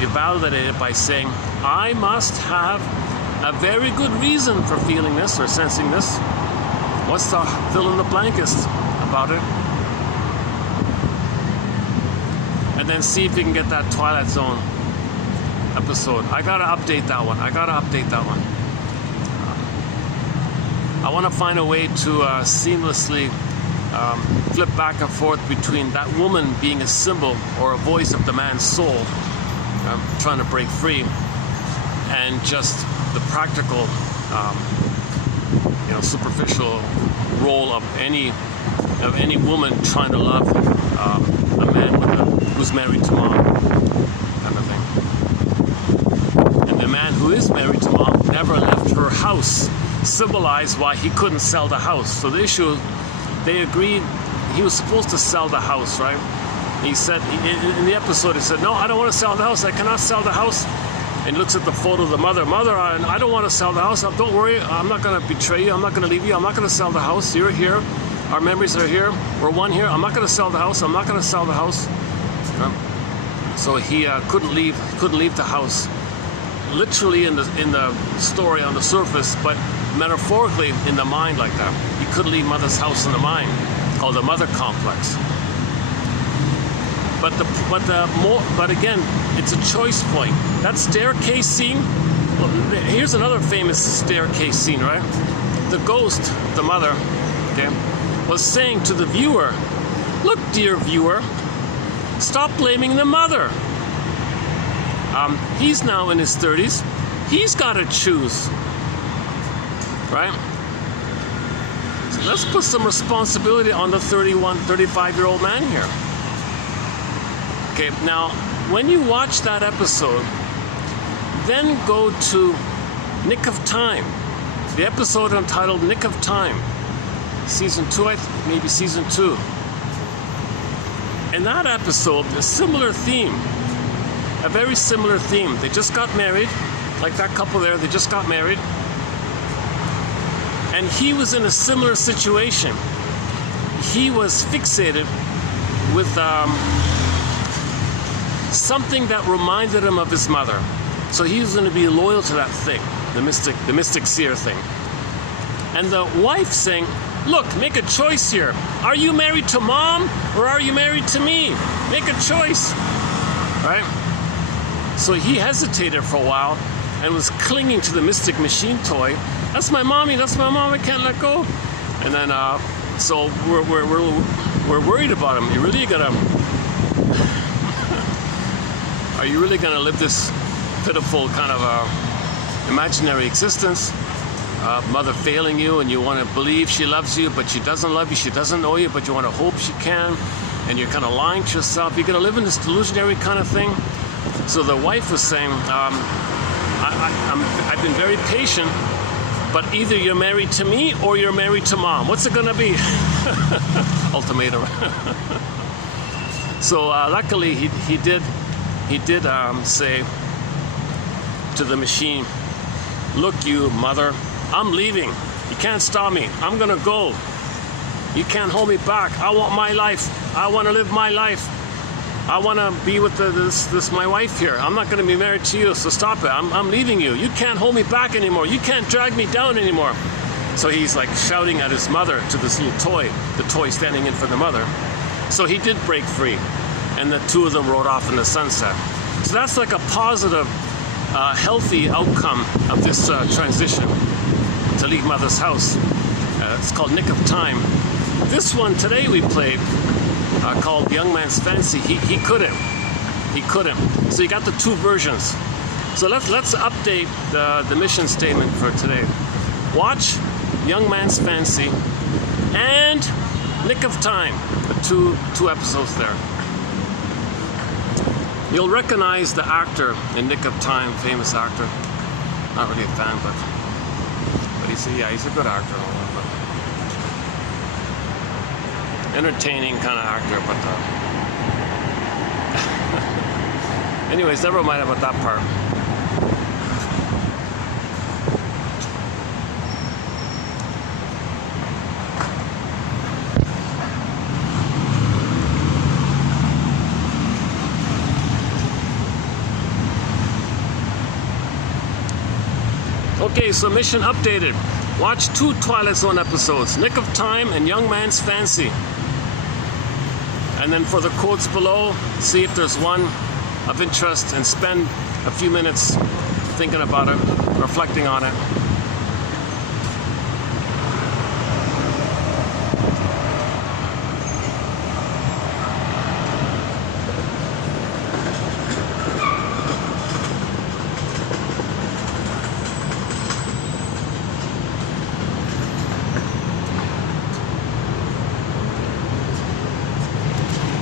you validate it by saying, I must have a very good reason for feeling this or sensing this. What's the fill in the blankest about it? And then see if you can get that Twilight Zone episode. I gotta update that one. I want to find a way to seamlessly flip back and forth between that woman being a symbol or a voice of the man's soul, trying to break free, and just the practical, superficial role of any woman trying to love a man who's married to mom, kind of thing. And the man who is married to mom never left her house, symbolized why he couldn't sell the house. So the issue, they agreed he was supposed to sell the house, right? He said, in the episode, he said, no, I don't want to sell the house. I cannot sell the house. And he looks at the photo of the mother. Mother, I don't want to sell the house. Don't worry. I'm not going to betray you. I'm not going to leave you. I'm not going to sell the house. You're here. Our memories are here. We're one here. I'm not going to sell the house. I'm not going to sell the house. So he couldn't leave the house. Literally in the story on the surface, but metaphorically in the mind like that. He couldn't leave mother's house in the mind, called the mother complex. But again, it's a choice point. That staircase scene. Well, here's another famous staircase scene, right? The ghost, the mother, okay, was saying to the viewer, "Look, dear viewer, stop blaming the mother. He's now in his 30s. He's got to choose, right? So let's put some responsibility on the 35-year-old man here." Okay, now, when you watch that episode, then go to Nick of Time, the episode entitled Nick of Time, season 2, maybe season 2. In that episode, a similar theme, a very similar theme. They just got married, like that couple there, they just got married. And he was in a similar situation. He was fixated with something that reminded him of his mother. So he was going to be loyal to that thing, the mystic seer thing. And the wife saying, look, make a choice here. Are you married to mom or are you married to me? Make a choice, right? So he hesitated for a while and was clinging to the mystic machine toy. That's my mommy, that's my mom, I can't let go. And then, so we're worried about him. Are you really gonna live this pitiful kind of imaginary existence? Mother failing you, and you want to believe she loves you, but she doesn't love you, she doesn't know you, but you want to hope she can, and you're kind of lying to yourself. You're gonna live in this delusionary kind of thing. So the wife was saying, I've been very patient, but either you're married to me or you're married to mom. What's it gonna be? Ultimatum. So luckily he did say to the machine, look, you mother, I'm leaving. You can't stop me. I'm gonna go. You can't hold me back. I want my life. I want to live my life. I want to be with this my wife here. I'm not going to be married to you, so stop it. I'm leaving you. You can't hold me back anymore. You can't drag me down anymore. So he's like shouting at his mother to this little toy, the toy standing in for the mother. So he did break free, and the two of them rode off in the sunset. So that's like a positive, healthy outcome of this transition to leave mother's house. It's called Nick of Time. This one today we played, called Young Man's Fancy. He couldn't. So you got the two versions. So let's update the mission statement for today. Watch Young Man's Fancy and Nick of Time, the two episodes there. You'll recognize the actor in Nick of Time, famous actor. Not really a fan, but he's a good actor. Entertaining kind of actor, but anyways, never mind about that part. Okay, so mission updated. Watch 2 Twilight Zone episodes, Nick of Time and Young Man's Fancy. And then for the quotes below, see if there's one of interest and spend a few minutes thinking about it, reflecting on it.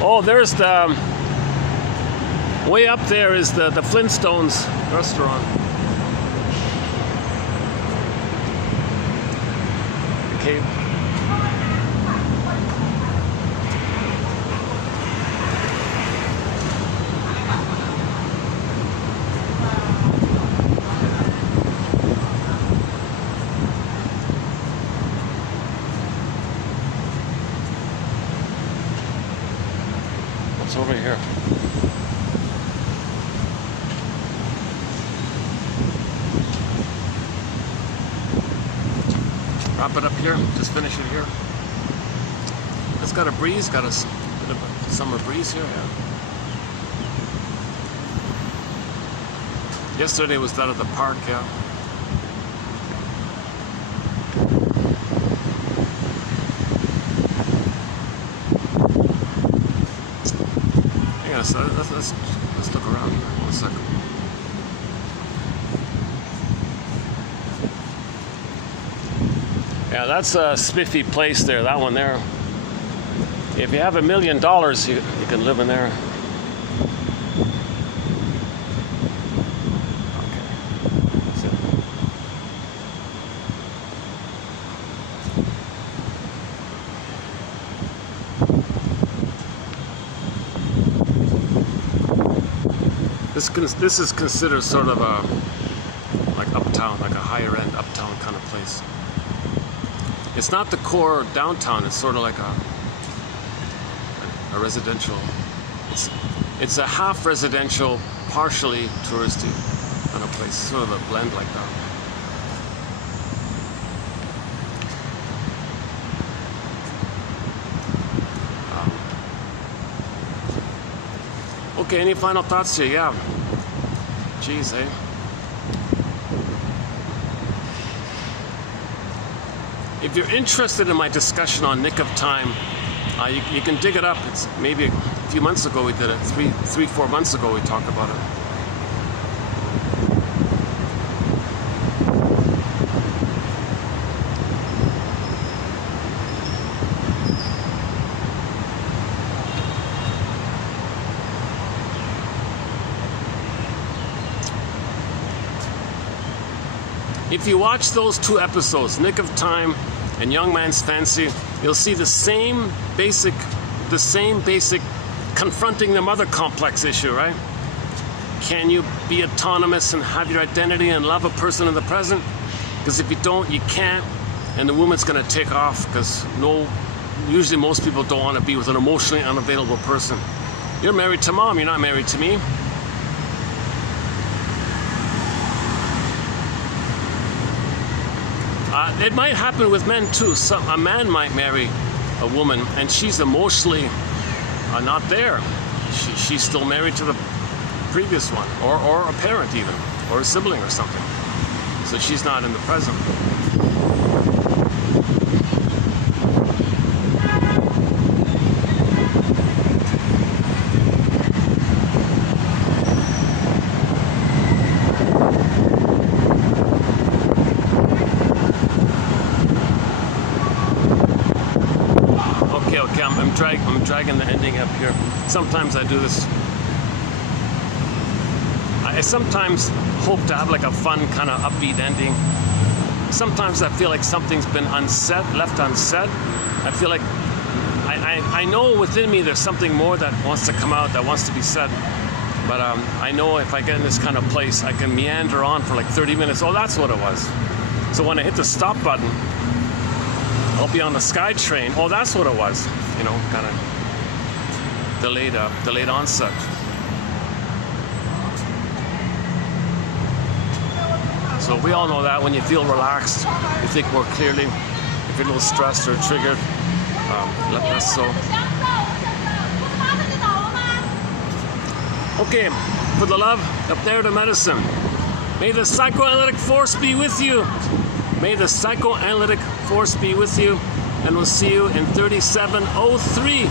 Oh, there's the, way up there is the Flintstones restaurant. The cave. What's over here? Wrap it up here, just finish it here. It's got a breeze, got a bit of a summer breeze here, yeah. Yesterday was that at the park, yeah. Yeah, so let's look around here. 1 second. Yeah, that's a spiffy place there, that one there. If you have $1 million, you can live in there. Okay, that's it. This is considered sort of a uptown, like a higher end uptown kind of place. It's not the core downtown. It's sort of like a residential. It's a half residential, partially touristy kind of place. Sort of a blend like that. Okay, any final thoughts here? Yeah. Jeez, eh? If you're interested in my discussion on Nick of Time, you can dig it up. It's maybe a few months ago we did it. 4 months ago we talked about it. If you watch those 2 episodes, Nick of Time and Young Man's Fancy, you'll see the same basic confronting the mother complex issue, right? Can you be autonomous and have your identity and love a person in the present? Because if you don't, you can't, and the woman's gonna take off, because usually most people don't want to be with an emotionally unavailable person. You're married to mom, you're not married to me. It might happen with men too. A man might marry a woman and she's emotionally not there. She's still married to the previous one, or a parent even, or a sibling or something. So she's not in the present. I'm dragging the ending up here. Sometimes I do this. I sometimes hope to have like a fun kind of upbeat ending. Sometimes I feel like something's been left unsaid. I feel like I know within me there's something more that wants to come out, that wants to be said. But I know if I get in this kind of place, I can meander on for like 30 minutes. Oh, that's what it was. So when I hit the stop button, I'll be on the Sky Train. Oh, that's what it was. You know, kind of delayed onset. So we all know that when you feel relaxed, you think more clearly. If you're a little stressed or triggered, less so. Okay, for the love of narrative medicine, may the psychoanalytic force be with you. May the psychoanalytic force be with you. And we'll see you in 3703.